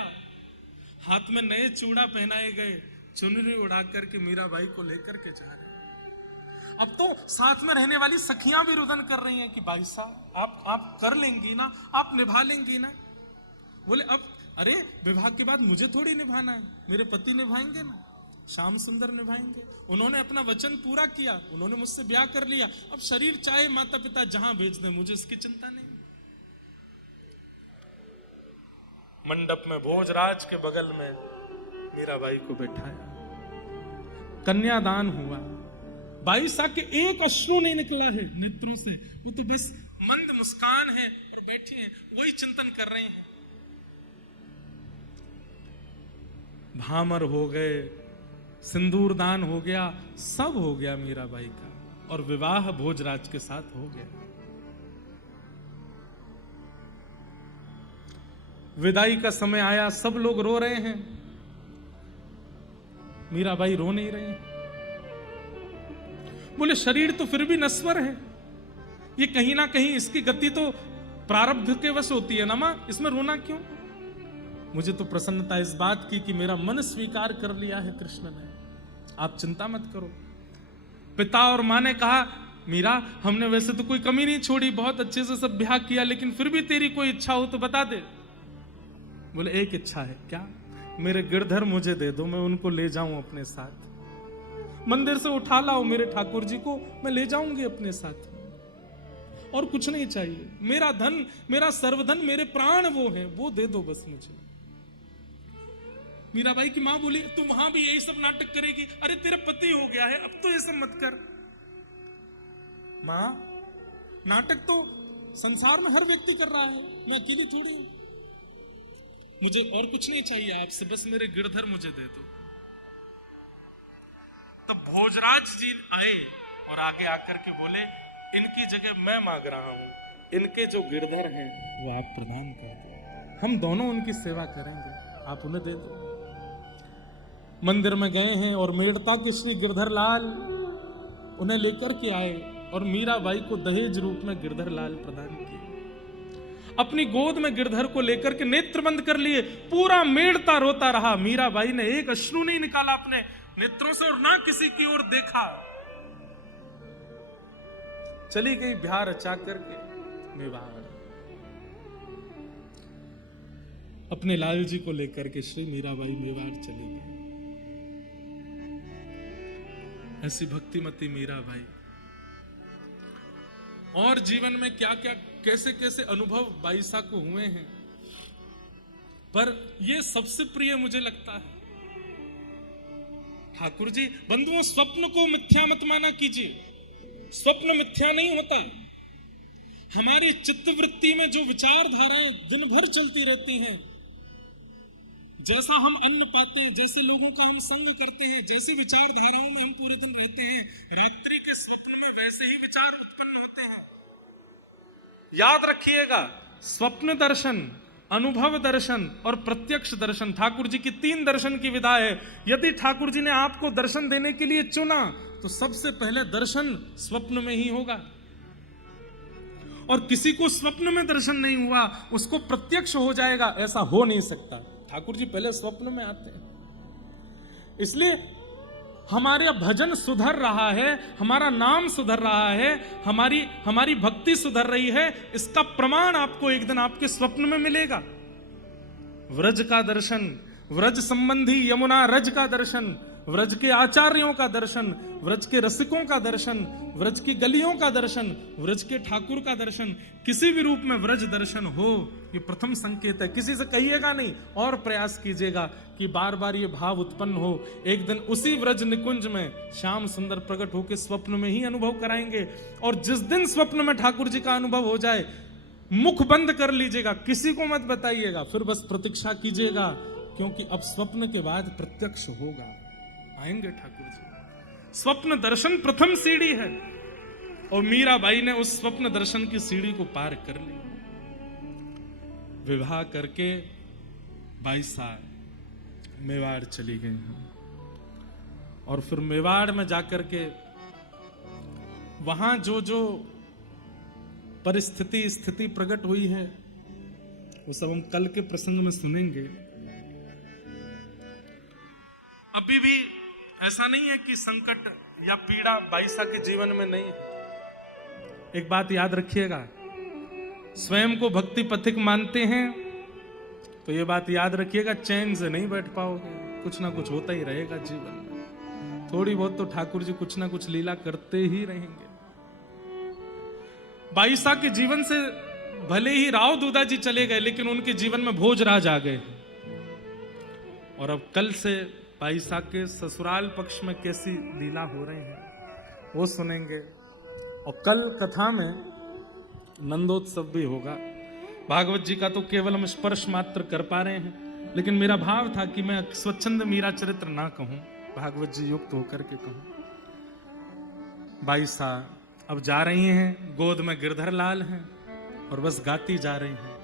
हाथ में नए चूड़ा पहनाए गए, चुनरी उड़ा करके मीराबाई को लेकर के जा रहे हैं। अब तो साथ में रहने वाली सखियां भी रुदन कर रही हैं कि भाई साहब आप कर लेंगी ना, आप निभा लेंगी ना। बोले अब अरे विवाह के बाद मुझे थोड़ी निभाना है, मेरे पति निभाएंगे ना, श्याम सुंदर निभाएंगे। उन्होंने अपना वचन पूरा किया, उन्होंने मुझसे ब्याह कर लिया, अब शरीर चाहे माता पिता जहां भेज दे, मुझे इसकी चिंता नहीं। मंडप में भोजराज के बगल में मीराबाई को बैठाया, कन्यादान हुआ। बाईसा के एक अश्रु नहीं निकला है नेत्रों से, वो तो बस मंद मुस्कान है और बैठे हैं, वही चिंतन कर रहे हैं। भामर हो गए, सिंदूर दान हो गया, सब हो गया मीराबाई का, और विवाह भोजराज के साथ हो गया। विदाई का समय आया, सब लोग रो रहे हैं, मीराबाई रो नहीं रही। बोले शरीर तो फिर भी नश्वर है, ये कहीं ना कहीं इसकी गति तो प्रारब्ध के वश होती है ना मां, इसमें रोना क्यों? मुझे तो प्रसन्नता इस बात की कि मेरा मन स्वीकार कर लिया है कृष्ण ने, आप चिंता मत करो। पिता और मां ने कहा मीरा हमने वैसे तो कोई कमी नहीं छोड़ी, बहुत अच्छे से सब ब्याह किया, लेकिन फिर भी तेरी कोई इच्छा हो तो बता दे। बोले एक इच्छा है। क्या? मेरे गिरधर मुझे दे दो, मैं उनको ले जाऊं अपने साथ, मंदिर से उठा लाओ मेरे ठाकुर जी को, मैं ले जाऊंगी अपने साथ, और कुछ नहीं चाहिए। मेरा धन, मेरा सर्वधन, मेरे प्राण वो है, वो दे दो बस मुझे। मीराबाई की मां बोली तू वहां भी यही सब नाटक करेगी? अरे तेरा पति हो गया है, अब तो ये सब मत कर। मां नाटक तो संसार में हर व्यक्ति कर रहा है, मैं अकेली थोड़ी हूं। मुझे और कुछ नहीं चाहिए आपसे, बस मेरे गिरधर मुझे दे दो। तो भोजराज जी आए और आगे आकर के बोले इनकी जगह मैं मांग रहा हूं, इनके जो गिरधर हैं वो आप प्रदान कर दो, हम दोनों उनकी सेवा करेंगे, आप उन्हें दे दो। मंदिर में गए हैं और मेड़ता के श्री गिरधर लाल उन्हें लेकर के आए और मीराबाई को दहेज रूप में गिरधर लाल प्रदान किए। अपनी गोद में गिरधर को लेकर के नेत्र बंद कर लिए, पूरा मेड़ता रोता रहा। मीराबाई ने एक अश्रु नहीं निकाला अपने नेत्रों से और ना किसी की ओर देखा, चली गई ब्याह रचा करके मेवाड़। अपने लाल जी को लेकर के श्री मीराबाई मेवाड़ चली गई। ऐसी भक्तिमती मीराबाई। और जीवन में क्या क्या कैसे कैसे अनुभव बाईसा को हुए हैं, पर यह सबसे प्रिय मुझे लगता है ठाकुर जी बंधुओं, स्वप्न को मिथ्या मत माना कीजिए। स्वप्न मिथ्या नहीं होता। हमारी चित्तवृत्ति में जो विचारधाराएं दिन भर चलती रहती हैं, जैसा हम अन्न पाते हैं, जैसे लोगों का हम संग करते हैं, जैसी विचारधाराओं में हम पूरे दिन रहते हैं, रात्रि के स्वप्न में वैसे ही विचार उत्पन्न होते हैं। याद रखिएगा, स्वप्न दर्शन, अनुभव दर्शन और प्रत्यक्ष दर्शन, ठाकुर जी की 3 दर्शन की विधा है। यदि ठाकुर जी ने आपको दर्शन देने के लिए चुना तो सबसे पहले दर्शन स्वप्न में ही होगा, और किसी को स्वप्न में दर्शन नहीं हुआ उसको प्रत्यक्ष हो जाएगा, ऐसा हो नहीं सकता। ठाकुर जी पहले स्वप्न में आते हैं। इसलिए हमारा भजन सुधर रहा है, हमारा नाम सुधर रहा है, हमारी भक्ति सुधर रही है, इसका प्रमाण आपको एक दिन आपके स्वप्न में मिलेगा। व्रज का दर्शन, व्रज संबंधी यमुना रज का दर्शन, व्रज के आचार्यों का दर्शन, व्रज के रसिकों का दर्शन, व्रज की गलियों का दर्शन, व्रज के ठाकुर का दर्शन, किसी भी रूप में व्रज दर्शन हो, ये प्रथम संकेत है। किसी से कहिएगा नहीं और प्रयास कीजिएगा कि बार बार ये भाव उत्पन्न हो। एक दिन उसी व्रज निकुंज में श्याम सुंदर प्रकट होकर स्वप्न में ही अनुभव कराएंगे। और जिस दिन स्वप्न में ठाकुर जी का अनुभव हो जाए, मुख बंद कर लीजिएगा, किसी को मत बताइएगा, फिर बस प्रतीक्षा कीजिएगा, क्योंकि अब स्वप्न के बाद प्रत्यक्ष होगा, आएंगे ठाकुर जी। स्वप्न दर्शन प्रथम सीढ़ी है, और मीराबाई ने उस स्वप्न दर्शन की सीढ़ी को पार कर ली। विवाह करके 22 साल मेवाड़ चली गई हैं, और फिर मेवाड़ में जाकर के वहां जो जो परिस्थिति स्थिति प्रकट हुई है वो सब हम कल के प्रसंग में सुनेंगे। अभी भी ऐसा नहीं है कि संकट या पीड़ा बाईसा के जीवन में नहीं है। एक बात याद रखिएगा, स्वयं को भक्ति पथिक मानते हैं तो ये बात याद रखिएगा, चैन से नहीं बैठ पाओगे, कुछ ना कुछ होता ही रहेगा जीवन में। थोड़ी बहुत तो ठाकुर जी कुछ ना कुछ लीला करते ही रहेंगे। बाईसा के जीवन से भले ही राव दूधा जी चले गए, लेकिन उनके जीवन में भोजराज आ गए। और अब कल से बाईसा के ससुराल पक्ष में कैसी लीला हो रही है वो सुनेंगे। और कल कथा में नंदोत्सव भी होगा। भागवत जी का तो केवल हम स्पर्श मात्र कर पा रहे हैं, लेकिन मेरा भाव था कि मैं स्वच्छंद मीरा चरित्र ना कहूं, भागवत जी युक्त होकर के कहूं। बाईसा अब जा रही हैं, गोद में गिरधर लाल हैं और बस गाती जा रही हैं,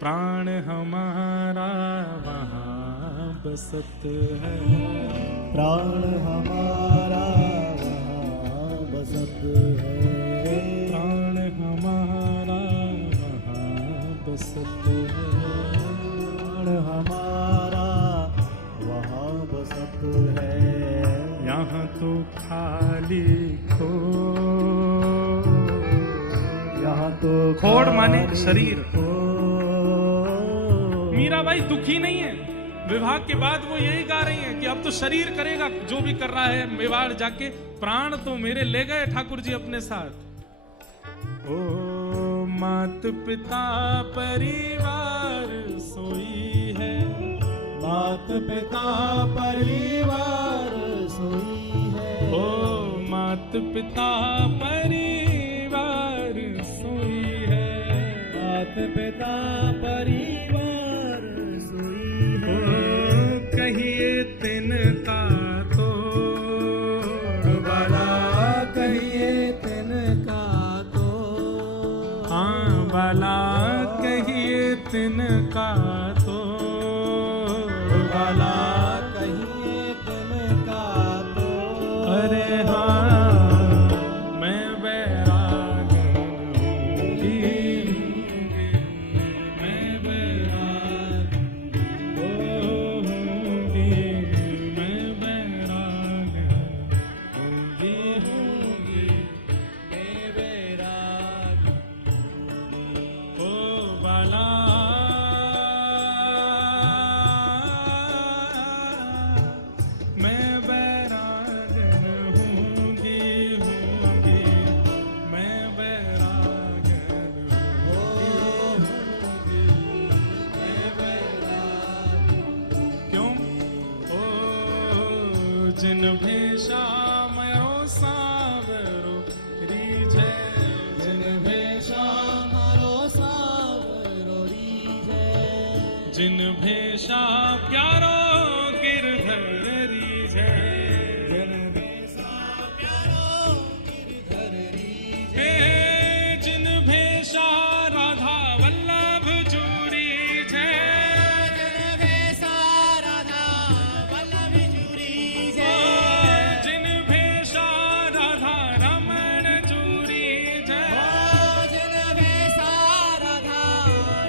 प्राण हमारा वहाँ बसत है, प्राण हमारा वहाँ बसत है, प्राण हमारा वहाँ बसत है, प्राण हमारा वहाँ बसत है। यहाँ तो खाली खो, यहाँ तो खोड़ माने शरीर। खो। मीराबाई दुखी नहीं है, विवाह के बाद वो यही गा रही हैं कि अब तो शरीर करेगा जो भी कर रहा है, मेवाड़ जाके प्राण तो मेरे ले गए ठाकुर जी अपने साथ। ओ मात पिता परिवार सोई है, मात पिता परिवार सोई है, ओ मात पिता परिवार सोई है, मात पिता परिवार सोई है। कहिए तिनका तोड़ भला कहिए तिनका तो, हाँ भला कहिए तिनका तोड़, भला कहिए तिनका तो। अरे हाँ मैं बैराग होंगी, मैं बैराग होंगी, मैं बैराग होंगी, मैं बैराग ओ बाला जिन भेषा मरो सावरो रीझे जिन भेषा मारो सावरो रीझे जिन भेषा प्यारो गिरधर रीझे जिन भेषा प्यारो गिरधर रीझे हे जिन भेषा राधा वल्लभ जूरी जय जिन भेषा राधा वल्लभ जूरी जय जिन भेषा राधा रमण जूरी जय जिन भेषा राधा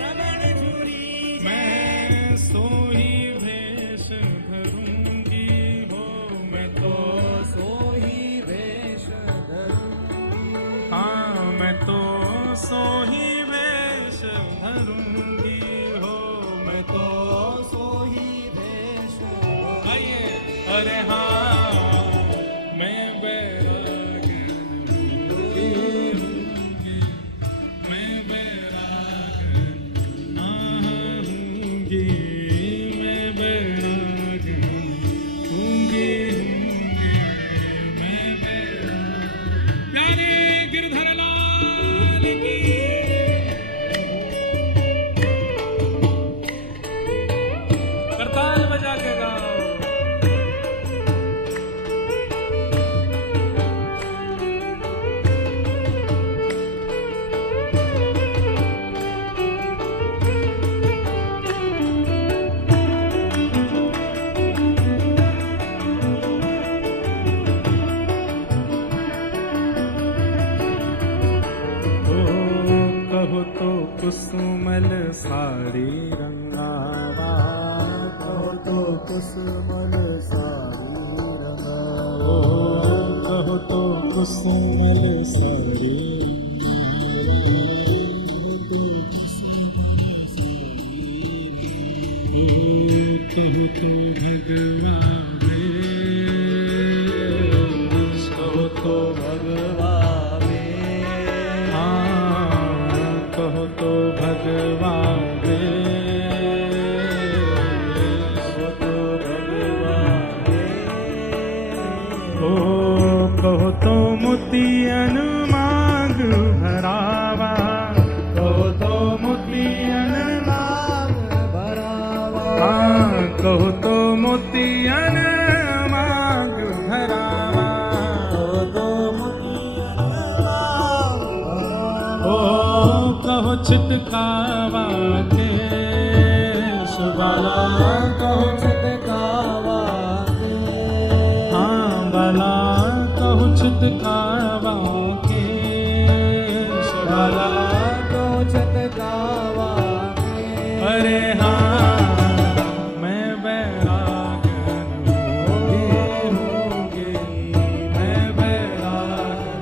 रमण जूरी मैं सोही भेष धरूंगी हो मैं तो सोही वेश धरूंगी हाँ मैं तो सोही वेश धरूंगी हो मैं तो सोही वेश आइए अरे हाँ मैं बैरागन हूँगी मैं बैरागन हूँगी मैं बैरागन हूँगी मैं बैरागन प्यारे गिरधर लाल की करताल बजा के गाओ कहो तो कुसुमल साड़ी रंगावा कहो तो कुसुमल सारी रंगाओ कहो तो कुसुमल साड़ी कहु तो भगवान कहो तो भगवावे कहो तो भगवान कहो तो भगवावे ओ कहो तो मोतियन मांग भरावा कहो तो मोतियन नाम भरावा कहो तो मोतियन मांग भरावा कहो तो मुनिया ओ कहो छिटकावा के सुबाला कहो छटकावा हाँ बाला कहो छिटकावा के सुबाला को छटकावा अरे हाँ मैं बैरागन हूँगी मैं बैरागन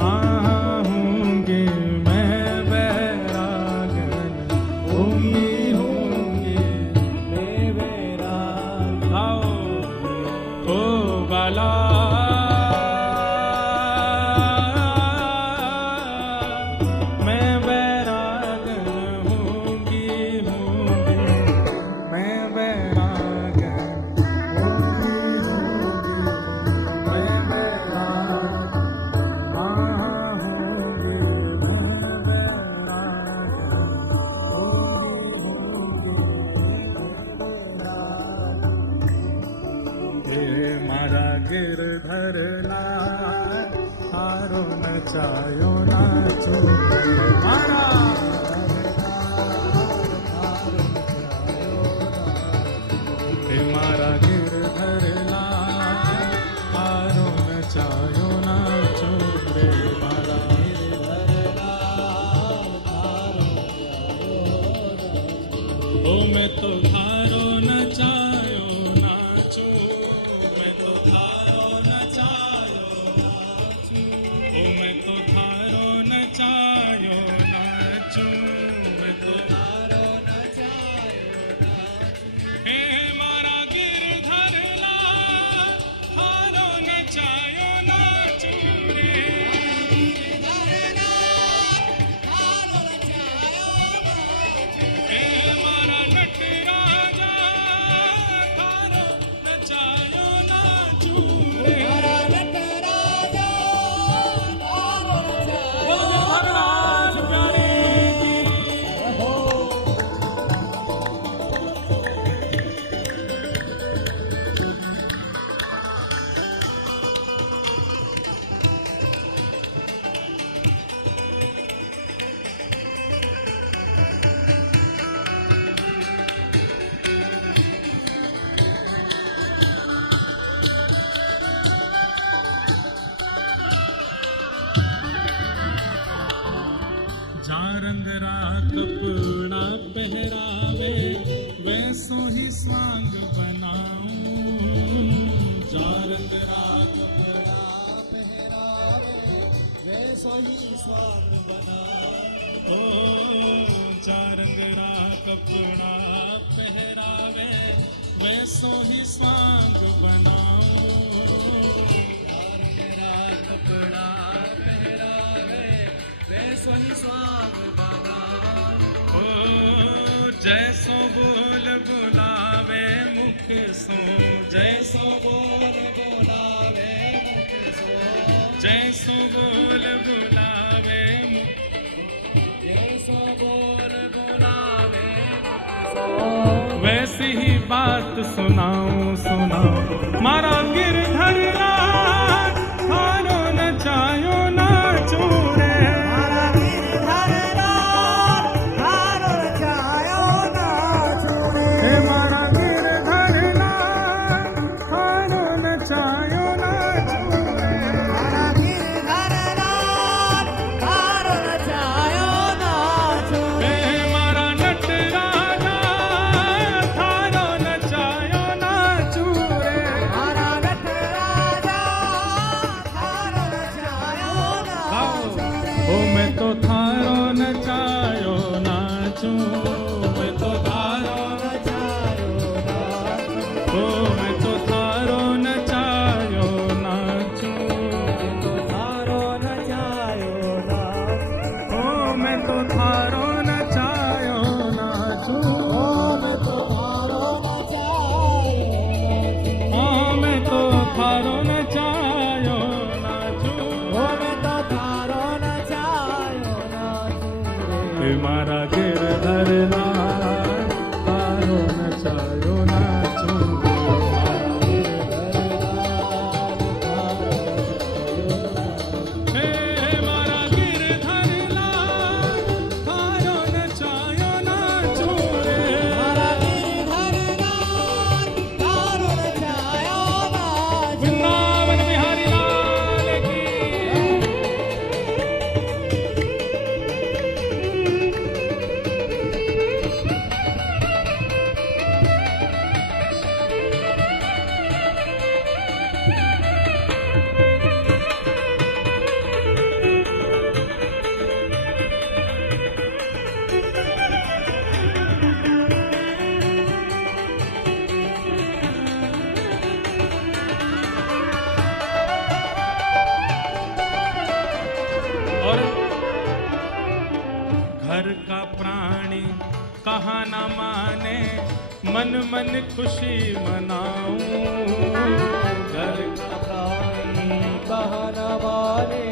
हाँ हूँगी मैं बैरागन हूँगी मेरा आओ ओ बाला मैं बैरागन हूँगी मैं बैरागन मैं बैरागन हाँ हूँगी मैं बैरागन हे मारा गिरधर लाल हारो नचायो नाचो मारा हे मारा गिरधर लाल हारो नचायो नाचो रे मारा ओ मैं तो थारो नचायो नाचो मैं तो थारो नचायो नाचो ओ मैं तो थारो नचायो नाचो मैं तो थारो हे मारा गिरधर लाल थारो नचायो नाचो रे हे मारा नटराजा थारो नचायो नाचो रंगना कपड़ा पहरावे वैसो ही स्वांग बनावे। ओ चारंगड़ा कपड़ा पहरावे वैसो ही स्वांग बनाऊं। रंगना कपड़ा पहरावे वैसो ही स्वांग बनावे। ओ जैसो बोल बुलावे मुख सो, जैसो बोल बोलावे मुख सो, जैसो बोल बुलावे मुख, जैसो बोल बोलावे मुख सो। वैसी ही बात सुनाऊं सुनाऊं। मारा गिरधर लाल थारो नचायो नाचू रे। मारा गिरधर लाल थारो नचायो नाचू रे। हे मारा गिरधर लाल थारो नचायो नाचू रे। मारा गिरधर लाल थारो नचायो नाचू रे। हे मारा नटराजा थारो नचायो नाचू रे। मारा नटराजा थारो नचायो नाचू रे। ओ मैं तो थारो नचायो नाचूं, मैं तो थारो, नचायो नाचू, ओ मैं तो थारो नचायो नाचूं, तो थारो नचायो नाचू। ओ मैं तो थारो नचायो नाचूं, ओ मैं तो थारो नचायो नाचू। ओ मैं तो थारो नचायो नाचूं। ओ मैं तो थारो नचायो नाचू रे। हे मारा गिरधर लाल थारो नचायो नाचूं। हे मारा गिरधर लाल थारो नचायो नाचूं रे। मारा गिरधर लाल थारो नचायो नाचू। वृंदावन बिहारी लाल की। और घर का प्राणी कहाँ न माने, मन मन खुशी मनाऊं। घर का प्राणी बहाना वाले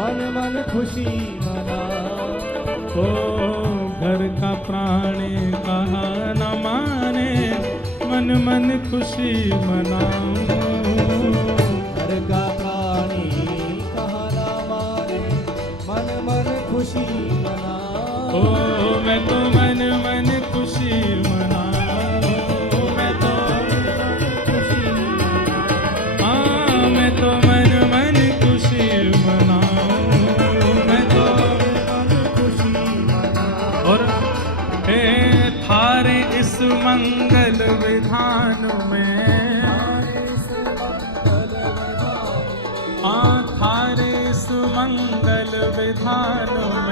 मन मन खुशी मना। को घर का प्राणी कहाँ न माने, मन मन खुशी मनाऊं। घर का प्राणी कहा ना माने मन मन खुशी मना। ओ मैं तो मन मन खुशी मनाऊं। मैं तो, हाँ मैं तो मन मन खुशी मनाऊं। मैं तो, खुशी मना। और हे थारे इस मंगल विधान में, हाँ थारे इस मंगल विधान में